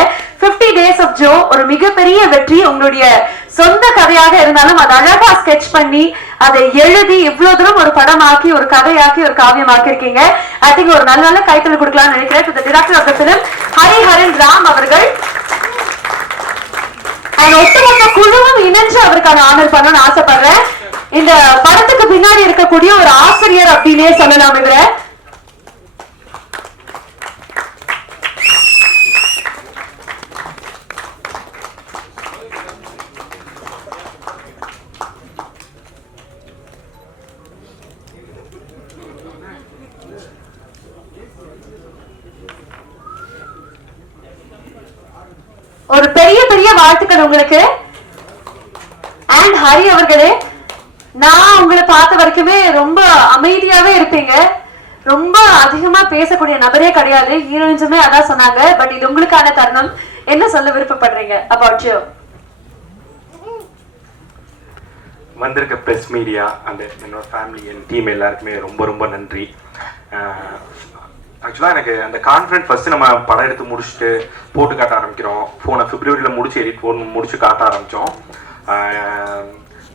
50 Days of Joe ஒரு மிகப்பெரிய வெற்றி. உங்களுடைய சொந்த கதையாக இருந்தாலும் அதை அழகா ஸ்கெட்ச் பண்ணி அதை எழுதி இவ்வளவு தூரம் ஒரு படமாக்கி ஒரு கதையாக்கி ஒரு காவியமாக்கி இருக்கீங்க. ஐ திங்க் ஒரு நல்ல கைத்தல் கொடுக்கலாம்னு நினைக்கிறேன். Director of the film Hariharan Ram அவர்கள். ஒட்டுமொத்த குழுவும் இணைஞ்சு அவருக்கான ஆனர் பண்ணணும்னு ஆசைப்படுறேன். இந்த படத்துக்கு பின்னாடி இருக்கக்கூடிய ஒரு ஆசிரியர் அப்படின்னே சொல்லலாம். இவர ஒரு பெரிய பெரிய வாழ்த்துக்கள் உங்களுக்கு. அண்ட் ஹரி அவர்களே, நான் உங்களை பார்த்த வரைக்குமே ரொம்ப அமைதியாவே இருப்பீங்க, ரொம்ப அதிகமா பேசக்கூடிய நபரே கிடையாது. ஹீரோயின்ஸுமே அதான் சொன்னாங்க. பட் இது உங்களுக்கான தருணம். என்ன சொல்ல விருப்பப்படுறீங்க அபவுட் யூ? வந்திருக்க ப்ரெஸ் மீடியா அண்ட் என்னோட ஃபேமிலி என் டீம் எல்லாருக்குமே ரொம்ப ரொம்ப நன்றி. ஆக்சுவலாக எனக்கு அந்த கான்ஃபிடன்ட் ஃபஸ்ட்டு நம்ம படம் எடுத்து முடிச்சுட்டு போட்டு காட்ட ஆரம்பிக்கிறோம். ஃபோனை பிப்ரவரியில் முடிச்சு ஃபோன் முடிச்சு காட்ட ஆரம்பித்தோம்.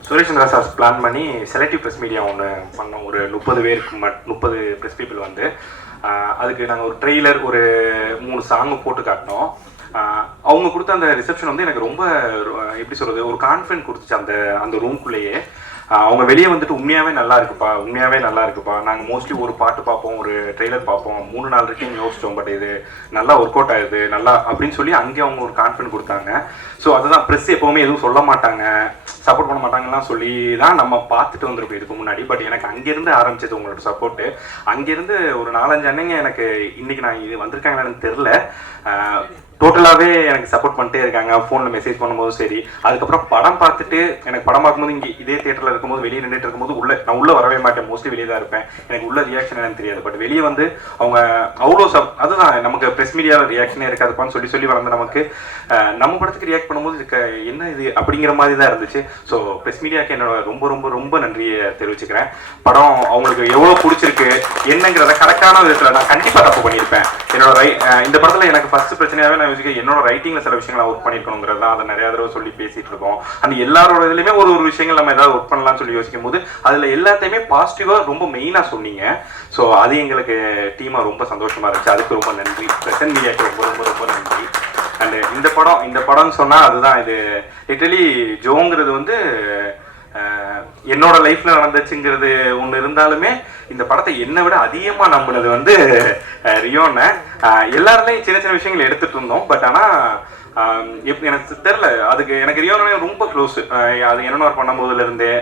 சுரேஷ் சந்திரா சார் பிளான் பண்ணி செலக்டிவ் ப்ரெஸ் மீடியா ஒன்று பண்ணோம். ஒரு 30 பேருக்கு 30 ப்ரெஸ் பீப்புள் வந்து அதுக்கு நாங்கள் ஒரு ட்ரெய்லர் ஒரு 3 சாங்கு போட்டு காட்டினோம். அவங்க கொடுத்த அந்த ரிசப்ஷன் வந்து எனக்கு ரொம்ப எப்படி சொல்கிறது ஒரு கான்ஃபிடென்ட் கொடுத்துச்சு அந்த ரூம்குள்ளேயே. அவங்க வெளியே வந்துட்டு உண்மையாகவே நல்லா இருக்குப்பா, நாங்கள் மோஸ்ட்லி ஒரு பாட்டு பார்ப்போம், ஒரு ட்ரெய்லர் பார்ப்போம், 3-4 ரேட்டிங் யோசிச்சோம், பட் இது நல்லா ஒர்க் அவுட் ஆகுது நல்லா அப்படின்னு சொல்லி அங்கே அவங்க ஒரு கான்ஃபிடென்ட் கொடுத்தாங்க. ஸோ அதுதான் ப்ரெஸ் எப்போவுமே எதுவும் சொல்ல மாட்டாங்க, சப்போர்ட் பண்ண மாட்டாங்கலாம் சொல்லி தான் நம்ம பார்த்துட்டு வந்துருப்போம் இதுக்கு முன்னாடி. பட் எனக்கு அங்கேருந்து ஆரம்பிச்சது உங்களோட சப்போர்ட்டு. அங்கேருந்து ஒரு 4-5 அண்ணங்க எனக்கு இன்னைக்கு நான் இது வந்திருக்காங்கன்னு தெரில, டோட்டலாகவே எனக்கு சப்போர்ட் பண்ணிட்டே இருக்காங்க. ஃபோனில் மெசேஜ் பண்ணும்போதும் சரி, அதுக்கப்புறம் படம் பார்த்துட்டு எனக்கு படம் பார்க்கும்போது இங்கே இதே தியேட்டரில் இருக்கும்போது வெளியே நின்றுட்டு இருக்கும்போது நான் உள்ளே வரவே மாட்டேன், மோஸ்ட்லி வெளியே தான் இருப்பேன். எனக்கு உள்ள ரியாக்ஷன் என்னன்னு தெரியாது. பட் வெளியே வந்து அவங்க அவ்வளோ அதுதான் நமக்கு ப்ரெஸ் மீடியாவில் ரியாக்ஷனே இருக்காதுப்பான்னு சொல்லி வளர்ந்து நமக்கு நம்ம படத்துக்கு ரியாக்ட் பண்ணும்போது என்ன இது அப்படிங்கிற மாதிரி தான் இருந்துச்சு. ஸோ ப்ரெஸ் மீடியாவுக்கு என்னோட ரொம்ப ரொம்ப ரொம்ப நன்றியை தெரிவிச்சுக்கிறேன். படம் அவங்களுக்கு எவ்வளோ பிடிச்சிருக்கு என்னங்கிறத கரெக்டான விதத்தில் நான் கண்டிப்பாக தப்பு பண்ணியிருப்பேன். என்னோட இந்த படத்தில் எனக்கு ஃபர்ஸ்ட் பிரச்சனையாகவே நான் என்னோட ரைட்டிங்ல சில விஷயங்களை ஒர்க் பண்ணிருக்கணுங்கிறது தான். அதை நிறைய தடவை சொல்லி பேசிட்டு இருக்கோம். அந்த எல்லாரோட இதுலயுமே ஒரு விஷயங்கள் நம்ம ஏதாவது ஒர்க் பண்ணலாம்னு சொல்லி யோசிக்கும் போது அதுல எல்லாத்தையுமே பாசிட்டிவா ரொம்ப மெயினா சொன்னீங்க. ஸோ அது எங்களுக்கு டீமா ரொம்ப சந்தோஷமா இருந்துச்சு. அதுக்கு ரொம்ப நன்றி. பிரசன்ட் மீடியாவுக்கு ரொம்ப ரொம்ப ரொம்ப நன்றி. அண்ட் இந்த படம்னு சொன்னா அதுதான், இது லிட்டரலி ஜோங்கிறது வந்து என்னோட லைஃப்ல நடந்துச்சுங்கிறது ஒன்று இருந்தாலுமே இந்த படத்தை என்னை விட அதிகமா நம்பினது வந்து ரியோன்னு. எல்லாருலையும் சின்ன சின்ன விஷயங்கள் எடுத்துட்டு இருந்தோம். பட் ஆனால் எனக்கு தெரில, அதுக்கு எனக்கு ரியோனே ரொம்ப க்ளோஸ். அது என்னென்ன பண்ணும்போதுல இருந்தே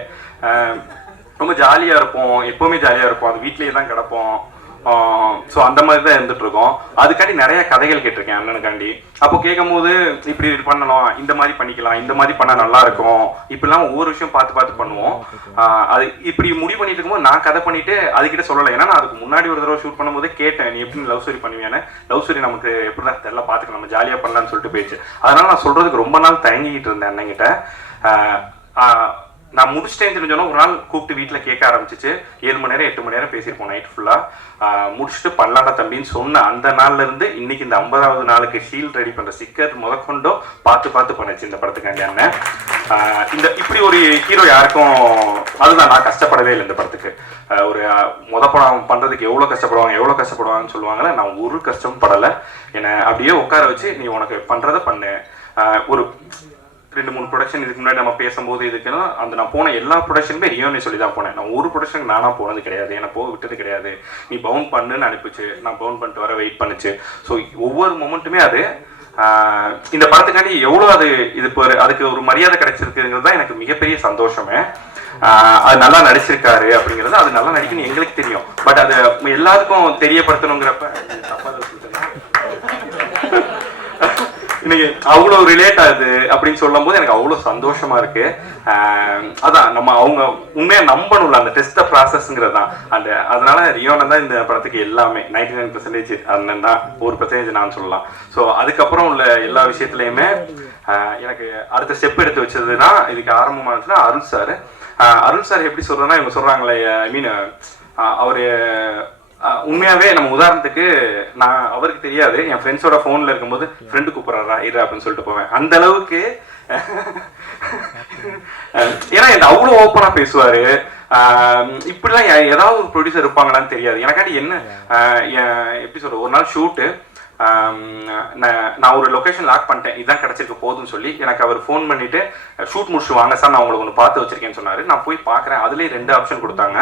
ரொம்ப ஜாலியாக இருப்போம், எப்போவுமே ஜாலியாக இருப்போம். அது வீட்லேயே தான் கிடப்போம். ஸோ அந்த மாதிரி தான் இருந்துட்டு இருக்கோம். அதுக்காண்டி நிறைய கதைகள் கேட்டிருக்கேன் அண்ணனுக்காண்டி. அப்போ கேட்கும் போது இப்படி பண்ணணும், இந்த மாதிரி பண்ணிக்கலாம், இந்த மாதிரி பண்ணால் நல்லா இருக்கும், இப்படிலாம் ஒவ்வொரு விஷயம் பார்த்து பண்ணுவோம். அது இப்படி முடிவு பண்ணிட்டு இருக்கும்போது நான் கதை பண்ணிட்டு அதுக்கிட்ட சொல்லலை. ஏன்னா நான் அதுக்கு முன்னாடி ஒரு தடவை ஷூட் பண்ணும்போதே கேட்டேன், நீ எப்படி லவ் ஸ்டோரி பண்ணுவேன்னு. லவ் ஸ்டோரி நமக்கு எப்படி தான் தெரியல, பார்த்துக்கலாம், நம்ம ஜாலியாக பண்ணலான்னு சொல்லிட்டு போயிடுச்சு. அதனால நான் சொல்றதுக்கு ரொம்ப நாள் தயங்கிக்கிட்டு இருந்தேன் அண்ணங்கிட்ட. நான் முடிச்சிட்டேன்னு தெரிஞ்சோன்னா ஒரு நாள் கூப்பிட்டு வீட்டில் கேட்க ஆரம்பிச்சிச்சு. 7 மணி நேரம் 8 மணி நேரம் பேசியிருப்போம் நைட் ஃபுல்லாக. முடிச்சுட்டு பண்ணலாடா தம்பின்னு சொன்ன அந்த நாள்ல இருந்து இன்னைக்கு இந்த 50வது நாளுக்கு ஷீல்ட் ரெடி பண்ணுற ஸ்டிக்கர் முதற்கொண்டோ பார்த்து பண்ணிச்சு இந்த படத்துக்காண்டி அண்ணன். இப்படி ஒரு ஹீரோ யாருக்கும், அதுதான் நான் கஷ்டப்படவே இல்லை இந்த படத்துக்கு. ஒரு படம் பண்ணுறதுக்கு எவ்வளோ கஷ்டப்படுவாங்கன்னு சொல்லுவாங்கல்ல, நான் ஒரு கஷ்டமும் படலை. என்னை அப்படியே உட்கார வச்சு நீ உனக்கு பண்ணுறதை பண்ணு. ஒரு 2-3 ப்ரொடக்ஷன் இதுக்கு முன்னாடி நம்ம பேசும்போது இதுக்குன்னா நான் போன எல்லா ப்ரொடக்ஷனுமே ரியோனே சொல்லி தான் போனேன். நான் ஒரு ப்ரொடக்ஷனுக்கு நானாக போனது கிடையாது, என்னை போக விட்டது கிடையாது. நீ பவுன் பண்ணுன்னு அனுப்பிச்சு, நான் பவுன் பண்ணிட்டு வர வெயிட் பண்ணுச்சு. ஸோ ஒவ்வொரு மொமெண்ட்டுமே அது இந்த படத்துக்காண்டி எவ்வளோ இது அதுக்கு ஒரு மரியாதை கிடைச்சிருக்குங்கிறது தான் எனக்கு மிகப்பெரிய சந்தோஷமே. அது நல்லா நடிச்சிருக்காரு அப்படிங்கிறது, அது நல்லா நடிக்கணும் எங்களுக்கு தெரியும். பட் அது எல்லாருக்கும் தெரியப்படுத்தணுங்கிறப்ப இன்னைக்கு அவ்வளோ ரிலேட் ஆகுது அப்படின்னு சொல்லும் போது எனக்கு அவ்வளோ சந்தோஷமா இருக்கு. அதான் நம்ம அவங்க உண்மையா நம்பணும்ல, அந்த டெஸ்ட் ப்ராசஸ்ங்கிறது தான். அதனால ரியோனை தான் இந்த படத்துக்கு எல்லாமே 99% அண்ணன் தான், 1% நான் சொல்லலாம். ஸோ அதுக்கப்புறம் உள்ள எல்லா விஷயத்துலையுமே எனக்கு அடுத்த ஸ்டெப் எடுத்து வச்சதுன்னா, இதுக்கு ஆரம்பமானுச்சுன்னா அருள் சார் எப்படி சொல்றதுன்னா, இவங்க சொல்றாங்களே, ஐ மீன் அவரு உண்மையாவே நம்ம உதாரணத்துக்கு நான் அவருக்கு தெரியாது, என் ஃப்ரெண்ட்ஸோட ஃபோன்ல இருக்கும்போது ஃப்ரெண்டு கூப்பிட்றாரா இரு அப்படின்னு சொல்லிட்டு போவேன். அந்த அளவுக்கு ஏன்னா இந்த அவ்வளோ ஓப்பனா பேசுவாரு. இப்படிலாம் ஏதாவது ஒரு ப்ரொடியூசர் இருப்பாங்களான்னு தெரியாது எனக்காண்டி. என்ன எப்படி சொல்ற, ஒரு நாள் ஷூட்டு, நான் ஒரு லொக்கேஷன் லாக் பண்ணிட்டேன், இதான் கிடைச்சிருக்கு போதும்னு சொல்லி எனக்கு அவர் ஃபோன் பண்ணிட்டு ஷூட் முடிச்சு வாங்க சார், நான் உங்களுக்கு ஒன்று பார்த்து வச்சிருக்கேன்னு சொன்னார். நான் போய் பார்க்குறேன், அதுலேயே 2 ஆப்ஷன் கொடுத்தாங்க.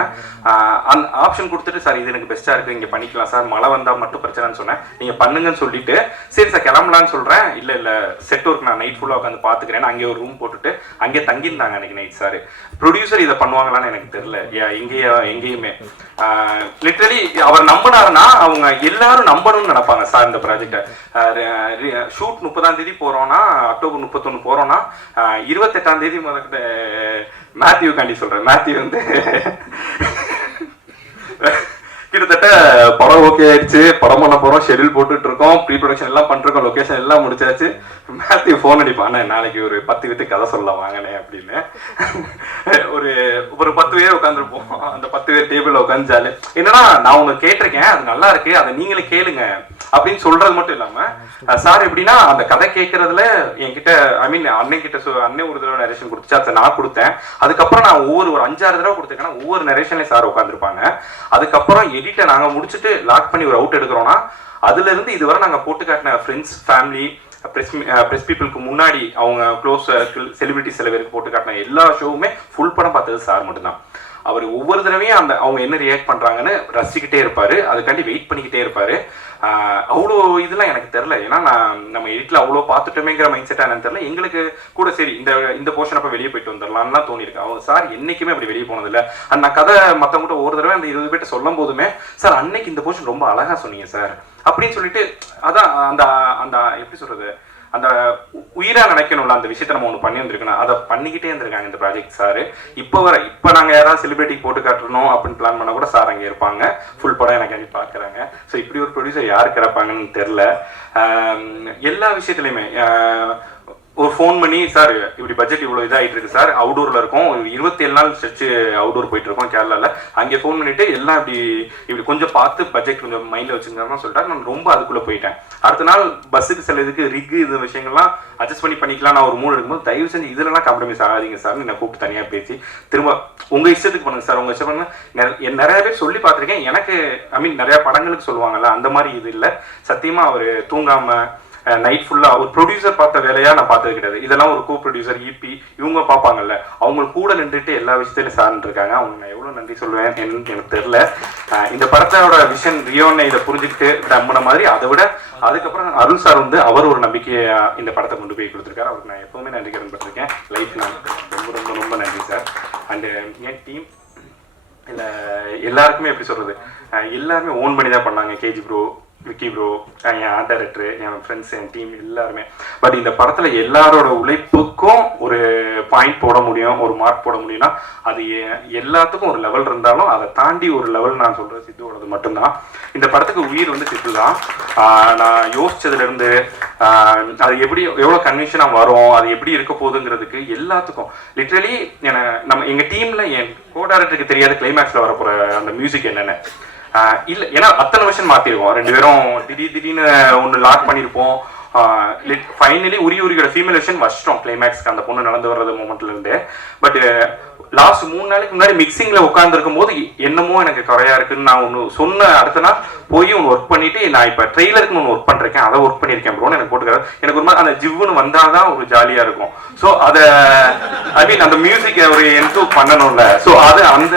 அந்த ஆப்ஷன் கொடுத்துட்டு சார் இது எனக்கு பெஸ்ட்டாக இருக்குது, இங்கே பண்ணிக்கலாம் சார், மழை வந்தால் மட்டும் பிரச்சனைன்னு சொன்னேன். நீங்கள் பண்ணுங்கன்னு சொல்லிட்டு சரி சார் கிளம்பலான்னு சொல்கிறேன். இல்லை செட் ஒர்க் நான் நைட் ஃபுல்லாக உட்காந்து பார்த்துக்கிறேன். அங்கே ஒரு ரூம் போட்டுட்டு அங்கே தங்கியிருந்தாங்க அன்றைக்கி நைட். சார் ப்ரொடியூசர் இதை பண்ணுவாங்களான்னு எனக்கு தெரியல எங்கேயுமே. லிட்ரலி அவர் நம்பினாருன்னா அவங்க எல்லாரும் நம்பணும்னு நினைப்பாங்க சார். இந்த ப்ராஜெக்டை ஷூட் 30ஆம் தேதி போகிறோன்னா, அக்டோபர் 31 போகிறோன்னா, 28ஆம் தேதி முதல்ல மேத்யூ காண்டி சொல்கிறேன். மேத்யூ வந்து கிட்டத்தட்ட படம் ஓகே ஆயிடுச்சு, படம் பண்ண போறோம், ஷெட்யூல் போட்டுட்டு இருக்கோம், ப்ரீ ப்ரொடக்ஷன் எல்லாம் பண்ணிருக்கோம், லொகேஷன் எல்லாம் முடிச்சாச்சு. மேத்யூ ஃபோன் அடிப்பானே, நாளைக்கு ஒரு 10 வீட்டுக்கு கதை சொல்லலாம் வாங்கினே அப்படின்னு. ஒரு 10 பேர் உட்காந்துருப்போம். அந்த 10 பேர் டேபிள்ல உட்காந்து ஜாலி. என்னன்னா நான் ஒன்று கேட்டிருக்கேன், அது நல்லா இருக்கு, அதை நீங்களே கேளுங்க அப்படின்னு சொல்றது மட்டும் இல்லாம, சார் எப்படின்னா அந்த கதை கேட்கறதுல என்கிட்ட, ஐ மீன் அண்ணன் கிட்ட அண்ணன் ஒரு தடவை நரேஷன் கொடுத்துச்சு, அதை நான் கொடுத்தேன். அதுக்கப்புறம் நான் ஒரு 5-6 தடவை கொடுத்துருக்கேன்னா ஒவ்வொரு நரேஷன்லையும் சார் உட்காந்துருப்பாங்க. அதுக்கப்புறம் எடிட்டை நாங்கள் முடிச்சுட்டு லாக் பண்ணி ஒரு அவுட் எடுக்கிறோம்னா, அதுல இருந்து இதுவரை நாங்கள் போட்டு காட்டின ஃப்ரெண்ட்ஸ், ஃபேமிலி, ப்ரெஸ் பீப்புளுக்கு முன்னாடி அவங்க க்ளோஸ் செலிபிரிட்டி சில பேருக்கு போட்டு காட்டின எல்லா ஷோவுமே ஃபுல் படம் பார்த்தது சார் மட்டும்தான். அவர் ஒவ்வொரு தடவையும் அந்த அவங்க என்ன ரியாக்ட் பண்ணுறாங்கன்னு ரசிக்கிட்டே இருப்பார், அதுக்காண்டி வெயிட் பண்ணிக்கிட்டே இருப்பார். அவ்வளோ இதெல்லாம் எனக்கு தெரில, ஏன்னா நம்ம எடிட்டில் அவ்வளோ பார்த்துட்டோமேங்கிற மைண்ட் செட்டாக எனக்கு தெரில. எங்களுக்கு கூட சரி இந்த போர்ஷன் அப்போ வெளியே போயிட்டு வந்துடலாம்லாம் தோணியிருக்கு. அவங்க சார் என்றைக்குமே அப்படி வெளியே போனதில்லை. நான் கதை மற்றவங்கள்ட்ட ஒரு தடவை அந்த 20 பேர்ட்ட சொல்லும் போதுமே சார் அன்னைக்கு இந்த போர்ஷன் ரொம்ப அழகாக சொன்னீங்க சார் அப்படின்னு சொல்லிட்டு, அதான் அந்த அந்த எப்படி சொல்கிறது, அந்த உயிராக நினைக்கணும்ல அந்த விஷயத்த நம்ம ஒன்று பண்ணி வந்திருக்கணும், அதை பண்ணிக்கிட்டே இருந்திருக்காங்க இந்த ப்ராஜெக்ட் சார். இப்போ நாங்கள் யாராவது செலிபிரிட்டிக்கு போட்டு காட்டணும் அப்படின்னு பிளான் பண்ணால் கூட சார் அங்கே இருப்பாங்க, ஃபுல் படம் எனக்கு அனுப்பி பார்க்குறாங்க. ஸோ இப்படி ஒரு ப்ரொடியூசர் யார் கிடப்பாங்கன்னு தெரில. எல்லா விஷயத்துலையுமே ஒரு ஃபோன் பண்ணி சார் இப்படி பட்ஜெட் இவ்வளோ இதாகிட்டு இருக்கு சார், அவுடோரில் இருக்கும், 27 நாள் ஸ்ட்ரெச்சு அவுடோர் போயிட்டு இருக்கோம் கேரளாவில், அங்கே ஃபோன் பண்ணிட்டு எல்லாம் இப்படி கொஞ்சம் பார்த்து பட்ஜெட் கொஞ்சம் மைண்டில் வச்சுருந்தாருன்னு சொல்லிட்டாரு. நான் ரொம்ப அதுக்குள்ளே போயிட்டேன். அடுத்த நாள் பஸ்ஸுக்கு சில இதுக்கு ரிக்கு இது விஷயங்கள்லாம் அட்ஜஸ்ட் பண்ணிக்கலாம் நான் ஒரு மூணு எடுக்கும்போது தயவு செஞ்சு இதெல்லாம் காம்ப்ரமைஸ் ஆகாதீங்க சார், என்னை கூப்பிட்டு தனியாக பேசி திரும்ப உங்கள் இஷ்டத்துக்கு பண்ணுங்க சார், உங்கள் இஷ்டம் பண்ணுங்க. நிறைய பேர் சொல்லி பார்த்துருக்கேன், எனக்கு நிறையா படங்களுக்கு சொல்லுவாங்கல்ல அந்த மாதிரி இது இல்லை. சத்தியமாக அவர் தூங்காமல் நைட் ஃபுல்லாக ஒரு ப்ரொடியூசர் பார்த்த வேலையாக நான் பார்த்தது கிடையாது. இதெல்லாம் ஒரு கோ ப்ரொடியூசர் இபி இவங்க பார்ப்பாங்கல்ல, அவங்க கூட நின்றுட்டு எல்லா விஷயத்திலும் சார்ன்னு இருக்காங்க. அவங்க நான் எவ்வளோ நன்றி சொல்லுவேன் எனக்கு தெரில. இந்த படத்தோட விஷன் ரியோனை இதை புரிஞ்சுக்கிட்டு நம்பின மாதிரி, அதை விட அதுக்கப்புறம் அருள் சார் அவர் ஒரு நம்பிக்கையை இந்த படத்தை கொண்டு போய் கொடுத்துருக்காரு. அவருக்கு நான் எப்பவுமே நன்றி கடன் பட்டிருக்கேன். லைஃப் நான் ரொம்ப ரொம்ப ரொம்ப நன்றி சார். அண்டு என் டீம் இல்லை எல்லாருக்குமே எப்படி சொல்கிறது, எல்லாருமே ஓன் பண்ணி தான் பண்ணாங்க. கேஜி ப்ரோ, விக்கி ப்ரோ, என் ஆர்ட் டைரக்டர், என் ஃப்ரெண்ட்ஸ், என் டீம் எல்லாருமே. பட் இந்த படத்தில் எல்லாரோட உழைப்புக்கும் ஒரு பாயிண்ட் போட முடியும், ஒரு மார்க் போட முடியும்னா அது எல்லாத்துக்கும் ஒரு லெவல் இருந்தாலும் அதை தாண்டி ஒரு லெவல் நான் சொல்கிறது சித்துவோடது மட்டும்தான். இந்த படத்துக்கு உயிர் சித்து தான். நான் யோசிச்சதுலேருந்து அது எவ்வளோ கன்விஷனாக வரும், அது எப்படி இருக்க போகுதுங்கிறதுக்கு எல்லாத்துக்கும் லிட்ரலி எங்கள் டீமில் என் கோ டைரக்டருக்கு தெரியாத கிளைமேக்ஸில் வரப்போகிற அந்த மியூசிக் என்னென்ன இல்லை, ஏன்னா அத்தனை வருஷன் மாற்றிருக்கோம். 2 பேரும் திடீர்னு ஒன்று லாக் பண்ணியிருப்போம். ஃபைனலி உரியோட ஃபீமேல் விஷன் வச்சிட்டோம் கிளைமேக்ஸ்க்கு, அந்த பொண்ணு நடந்து வர்றது மூமெண்ட்லேருந்து. பட் லாஸ்ட் 3 நாளைக்கு முன்னாடி மிக்சிங்கில் உட்காந்துருக்கும் போது என்னமோ எனக்கு குறையா இருக்குன்னு நான் ஒன்று சொன்ன அடுத்த நாள் போய் ஒன்று ஒர்க் பண்ணிட்டு நான் இப்போ ட்ரெய்லருக்கு ஒன்று ஒர்க் பண்ணிருக்கேன், அதை ஒர்க் பண்ணியிருக்கேன் ப்ரோன்னு எனக்கு போட்டுக்கிறாரு. எனக்கு ஒரு மாதிரி அந்த ஜிவ்வுன்னு வந்தால் தான் ஒரு ஜாலியாக இருக்கும். ஸோ அதை அந்த மியூசிக் அவர் எனக்கு பண்ணணும்ல, ஸோ அது அந்த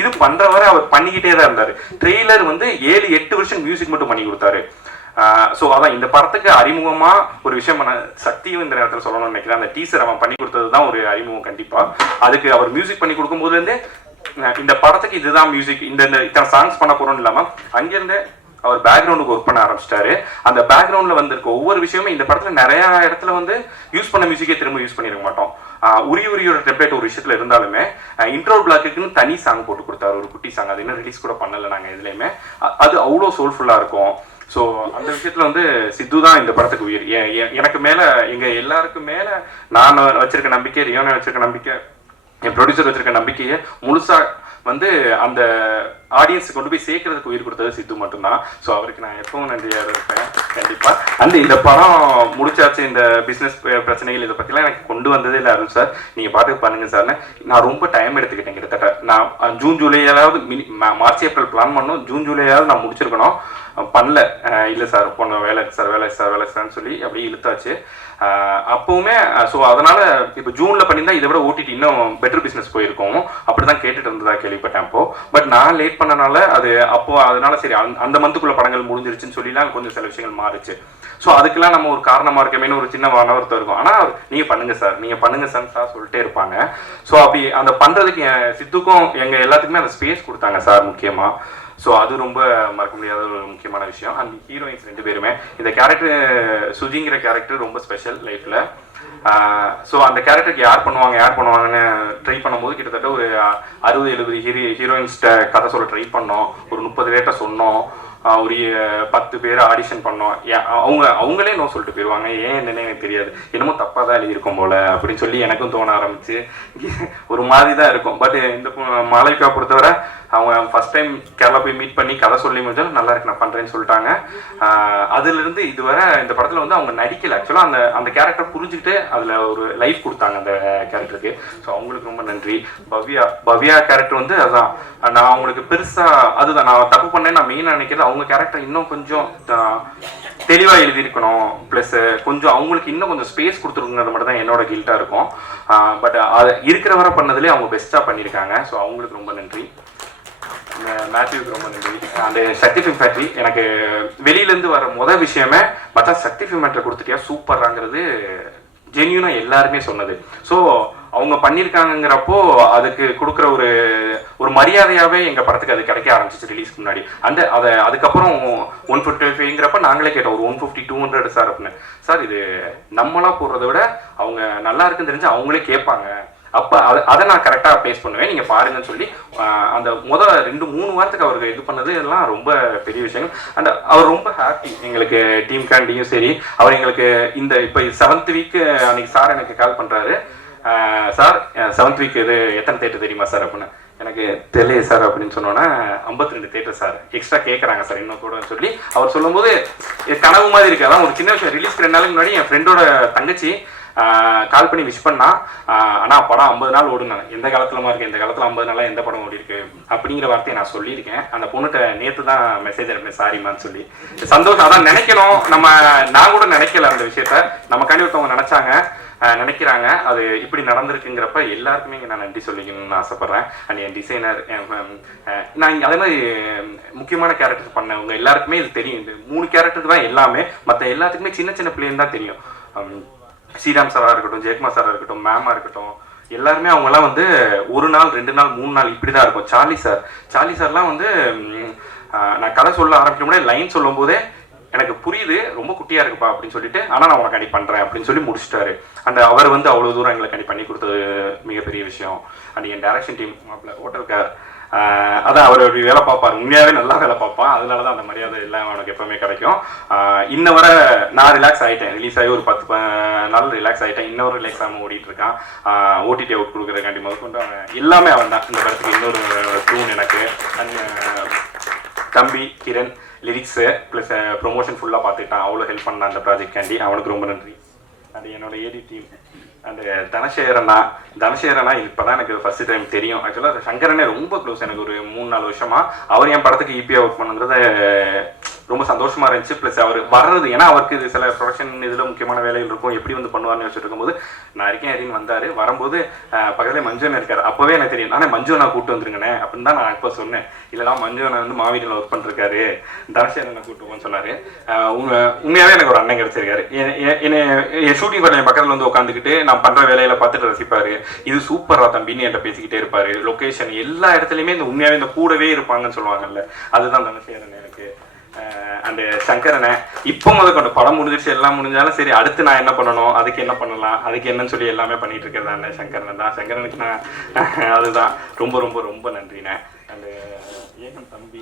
இது பண்ணுறவரை அவர் பண்ணிக்கிட்டே தான் இருந்தார். ட்ரெய்லர் 7-8 வருஷம் மியூசிக் மட்டும் பண்ணி கொடுத்தாரு. ஸோ அதான் இந்த படத்துக்கு அறிமுகமாக ஒரு விஷயம் சக்தியும் இந்த நேரத்தில் சொல்லணும்னு நினைக்கிறேன். அந்த டீசர் அவன் பண்ணி கொடுத்தது தான் ஒரு அறிமுகம் கண்டிப்பாக. அதுக்கு அவர் மியூசிக் பண்ணி கொடுக்கும்போதுலேருந்தே இந்த படத்துக்கு இதுதான் மியூசிக், இத்தனை சாங்ஸ் பண்ண போகிறோம்னு இல்லாமல் அங்கேருந்து அவர் பேக்ரவுண்டுக்கு ஒர்க் பண்ண ஆரம்பிச்சிட்டாரு. அந்த பேக்ரவுண்டில் வந்திருக்க ஒவ்வொரு விஷயமும் இந்த படத்தில் நிறையா இடத்துல யூஸ் பண்ண மியூசிக்கே திரும்ப யூஸ் பண்ணிருக்க மாட்டோம். உரியோட டெம்ப்ளேட் ஒரு விஷயத்தில் இருந்தாலுமே இன்ட்ரோ பிளாக்குன்னு தனி சாங் போட்டு கொடுத்தாரு, ஒரு குட்டி சாங். அது இன்னும் ரிலீஸ் கூட பண்ணலை நாங்கள் எதுலேயுமே. அது அவ்வளோ சோல்ஃபுல்லாக இருக்கும். ஸோ அந்த விஷயத்தில் சித்து தான் இந்த படத்துக்கு உயிர். எனக்கு மேலே எங்கள் எல்லாருக்கும் மேலே நான் வச்சிருக்க நம்பிக்கை, ரியோனை வச்சிருக்க நம்பிக்கை, என் ப்ரொடியூசர் வச்சிருக்க நம்பிக்கையை முழுசாக அந்த ஆடியன்ஸுக்கு கொண்டு போய் சேர்க்கறதுக்கு உயிர் கொடுத்தது சித்து மட்டும்தான். ஸோ அவருக்கு நான் எப்பவும் நன்றியாக இருப்பேன் கண்டிப்பாக. இந்த படம் முடிச்சாச்சு, இந்த பிஸ்னஸ் பிரச்சனைகள் இதை பற்றிலாம் எனக்கு கொண்டு வந்ததே இல்லை அருள் சார், நீங்கள் பாட்டுக்கு பண்ணுங்க சார்னு. நான் ரொம்ப டைம் எடுத்துக்கிட்டேன். கிட்டத்தட்ட நான் ஜூன் ஜூலையாவது மார்ச் ஏப்ரல் பிளான் பண்ணோம், ஜூன் ஜூலையாவது நான் முடிச்சிருக்கணும், பண்ணல. இல்லை சார் பொண்ணு வேலை சார்னு சொல்லி அப்படியே இழுத்தாச்சு. அப்போவுமே ஸோ அதனால் இப்போ ஜூனில் பண்ணியிருந்தா இதை விட ஓட்டிட்டு இன்னும் பெட்டர் பிஸ்னஸ் போயிருக்கோம் அப்படி தான் கேட்டுட்டு இருந்ததா கேள்விப்பட்டேன். அப்போது பட் நான் லேட் பண்ணனால அது அப்போது அதனால சரி அந்த மந்த்துக்குள்ள படங்கள் முடிஞ்சிருச்சுன்னு சொல்லிலாம் கொஞ்சம் சில விஷயங்கள் மாறிச்சு. ஸோ அதுக்கெல்லாம் நம்ம ஒரு காரணமாக இருக்கமேனு ஒரு சின்ன மனவருத்தம் இருக்கும். ஆனால் நீங்கள் பண்ணுங்கள் சார் சார் சொல்லிட்டே இருப்பாங்க. ஸோ அப்படி அந்த பண்ணுறதுக்கு சித்துக்கும் எங்கள் எல்லாத்துக்குமே அந்த ஸ்பேஸ் கொடுத்தாங்க சார் முக்கியமாக. ஸோ அது ரொம்ப மறக்க முடியாத ஒரு முக்கியமான விஷயம். அந்த ஹீரோயின்ஸ் 2 பேருமே, இந்த கேரக்டர் சுஜிங்கிற கேரக்டர் ரொம்ப ஸ்பெஷல் லைஃப்பில். ஸோ அந்த கேரக்டருக்கு யார் பண்ணுவாங்கன்னு ட்ரை பண்ணும்போது கிட்டத்தட்ட ஒரு 60-70 ஹீரோயின்ஸ்கிட்ட கதை சொல்ல ட்ரை பண்ணோம். ஒரு 30 பேர்கிட்ட சொன்னோம், ஒரு 10 பேர் ஆடிஷன் பண்ணோம். அவங்களே நோ சொல்லிட்டு போயிடுவாங்க. என்னன்னு எனக்கு தெரியாது, என்னமோ தப்பாக தான் எழுதியிருக்கோம் போல அப்படின்னு சொல்லி எனக்கும் தோண ஆரம்பிச்சு ஒரு மாதிரி தான் இருக்கும். பட் இந்த மாளவிகா பொறுத்தவரை அவங்க ஃபர்ஸ்ட் டைம் கேரளா போய் மீட் பண்ணி கதை சொல்லி முடிஞ்சாலும் நல்லா இருக்கு நான் பண்ணுறேன்னு சொல்லிட்டாங்க. அதுலேருந்து இதுவரை இந்த படத்தில் அவங்க நடிக்கலை. ஆக்சுவலாக அந்த கேரக்டர் புரிஞ்சுக்கிட்டு அதில் ஒரு லைஃப் கொடுத்தாங்க அந்த கேரக்டருக்கு. ஸோ அவங்களுக்கு ரொம்ப நன்றி. பவ்யா கேரக்டர் அதான் நான் அவங்களுக்கு பெருசாக அதுதான் நான் தப்பு பண்ணேன்னு நான் மெயினாக நினைக்கிறது. அவங்க கேரக்டர் இன்னும் கொஞ்சம் தெளிவாக எழுதியிருக்கணும், ப்ளஸ் கொஞ்சம் அவங்களுக்கு இன்னும் கொஞ்சம் ஸ்பேஸ் கொடுத்துருக்குங்கிறது மட்டும் தான் என்னோட கில்ட்டாக இருக்கும். பட் அது இருக்கிற வரை பண்ணதுலேயே அவங்க பெஸ்ட்டாக பண்ணியிருக்காங்க. ஸோ அவங்களுக்கு ரொம்ப நன்றி. மேத்யூக்கு ரொம்ப நன்றி. அந்த சக்தி ஃபிலிம் ஃபேக்ட்ரி எனக்கு வெளியிலேருந்து வர விஷயமே மற்ற சக்தி ஃபிலிம் ஃபேக்ட்ரி கொடுத்துட்டியா சூப்பராங்கிறது ஜென்யூனாக எல்லாருமே சொன்னது. ஸோ அவங்க பண்ணியிருக்காங்கிறப்போ அதுக்கு கொடுக்குற ஒரு மரியாதையாகவே எங்கள் படத்துக்கு அது கிடைக்க ஆரம்பிச்சிச்சு ரிலீஸ்க்கு முன்னாடி. அதுக்கப்புறம் 155ங்கிறப்ப நாங்களே கேட்டோம், ஒரு 150 200 சார் அப்படின்னு. சார் இது நம்மளா போடுறத விட அவங்க நல்லா இருக்குன்னு தெரிஞ்சு அவங்களே கேட்பாங்க, அப்போ அதை நான் கரெக்டாக பேஸ் பண்ணுவேன், நீங்கள் பாருங்கன்னு சொல்லி அந்த முதல் 2-3 வாரத்துக்கு அவருக்கு இது பண்ணது எல்லாம் ரொம்ப பெரிய விஷயங்கள். அண்ட் அவர் ரொம்ப ஹாப்பி எங்களுக்கு டீம் கேண்டியும் சரி. அவர் எங்களுக்கு இந்த இப்போ 7th வீக் அன்னைக்கு சார் எனக்கு கால் பண்ணுறாரு, சார் 7th வீக் இது எத்தனை தேட்டர் தெரியுமா சார் அப்படின்னு. எனக்கு தெரியல சார் அப்படின்னு சொன்னோன்னா 52 தேட்டர் சார் எக்ஸ்ட்ரா கேட்குறாங்க சார் இன்னும் கூட சொல்லி அவர் சொல்லும்போது கனவு மாதிரி இருக்கு. அதான் ஒரு சின்ன விஷயம். ரிலீஸ் 2 நாளுக்கு முன்னாடி என் ஃப்ரெண்டோட தங்கச்சி கால் பண்ணி விஷ் பண்ணா, ஆனால் படம் 50 நாள் ஓடுங்க, எந்த காலத்துலமா இருக்கு, இந்த காலத்தில் 50 நாளாக எந்த படம் ஓடி இருக்கு அப்படிங்கிற வார்த்தையை நான் சொல்லியிருக்கேன். அந்த பொண்ணுகிட்ட நேற்று தான் மெசேஜ் அனுப்பினேன், சாரிமான்னு சொல்லி. சந்தோஷம், அதான் நினைக்கணும். நான் கூட நினைக்கல அந்த விஷயத்த, நமக்காண்டி ஒருத்தவங்க நினைக்கிறாங்க, அது இப்படி நடந்திருக்குங்கிறப்ப எல்லாருக்குமே இங்கே நான் நன்றி சொல்லிக்கணும்னு ஆசைப்பட்றேன். அண்ட் என் டிசைனர், நான் அதே மாதிரி முக்கியமான கேரக்டர் பண்ணவங்க எல்லாருக்குமே இது தெரியும். இந்த 3 கேரக்டருக்கு தான் எல்லாமே, மற்ற எல்லாத்துக்குமே சின்ன சின்ன பிள்ளைன்னு தான் தெரியும். ஸ்ரீராம் சாராக இருக்கட்டும், ஜெயக்குமார் சாராக இருக்கட்டும், மேமாக இருக்கட்டும், எல்லாருமே அவங்கெல்லாம் வந்து 1 நாள் 2 நாள் 3 நாள் இப்படி தான் இருக்கும். சார்லி சார்லாம் வந்து நான் கதை சொல்ல ஆரம்பிக்க முடியாது, லைன் சொல்லும் போதே எனக்கு புரியுது ரொம்ப குட்டியாக இருக்குப்பா அப்படின்னு சொல்லிட்டு, ஆனால் நான் உனக்கு அடி பண்ணுறேன் அப்படின்னு சொல்லி முடிச்சிட்டாரு. அண்ட் அவர் வந்து அவ்வளோ தூரம் எங்களுக்கு அடி பண்ணி கொடுத்தது மிகப்பெரிய விஷயம். அண்ட் என் டைரக்ஷன் டீம் ஹோட்டல்கார், அதான் அவர் அப்படி வேலை பார்ப்பார், உண்மையாகவே நல்லா வேலை பார்ப்பான். அதனால தான் அந்த மரியாதை எல்லாம் அவனுக்கு எப்பவுமே கிடைக்கும். இன்ன வரை நான் ரிலாக்ஸ் ஆகிட்டேன், ரிலீஸ் ஆகி ஒரு 10 நாள் ரிலாக்ஸ் ஆகிட்டேன். இன்னொரு ரிலாக்ஸ் ஆகாமல் ஓடிட்டு இருக்கான். ஓடிடி அவுட் கொடுக்குறதுக்காண்டி முதற்கொண்டு அவன் எல்லாமே அவன் தான். இந்த படத்துக்கு இன்னொரு டூன் எனக்கு, தம்பி கிரண் லிரிக்ஸு ப்ளஸ் ப்ரொமோஷன் ஃபுல்லாக பார்த்துக்கிட்டான், அவ்வளோ ஹெல்ப் பண்ணான் அந்த ப்ராஜெக்ட்காண்டி, அவனுக்கு ரொம்ப நன்றி. அண்ட் என்னோட ஏடி டீம் அண்ட் தனசேரனா இப்போ தான் எனக்கு ஃபர்ஸ்ட் டைம் தெரியும். ஆக்சுவலாக சங்கரனே ரொம்ப க்ளோஸ் எனக்கு ஒரு 3-4 வருஷமா. அவர் என் படத்துக்கு ஈபியாக ஒர்க் பண்ணுறது ரொம்ப சந்தோஷமா இருந்துச்சு. ப்ளஸ் அவர் வர்றது, ஏன்னா அவருக்கு இது சில ப்ரொடக்ஷன் இதில் முக்கியமான வேலைகள் இருக்கும், எப்படி வந்து பண்ணுவார்னு வச்சுட்டு இருக்கும்போது நான் இருக்கேன் அப்படின்னு வந்தார். வரும்போது பக்கத்தில் மஞ்சுவன் இருக்கார். அப்போவே எனக்கு தெரியும், நானே மஞ்சுவனை கூப்பிட்டு வந்துருங்கண்ணே அப்படின்னு தான் நான் இப்போ சொன்னேன். இல்லைனா மஞ்சுவனை வந்து மாவீரில் ஒர்க் பண்ணிருக்காரு, தனசேரனை கூப்பிட்டுவோன்னு சொன்னார். உண்மையாகவே எனக்கு ஒரு அண்ணன் கிடைச்சிருக்காரு. என் ஷூட்டிங் பண்ண என் பக்கத்தில் வந்து உட்காந்துக்கிட்டு நான் பண்ணுற வேலையில பார்த்துட்டு ரசிப்பார். இது சூப்பரா தம்பின்னு என்கிட்ட பேசிக்கிட்டே இருப்பார். லொக்கேஷன் எல்லா இடத்துலையுமே இந்த உண்மையாகவே இந்த கூடவே இருப்பாங்கன்னு சொல்லுவாங்கல்ல, அதுதான் தனசேரன் எனக்கு. அந்த சங்கரனை இப்போ முதற்கொண்டு படம் முடிஞ்சிருச்சு, எல்லாம் முடிஞ்சாலும் சரி அடுத்து நான் என்ன பண்ணணும், அதுக்கு என்ன பண்ணலாம், அதுக்கு என்னன்னு சொல்லி எல்லாமே பண்ணிட்டு இருக்கிறது அந்த சங்கரன் தான். சங்கரனுக்கு நான் அதுதான் ரொம்ப ரொம்ப ரொம்ப நன்றிண்ணே. அந்த ஏகன் தம்பி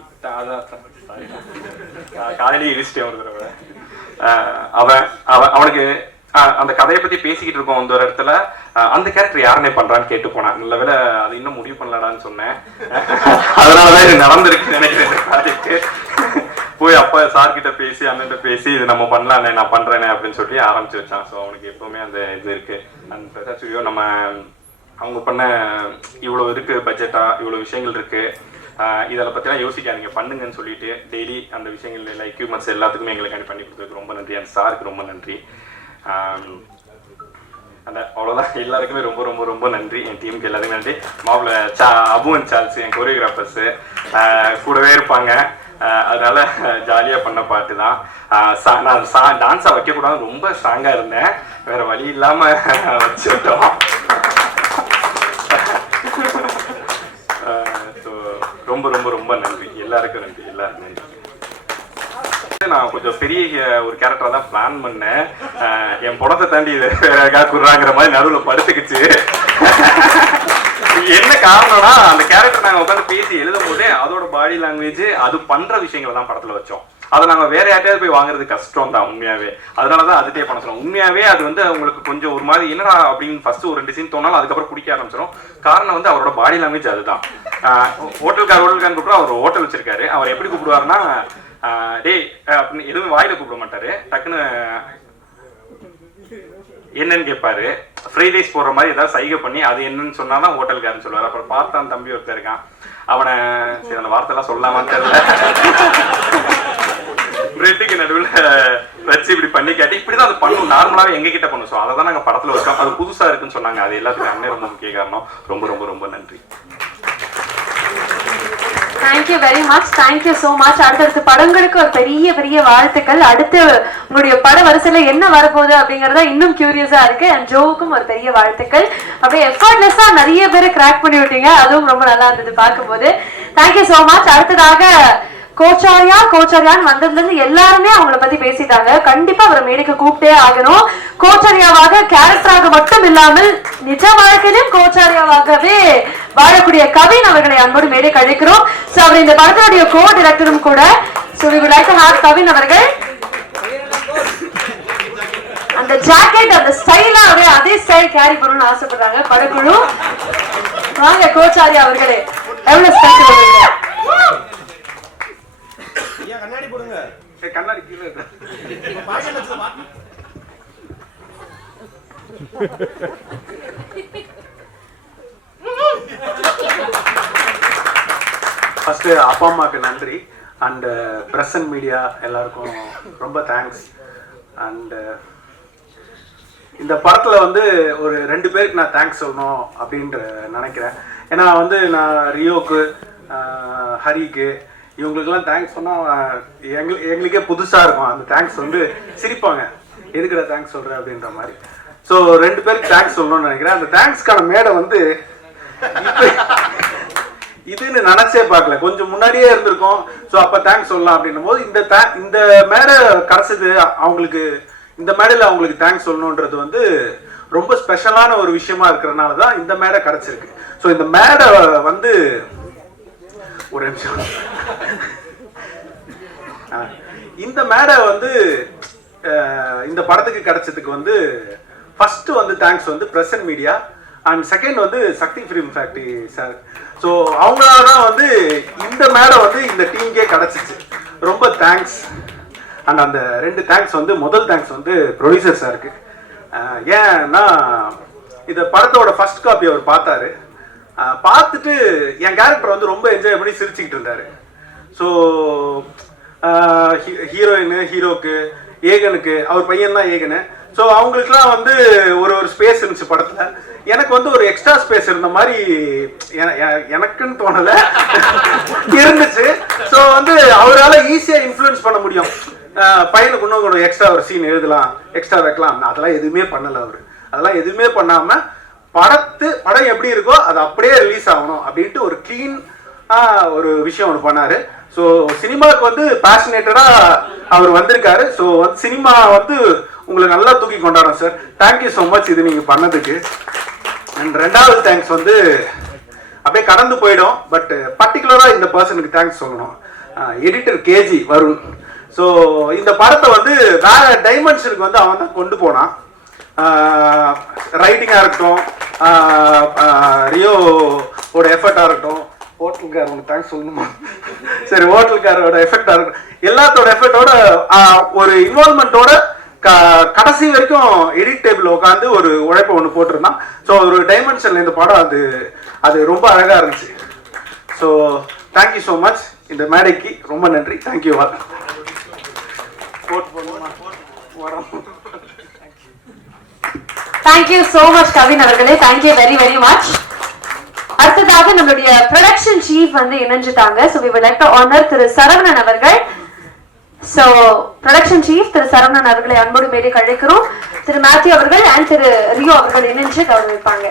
காலையிலேயே இடிச்சிட்டேன் ஒரு தடவை. அவனுக்கு அந்த கதையை பத்தி பேசிக்கிட்டு இருக்கோம் அந்த ஒரு இடத்துல, அந்த கேரக்டர் யாருன்னே பண்றான்னு கேட்டு போனான். நல்ல வேலை அது இன்னும் முடிவு பண்ணலான்னு சொன்னேன். அதனாலதான் இது நடந்திருக்குன்னு நினைக்கிறேன். இந்த ப்ராஜெக்ட் போய் அப்பா சார் கிட்ட பேசி அண்ணன் பேசி இது நம்ம பண்ணலானே, நான் பண்றேனே அப்படின்னு சொல்லி ஆரம்பிச்சு வச்சான். ஸோ அவனுக்கு எப்பவுமே அந்த இது இருக்கு. அண்ட் பிரசாத்யோ நம்ம அவங்க பண்ண இவ்வளோ இருக்கு, பட்ஜெட்டா இவ்வளோ விஷயங்கள் இருக்கு, இதில் பற்றிலாம் யோசிக்காதீங்க பண்ணுங்கன்னு சொல்லிட்டு டெய்லி அந்த விஷயங்கள் எல்லாம் எக்யூப்மெண்ட்ஸ் எல்லாத்துக்குமே எங்களுக்கு பண்ணி கொடுத்ததுக்கு ரொம்ப நன்றி. அந்த சாருக்கு ரொம்ப நன்றி. அந்த அவ்வளோதான், எல்லாருக்குமே ரொம்ப ரொம்ப ரொம்ப நன்றி. என் டீமுக்கு எல்லாத்துக்குமே நன்றி. மாப்பிள்ள அபு அண்ட் சார்ல்ஸ் என் கொரியோகிராஃபர்ஸு கூடவே இருப்பாங்க. அதனால ஜாலியாக பண்ண பாட்டு தான். நான் டான்ஸாக வைக்கக்கூடாது ரொம்ப ஸ்ட்ராங்காக இருந்தேன், வேற வழி இல்லாமல் வச்சுட்டோம். ஸோ ரொம்ப ரொம்ப ரொம்ப நன்றி, எல்லாருக்கும் நன்றி, எல்லாருக்கும் நன்றி. நான் கொஞ்சம் பெரிய ஒரு கேரக்டரா தான் பிளான் பண்ணேன். என் படத்தை தாண்டி குடுறாங்கிற மாதிரி நடுவில் படுத்துக்குச்சு. என்ன காரணம்னா அந்த கேரக்டர் நாங்கள் உட்காந்து பேசி எழுதும் போதே அதோட பாடி லாங்குவேஜ் அது பண்ற விஷயங்களை தான் படத்துல வச்சோம். அதை நாங்கள் வேற யார்ட்டையாவது போய் வாங்குறது கஷ்டம் தான் உண்மையாவே. அதனாலதான் அதுட்டே பண்ண சொன்னோம். உண்மையாவே அது வந்து உங்களுக்கு கொஞ்சம் ஒரு மாதிரி என்னடா அப்படின்னு ஃபர்ஸ்ட் ஒரு 2 சீன் தோணாலும் அதுக்கப்புறம் பிடிக்க ஆரம்பிச்சிடும். காரணம் வந்து அவரோட பாடி லாங்குவேஜ் அதுதான். ஹோட்டல்காரன் கூப்பிட்டு அவர் ஹோட்டல் வச்சிருக்காரு. அவர் எப்படி கூப்பிடுவாருன்னா டேய் அப்படின்னு எதுவும் வாயில கூப்பிட மாட்டாரு, டக்குன்னு என்னன்னு கேட்பாரு. ஃப்ரைட் ரைஸ் போடுற மாதிரி ஏதாவது சைகை பண்ணி அது என்னன்னு சொன்னாதான் ஹோட்டல்காரன்னு சொல்லுவார். அப்புறம் பார்த்தான் தம்பி ஒருத்தர் இருக்கான், அவனை சரி அந்த வார்த்தை எல்லாம் சொல்லாமான்னு தெரியல, பிரெட்டுக்கு நடுவில் வச்சு இப்படி பண்ணி கேட்டு இப்படிதான் அது பண்ணும், நார்மலாவே எங்க கிட்ட பண்ணும். ஸோ அதை தான் நாங்கள் படத்துல வச்சோம். அது புதுசா இருக்குன்னு சொன்னாங்க. அது எல்லாத்துக்கும் அண்ணன் ரொம்ப முக்கிய காரணம். ரொம்ப ரொம்ப ரொம்ப நன்றி. Thank you very much, thank you so much. அடுத்தடுத்த படங்களுக்கு ஒரு பெரிய பெரிய வாழ்த்துக்கள். அடுத்து உங்களுடைய பட வரிசையில என்ன வரப்போகுது அப்படிங்கறத இன்னும் கியூரியஸா இருக்கு. அண்ட் ஜோவுக்கும் ஒரு பெரிய வாழ்த்துக்கள். அப்படியே எஃபர்ட்லெஸ்ஸா நிறைய பேரை கிராக் பண்ணி விட்டீங்க, அதுவும் ரொம்ப நல்லா இருந்தது பார்க்கும்போது. Thank you so much. அடுத்ததாக கோச்சாரியான்னு வந்ததுல இருந்து எல்லாருமே அவங்கள பத்தி பேசிட்டாங்க. கண்டிப்பா அவரை மேடைக்கு கூப்பிட்டே ஆகணும். கோச்சாரியாவாக கேரக்டராக மட்டும் இல்லாமல் நிஜ வாழ்க்கையிலும் கோச்சாரியாவாகவே வாழக்கூடிய கவின் அவர்களை அன்போடு மேடை கழிக்கிறோம். சோ அவர் இந்த படத்தினுடைய கோ டைரக்டரும் கூட. So we would like to have Kavin அவர்கள் அந்த ஜாக்கெட் அந்த ஸ்டைலா அதே ஸ்டைல் கேரி பண்ணணும்னு ஆசைப்படுறாங்க படக்குழு. வாங்க கோச்சாரியா அவர்களே, எவ்வளவு ஸ்டைல் பண்ணுவீங்க? கண்ணாடி போடுங்க. கண்ணாடி கீழே ஃபர்ஸ்ட் அப்பா அம்மாவுக்கு நன்றி. அண்ட் பிரஸ் அண்ட் மீடியா எல்லாருக்கும் ரொம்ப தேங்க்ஸ். அண்ட் இந்த படத்தில் வந்து ஒரு 2 பேருக்கு நான் தேங்க்ஸ் சொல்லணும் அப்படின்ற நினைக்கிறேன். ஏன்னா வந்து நான் ரியோக்கு, ஹரிக்கு, இவங்களுக்கெல்லாம் தேங்க்ஸ் சொன்னால் எங்களுக்கே புதுசாக இருக்கும். அந்த தேங்க்ஸ் வந்து சிரிப்பாங்க, எதுக்குடா தேங்க்ஸ் சொல்கிறேன் அப்படின்ற மாதிரி. ஸோ 2 பேருக்கு தேங்க்ஸ் சொல்லணும்னு நினைக்கிறேன். அந்த தேங்க்ஸ்க்கான மேடை வந்து இதுன்னு நினச்சே பார்க்கல, கொஞ்சம் முன்னாடியே இருந்திருக்கோம். ஸோ அப்போ தேங்க்ஸ் சொல்லலாம் அப்படின்னும் போது இந்த மேடை கிடச்சது அவங்களுக்கு. இந்த மேடையில் அவங்களுக்கு தேங்க்ஸ் சொல்லணுன்றது வந்து ரொம்ப ஸ்பெஷலான ஒரு விஷயமா இருக்கிறதுனால தான் இந்த மேடை கிடச்சிருக்கு. ஸோ இந்த மேடை வந்து ஒரு நிமிஷம், இந்த மேடை வந்து இந்த படத்துக்கு கிடைச்சதுக்கு வந்து ஃபர்ஸ்ட் வந்து தேங்க்ஸ் வந்து press and media and second வந்து சக்தி ஃபிலிம் ஃபேக்டரி சார். ஸோ அவங்களால தான் வந்து இந்த மேடை வந்து இந்த டீமுக்கே கிடைச்சிச்சு. ரொம்ப தேங்க்ஸ். அண்ட் அந்த 2 தேங்க்ஸ் வந்து முதல் தேங்க்ஸ் வந்து ப்ரொடியூசர் சாருக்கு. ஏன்னா இந்த படத்தோட ஃபர்ஸ்ட் காப்பி அவர் பார்த்தாரு. பார்த்துட்டு என் கேரக்டர் வந்து ரொம்ப என்ஜாய் பண்ணி சிரிச்சுக்கிட்டு இருந்தாரு. ஸோ ஹீரோயின், ஹீரோக்கு, ஏகனுக்கு, அவர் பையன் தான் ஏகனு. ஸோ அவங்களுக்குலாம் வந்து ஒரு ஸ்பேஸ் இருந்துச்சு படத்தில். எனக்கு வந்து ஒரு எக்ஸ்ட்ரா ஸ்பேஸ் இருந்த மாதிரி எனக்குன்னு தோணலை, இருந்துச்சு. ஸோ வந்து அவரால் ஈஸியாக இன்ஃப்ளூயன்ஸ் பண்ண முடியும். பையனுக்கு இன்னும் கூட எக்ஸ்ட்ரா ஒரு சீன் எழுதலாம், எக்ஸ்ட்ரா வைக்கலாம். அதெல்லாம் எதுவுமே பண்ணலை அவர். அதெல்லாம் எதுவுமே பண்ணாமல் படம் எப்படி இருக்கோ அது அப்படியே ரிலீஸ் ஆகணும் அப்படின்ட்டு ஒரு க்ளீன் ஒரு விஷயம் ஒன்று பண்ணாரு. ஸோ சினிமாவுக்கு வந்து பேஷனேட்டடாக அவர் வந்திருக்காரு. ஸோ வந்து சினிமா வந்து உங்களை நல்லா தூக்கி கொண்டாடுறோம் சார். தேங்க்யூ ஸோ மச் இது நீங்கள் பண்ணதுக்கு. அண்ட் 2வது தேங்க்ஸ் வந்து அப்படியே கடந்து போயிடும், பட் பர்டிகுலராக இந்த பர்சனுக்கு தேங்க்ஸ் சொல்லணும். Editor KG Varun. ஸோ இந்த படத்தை வந்து வேற டைமென்ஷனுக்கு வந்து அவன் தான் கொண்டு போனான். ரைட்டிங்காக இருக்கட்டும், ரியோவோட எஃபர்ட்டாக இருக்கட்டும், ஹோட்டலுக்காரங்க தேங்க்ஸ் சொல்லணுமா? சரி, ஹோட்டலுக்காரோட எஃபெக்டாக இருக்கட்டும், எல்லாத்தோட எஃபெக்டோட ஒரு இன்வால்மெண்ட்டோட கடைசி வரைக்கும் எடிட் டேபிள் உட்காந்து ஒரு உழைப்பை ஒன்று போட்டிருந்தான். ஸோ ஒரு டைமென்ஷனில் இந்த படம் அது ரொம்ப அழகாக இருந்துச்சு. So thank you so much. இந்த மேடைக்கு ரொம்ப நன்றி. Thank you all. Thank you so much Kavin அவர்களே. Thank you very very much. அடுத்ததாக நம்மளுடைய ப்ரொடக்ஷன் சீஃப் வந்து இணைஞ்சிட்டாங்க. So we would like to honor Thiru Saravanan அவர்கள். So production chief Thiru Saravanan அவர்களை அன்போடு மேலே கழிக்கிறோம். திரு மேத்யூ அவர்கள் அண்ட் திரு ரியோ அவர்கள் இணைஞ்சு கௌரவிப்பாங்க.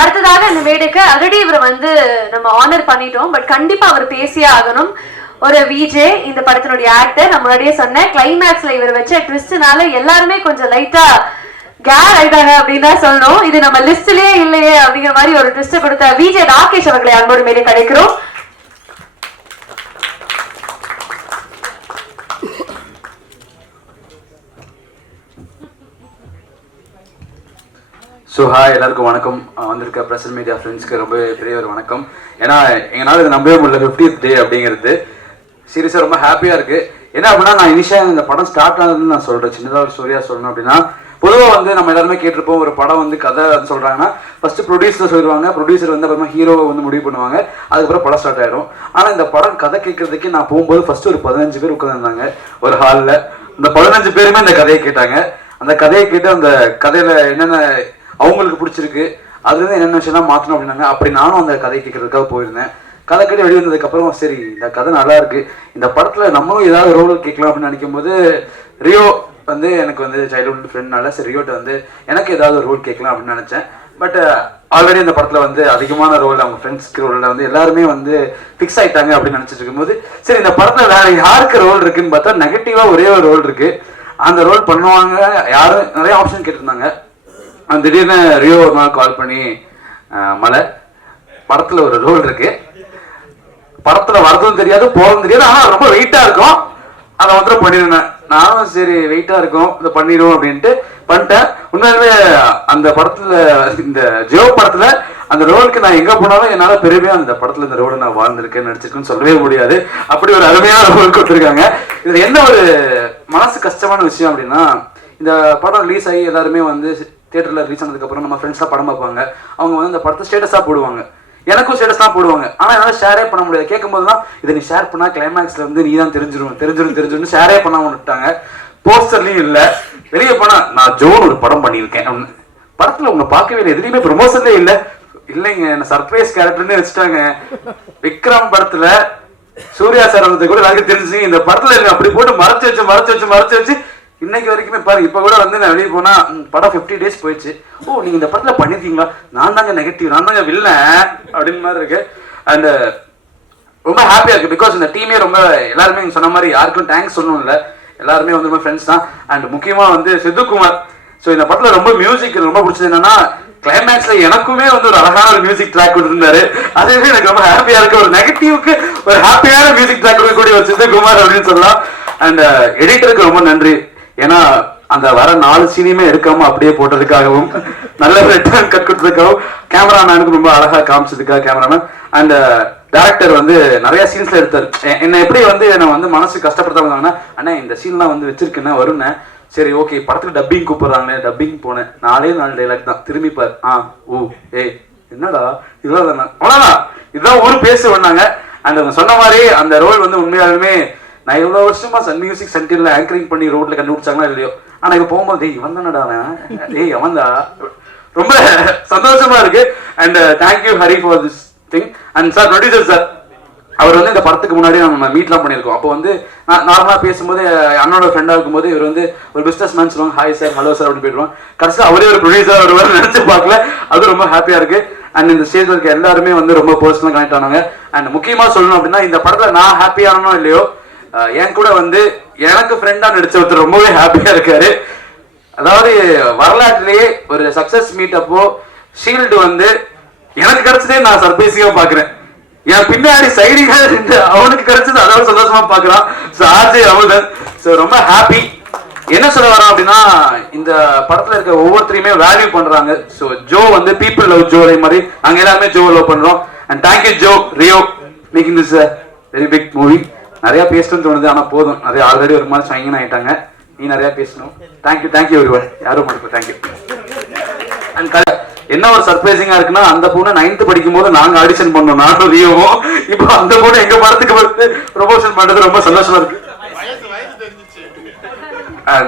அடுத்ததாக இந்த மேடைக்கு ஆல்ரெடி இவர் வந்து நம்ம ஆனர் பண்ணிட்டோம், பட் கண்டிப்பா அவர் பேசியே ஆகணும். ஒரு விஜே, இந்த படத்தினுடைய ஆக்டர். நான் முன்னாடியே சொன்னேன், கிளைமேக்ஸ்ல இவர் வச்ச ட்விஸ்ட்னால எல்லாருமே கொஞ்சம் லைட்டா கேர் ஆயிட்டாங்க அப்படின்னு தான் சொல்லணும். இது நம்ம லிஸ்ட்லயே இல்லையே அப்படிங்கிற மாதிரி ஒரு ட்விஸ்ட் கொடுத்த விஜே ராகேஷ் அவர்களை அன்போடு மேலே கிடைக்கிறோம். ஸோ ஹாய், எல்லாருக்கும் வணக்கம். வந்திருக்க ப்ரெஸ் மீடியா ஃப்ரெண்ட்ஸ்க்கு ரொம்ப பெரிய ஒரு வணக்கம். ஏன்னா எங்களால் இதை நம்பவே முடியல, 50th டே அப்படிங்கிறது. சீரியஸாக ரொம்ப ஹாப்பியாக இருக்குது. என்ன அப்படின்னா, நான் இனிஷியாக இந்த படம் ஸ்டார்ட் ஆனதுன்னு நான் சொல்கிறேன். சின்னதாக ஒரு ஸ்டோரியாக சொல்லணும் அப்படின்னா, பொதுவாக வந்து நம்ம எல்லாருமே கேட்டிருப்போம், ஒரு படம் வந்து கதை சொல்றாங்கன்னா ஃபர்ஸ்ட் ப்ரொடியூசர் சொல்லிடுவாங்க, ப்ரொடியூசர் வந்து அப்புறமா ஹீரோவை வந்து முடிவு பண்ணுவாங்க, அதுக்கப்புறம் படம் ஸ்டார்ட் ஆயிடும். ஆனால் இந்த படம் கதை கேட்கறதுக்கு நான் போகும்போது ஃபர்ஸ்ட் ஒரு 15 பேர் உட்காந்துருந்தாங்க ஒரு ஹாலில். இந்த 15 பேருமே இந்த கதையை கேட்டாங்க. அந்த கதையை கேட்டு அந்த கதையில என்னென்ன அவங்களுக்கு பிடிச்சிருக்கு, அதுலேருந்து என்னென்ன விஷயம்லாம் மாற்றணும் அப்படின்னாங்க. அப்படி நானும் அந்த கதையை கேட்கறதுக்காக போயிருந்தேன். கதை கட்டி வெளியே வந்ததுக்கப்புறம் சரி இந்த கதை நல்லா இருக்கு, இந்த படத்தில் நம்மளும் ஏதாவது ரோல் கேட்கலாம் அப்படின்னு நினைக்கும் போது ரியோ வந்து எனக்கு வந்து சைல்ட்ஹுட் ஃப்ரெண்ட்னால சரி ரியோட்ட வந்து எனக்கு ஏதாவது ரோல் கேட்கலாம் அப்படின்னு நினச்சேன். பட் ஆல்ரெடி இந்த படத்தில் வந்து அதிகமான ரோல் அவங்க ஃப்ரெண்ட்ஸ்க்கு ரோலில் வந்து எல்லாருமே வந்து ஃபிக்ஸ் ஆகிட்டாங்க அப்படின்னு நினச்சிட்டு இருக்கும்போது சரி இந்த படத்தில் வேற யாருக்கு ரோல் இருக்குன்னு பார்த்தா நெகட்டிவாக ஒரே ஒரு ரோல் இருக்கு. அந்த ரோல் பண்ணுவாங்க யாரும் நிறைய ஆப்ஷன் கேட்டிருந்தாங்க. திடீர்னு ரியோ ஒரு நாள் கால் பண்ணி மலை படத்தில் ஒரு ரோல் இருக்கு, படத்துல வரதும் தெரியாது போறதும் தெரியாது, ஆனா ரொம்ப வெயிட்டா இருக்கும், அதை வந்து பண்ணிருந்தேன். நானும் சரி வெயிட்டா இருக்கும் இதை பண்ணிடுவோம் அப்படின்ட்டு பண்ணிட்டேன். உண்மையாலுமே அந்த படத்துல இந்த ஜியோ படத்துல அந்த ரோலுக்கு நான் எங்க போனாலும் என்னால பெருமையா அந்த படத்துல இந்த ரோலை நான் வாழ்ந்திருக்கேன் நடிச்சிருக்கேன்னு சொல்லவே முடியாது. அப்படி ஒரு அருமையான ரோல் கொடுத்துருக்காங்க. இதுல என்ன ஒரு மனசு கஷ்டமான விஷயம் அப்படின்னா, இந்த படம் ரிலீஸ் ஆகி எல்லாருமே வந்து தியேட்டர்ல ரிலீஸ் ஆனதுக்கு அப்புறம் நம்ம ஃப்ரெண்ட்ஸ்லாம் படம் பார்ப்பாங்க. அவங்க வந்து அந்த படத்தை ஸ்டேட்டஸா போடுவாங்க, எனக்கும் ஸ்டேட்டஸ் தான் போடுவாங்க. ஆனால் என்னால் ஷேரே பண்ண முடியாது. கேட்கும் போதுலாம் இதை நீ ஷேர் பண்ணால் கிளைமேக்ஸில் வந்து நீ தான் தெரிஞ்சிடும் ஷேரே பண்ண விட்டாங்க. போஸ்டர்லையும் இல்லை, வெளியே போனால் நான் ஜோன் ஒரு படம் பண்ணியிருக்கேன் அப்படின்னு. படத்தில் உங்களை பார்க்கவே இல்லை, எதுலையுமே ப்ரொமோஷன்லே இல்லை. இல்லைங்க என்ன சர்ப்ரைஸ் கேரக்டர்னு வச்சுட்டாங்க. விக்ரம் படத்தில் சூர்யா சார் வந்தது கூட எல்லாருக்கும் தெரிஞ்சு, இந்த படத்தில் அப்படி போட்டு மறைச்சு வச்சு இன்னைக்கு வரைக்குமே பாரு. இப்போ கூட வந்து நான் வெளியே போனா படம் 50 days போயிடுச்சு, ஓ நீங்க இந்த படத்துல பண்ணிருக்கீங்களா, நான் தாங்க நெகட்டிவ், நான் தாங்க வில்லன் அப்படின்னு மாதிரி இருக்கு. அண்ட் ரொம்ப ஹாப்பியா இருக்கு. பிகாஸ் இந்த டீமே ரொம்ப எல்லாருமே நீங்க சொன்ன மாதிரி யாருக்கும் தேங்க்ஸ் சொல்லணும் இல்லை, எல்லாருமே வந்து ஃப்ரெண்ட்ஸ் தான். அண்ட் முக்கியமா வந்து சித்துக்குமார். ஸோ இந்த படத்துல ரொம்ப மியூசிக் ரொம்ப பிடிச்சது என்னன்னா, கிளைமேக்ஸ்ல எனக்குமே வந்து ஒரு அழகான ஒரு மியூசிக் ட்ராக் கொடுத்துருந்தாரு. அதுவே எனக்கு ரொம்ப ஹாப்பியா இருக்கு. ஒரு நெகட்டிவ்க்கு ஒரு ஹாப்பியான மியூசிக் ட்ராக் கொடுக்கக்கூடிய ஒரு சித்துக்குமார் அப்படின்னு சொல்லலாம். அண்ட் எடிட்டருக்கு ரொம்ப நன்றி. ஏன்னா அந்த வர 4 சீனையுமே எடுக்காம அப்படியே போட்டதுக்காகவும், நல்ல ரிட்டர்ன் கட் கொடுத்ததுக்காகவும், கேமராமேனுக்கு ரொம்ப அழகா காமிச்சதுக்காக கேமராமேன். அண்ட் டேரக்டர் வந்து நிறைய சீன்ஸ்ல எடுத்தார். என்ன எப்படி வந்து என்னை வந்து மனசு கஷ்டப்படுத்தாங்கன்னா, அண்ணா இந்த சீன்லாம் வந்து வச்சிருக்கேன்னா வரும்னே. சரி ஓகே படத்துக்கு டப்பிங் கூப்பிடுறாங்களே, டப்பிங் போனேன். 4 டைலாக் தான், திரும்பி பார் ஓ ஏய் என்னடா இவ்வளவு தானே, அவ்வளோதான் இதுதான் ஊர் பேச வந்தாங்க. அண்ட் அவங்க சொன்ன மாதிரி அந்த ரோல் வந்து உண்மையாலுமே நான் இவ்வளோ வருஷமா சன் மியூசிக் சென்டர்ல ஆங்கரிங் பண்ணி ரோட்ல கண்டுபிடிச்சாங்களா இல்லையோ, ஆனா இப்ப போகும்போது இவன் தானடா அவன் தான் ரொம்ப சந்தோஷமா இருக்கு. And thank you Hari for this thing. And sir producer sir, அவர் வந்து இந்த படத்துக்கு முன்னாடி நம்ம மீட்லாம் பண்ணியிருக்கோம். அப்போ வந்து நான் நார்மலாக பேசும்போது அண்ணனோட ஃப்ரெண்டாக இருக்கும்போது இவர் வந்து ஒரு பிஸ்னஸ் மேன் சொல்லுவாங்க, ஹாய் சார் ஹலோ சார் அப்படின்னு போயிடுவோம். கடைசியாக அவரே ஒரு ப்ரொடியூசர் வருவார் நினைச்சு பார்க்கல, அது ரொம்ப ஹாப்பியா இருக்கு. அண்ட் இந்த ஸ்டேஜ்ல இருக்க எல்லாருமே வந்து ரொம்ப பர்சனலாக கனெக்ட் ஆனாங்க. அண்ட் முக்கியமா சொல்லணும் அப்படின்னா, இந்த படத்துல நான் ஹாப்பியானோ இல்லையோ, என் கூட வந்து எனக்கு ஃப்ரெண்டா நடிச்ச ஒருத்தர் ரொம்பவே ஹாப்பியா இருக்காரு. அதாவது வரலாற்றிலேயே ஒரு சக்சஸ் மீட் அப்போ ஷீல்டு வந்து எனக்கு கிடைச்சதே நான் சர்ப்ரைஸிங்கா பாக்குறேன். என் பின்னாடி சைடிங்க அவனுக்கு கிடைச்சது அதோட சந்தோஷமா பாக்குறான். ஆர்ஜே அமுதன். ஸோ ரொம்ப ஹாப்பி. என்ன சொல்ல வரோம் அப்படின்னா, இந்த படத்துல இருக்க ஒவ்வொருத்தரையுமே வேல்யூ பண்றாங்க. ஸோ ஜோ வந்து பீப்புள் லவ் ஜோ, அதே மாதிரி நாங்க எல்லாருமே ஜோ லவ் பண்றோம். And thank you Joe Rio making this very big movie. நிறைய பேசணும்னு தோணுது, ஆனா போதும், நிறைய ஆல்ரெடி ஒரு மாதிரி ஷைன் ஆயிட்டாங்க. நீ நிறைய பேசணும். தேங்க்யூ எவ்ரிவன், யாரும் பண்ணுங்க. தேங்க்யூ. அண்ட் என்ன ஒரு சர்ப்ரைசிங்கா இருக்குன்னா, அந்த பொண்ணு 9th படிக்கும் போது நாங்க ஆடிஷன் பண்ணோம், நானும் ரியோவும். இப்போ அந்த பொண்ணு எங்க படத்துக்கு ப்ரொமோஷன் பண்றது ரொம்ப சந்தோஷமா இருக்கு.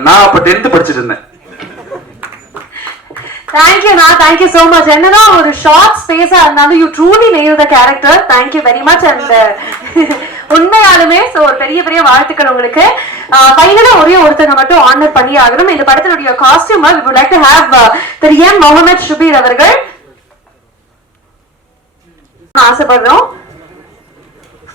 நான் அப்ப 10th படிச்சுட்டு இருந்தேன். Thank you, Nah. Thank you so much. என்னன்னா ஒரு ஷார்ட் ஸ்பேஸா இருந்தாலும் you truly nailed the character. Thank you very much. And உண்மையாலுமே ஒரு பெரிய வாழ்த்துக்கள் உங்களுக்கு. ஃபைனலா ஒருத்தங்க மட்டும் ஆனர் பண்ணி ஆகணும். இந்த படத்தினுடைய costumer we would like to have Thiru M Mohammed Shubeer அவர்கள் ஆசைப்படுறோம்.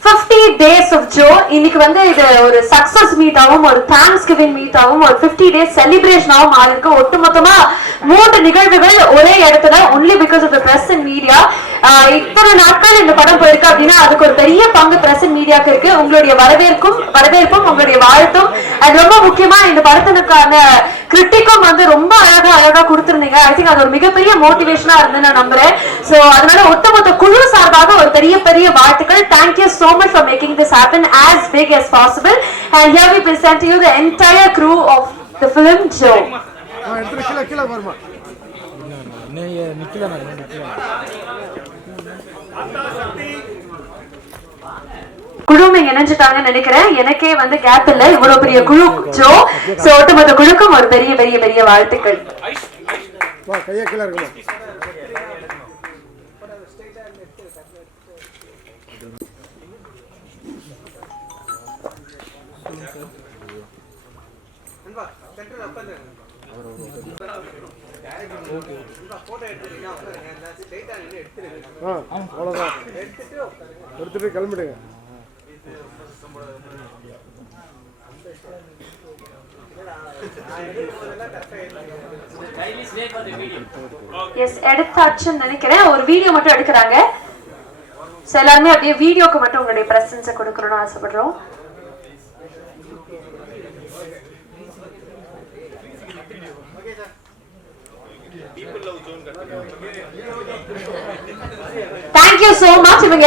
50 days of Joe. இன்னைக்கு வந்து இது ஒரு சக்சஸ் மீட்டாவும், ஒரு தேங்க்ஸ் கிவிங் மீட்டாவும், ஒரு 50 days செலிப்ரேஷனாவும் ஆயிருக்கு. ஒட்டுமொத்தமா 3 நிகழ்வுகள் ஒரே இடத்துல, only because of the press and media. இத்தனை நாட்கள் இந்த படம் போயிருக்கு அப்படின்னா அதுக்கு ஒரு பெரிய பங்கு பிரஸ் அண்ட் மீடியாவுக்கு இருக்கு. உங்களுடைய வரவேற்பும் உங்களுடைய வாழ்த்தும். அது ரொம்ப முக்கியமா இந்த படத்திற்கான கிரிட்டிக்கும் வந்து ரொம்ப அழகா கொடுத்திருந்தீங்க. ஐ திங்க் அது ஒரு மிகப்பெரிய மோட்டிவேஷனா இருந்து நான் நம்புறேன். சோ அதனால ஒட்டுமொத்த குழு சார்பாக ஒரு பெரிய வாழ்த்துக்கள். Thank you so much for making this happen as big as possible. And here we present to you the entire crew of the film Joe. எடுத்துட்டு கீழே கீழே வருமா நிக்கல குழுமை இணைஞ்சிட்டாங்கன்னு நினைக்கிறேன். எனக்கே வந்து கேப் இல்ல, இவ்வளவு பெரிய குழு ஜோ. சோ ஒட்டுமொத்த குழுக்கும் ஒரு பெரிய பெரிய பெரிய வாழ்த்துக்கள். கையை கீழே இருக்குமா? அவ்வளோதான், எடுத்துட்டு கிளம்பிடுங்க. எஸ், எடுத்தாச்சுன்னு நினைக்கிறேன். ஒரு வீடியோ மட்டும் எடுக்கிறாங்க. எல்லாருமே அப்படியே வீடியோக்கு மட்டும் உங்களுடைய பிரசன்ஸை கொடுக்கணும்னு ஆசைப்படுறோம். Thank you so much. இவங்க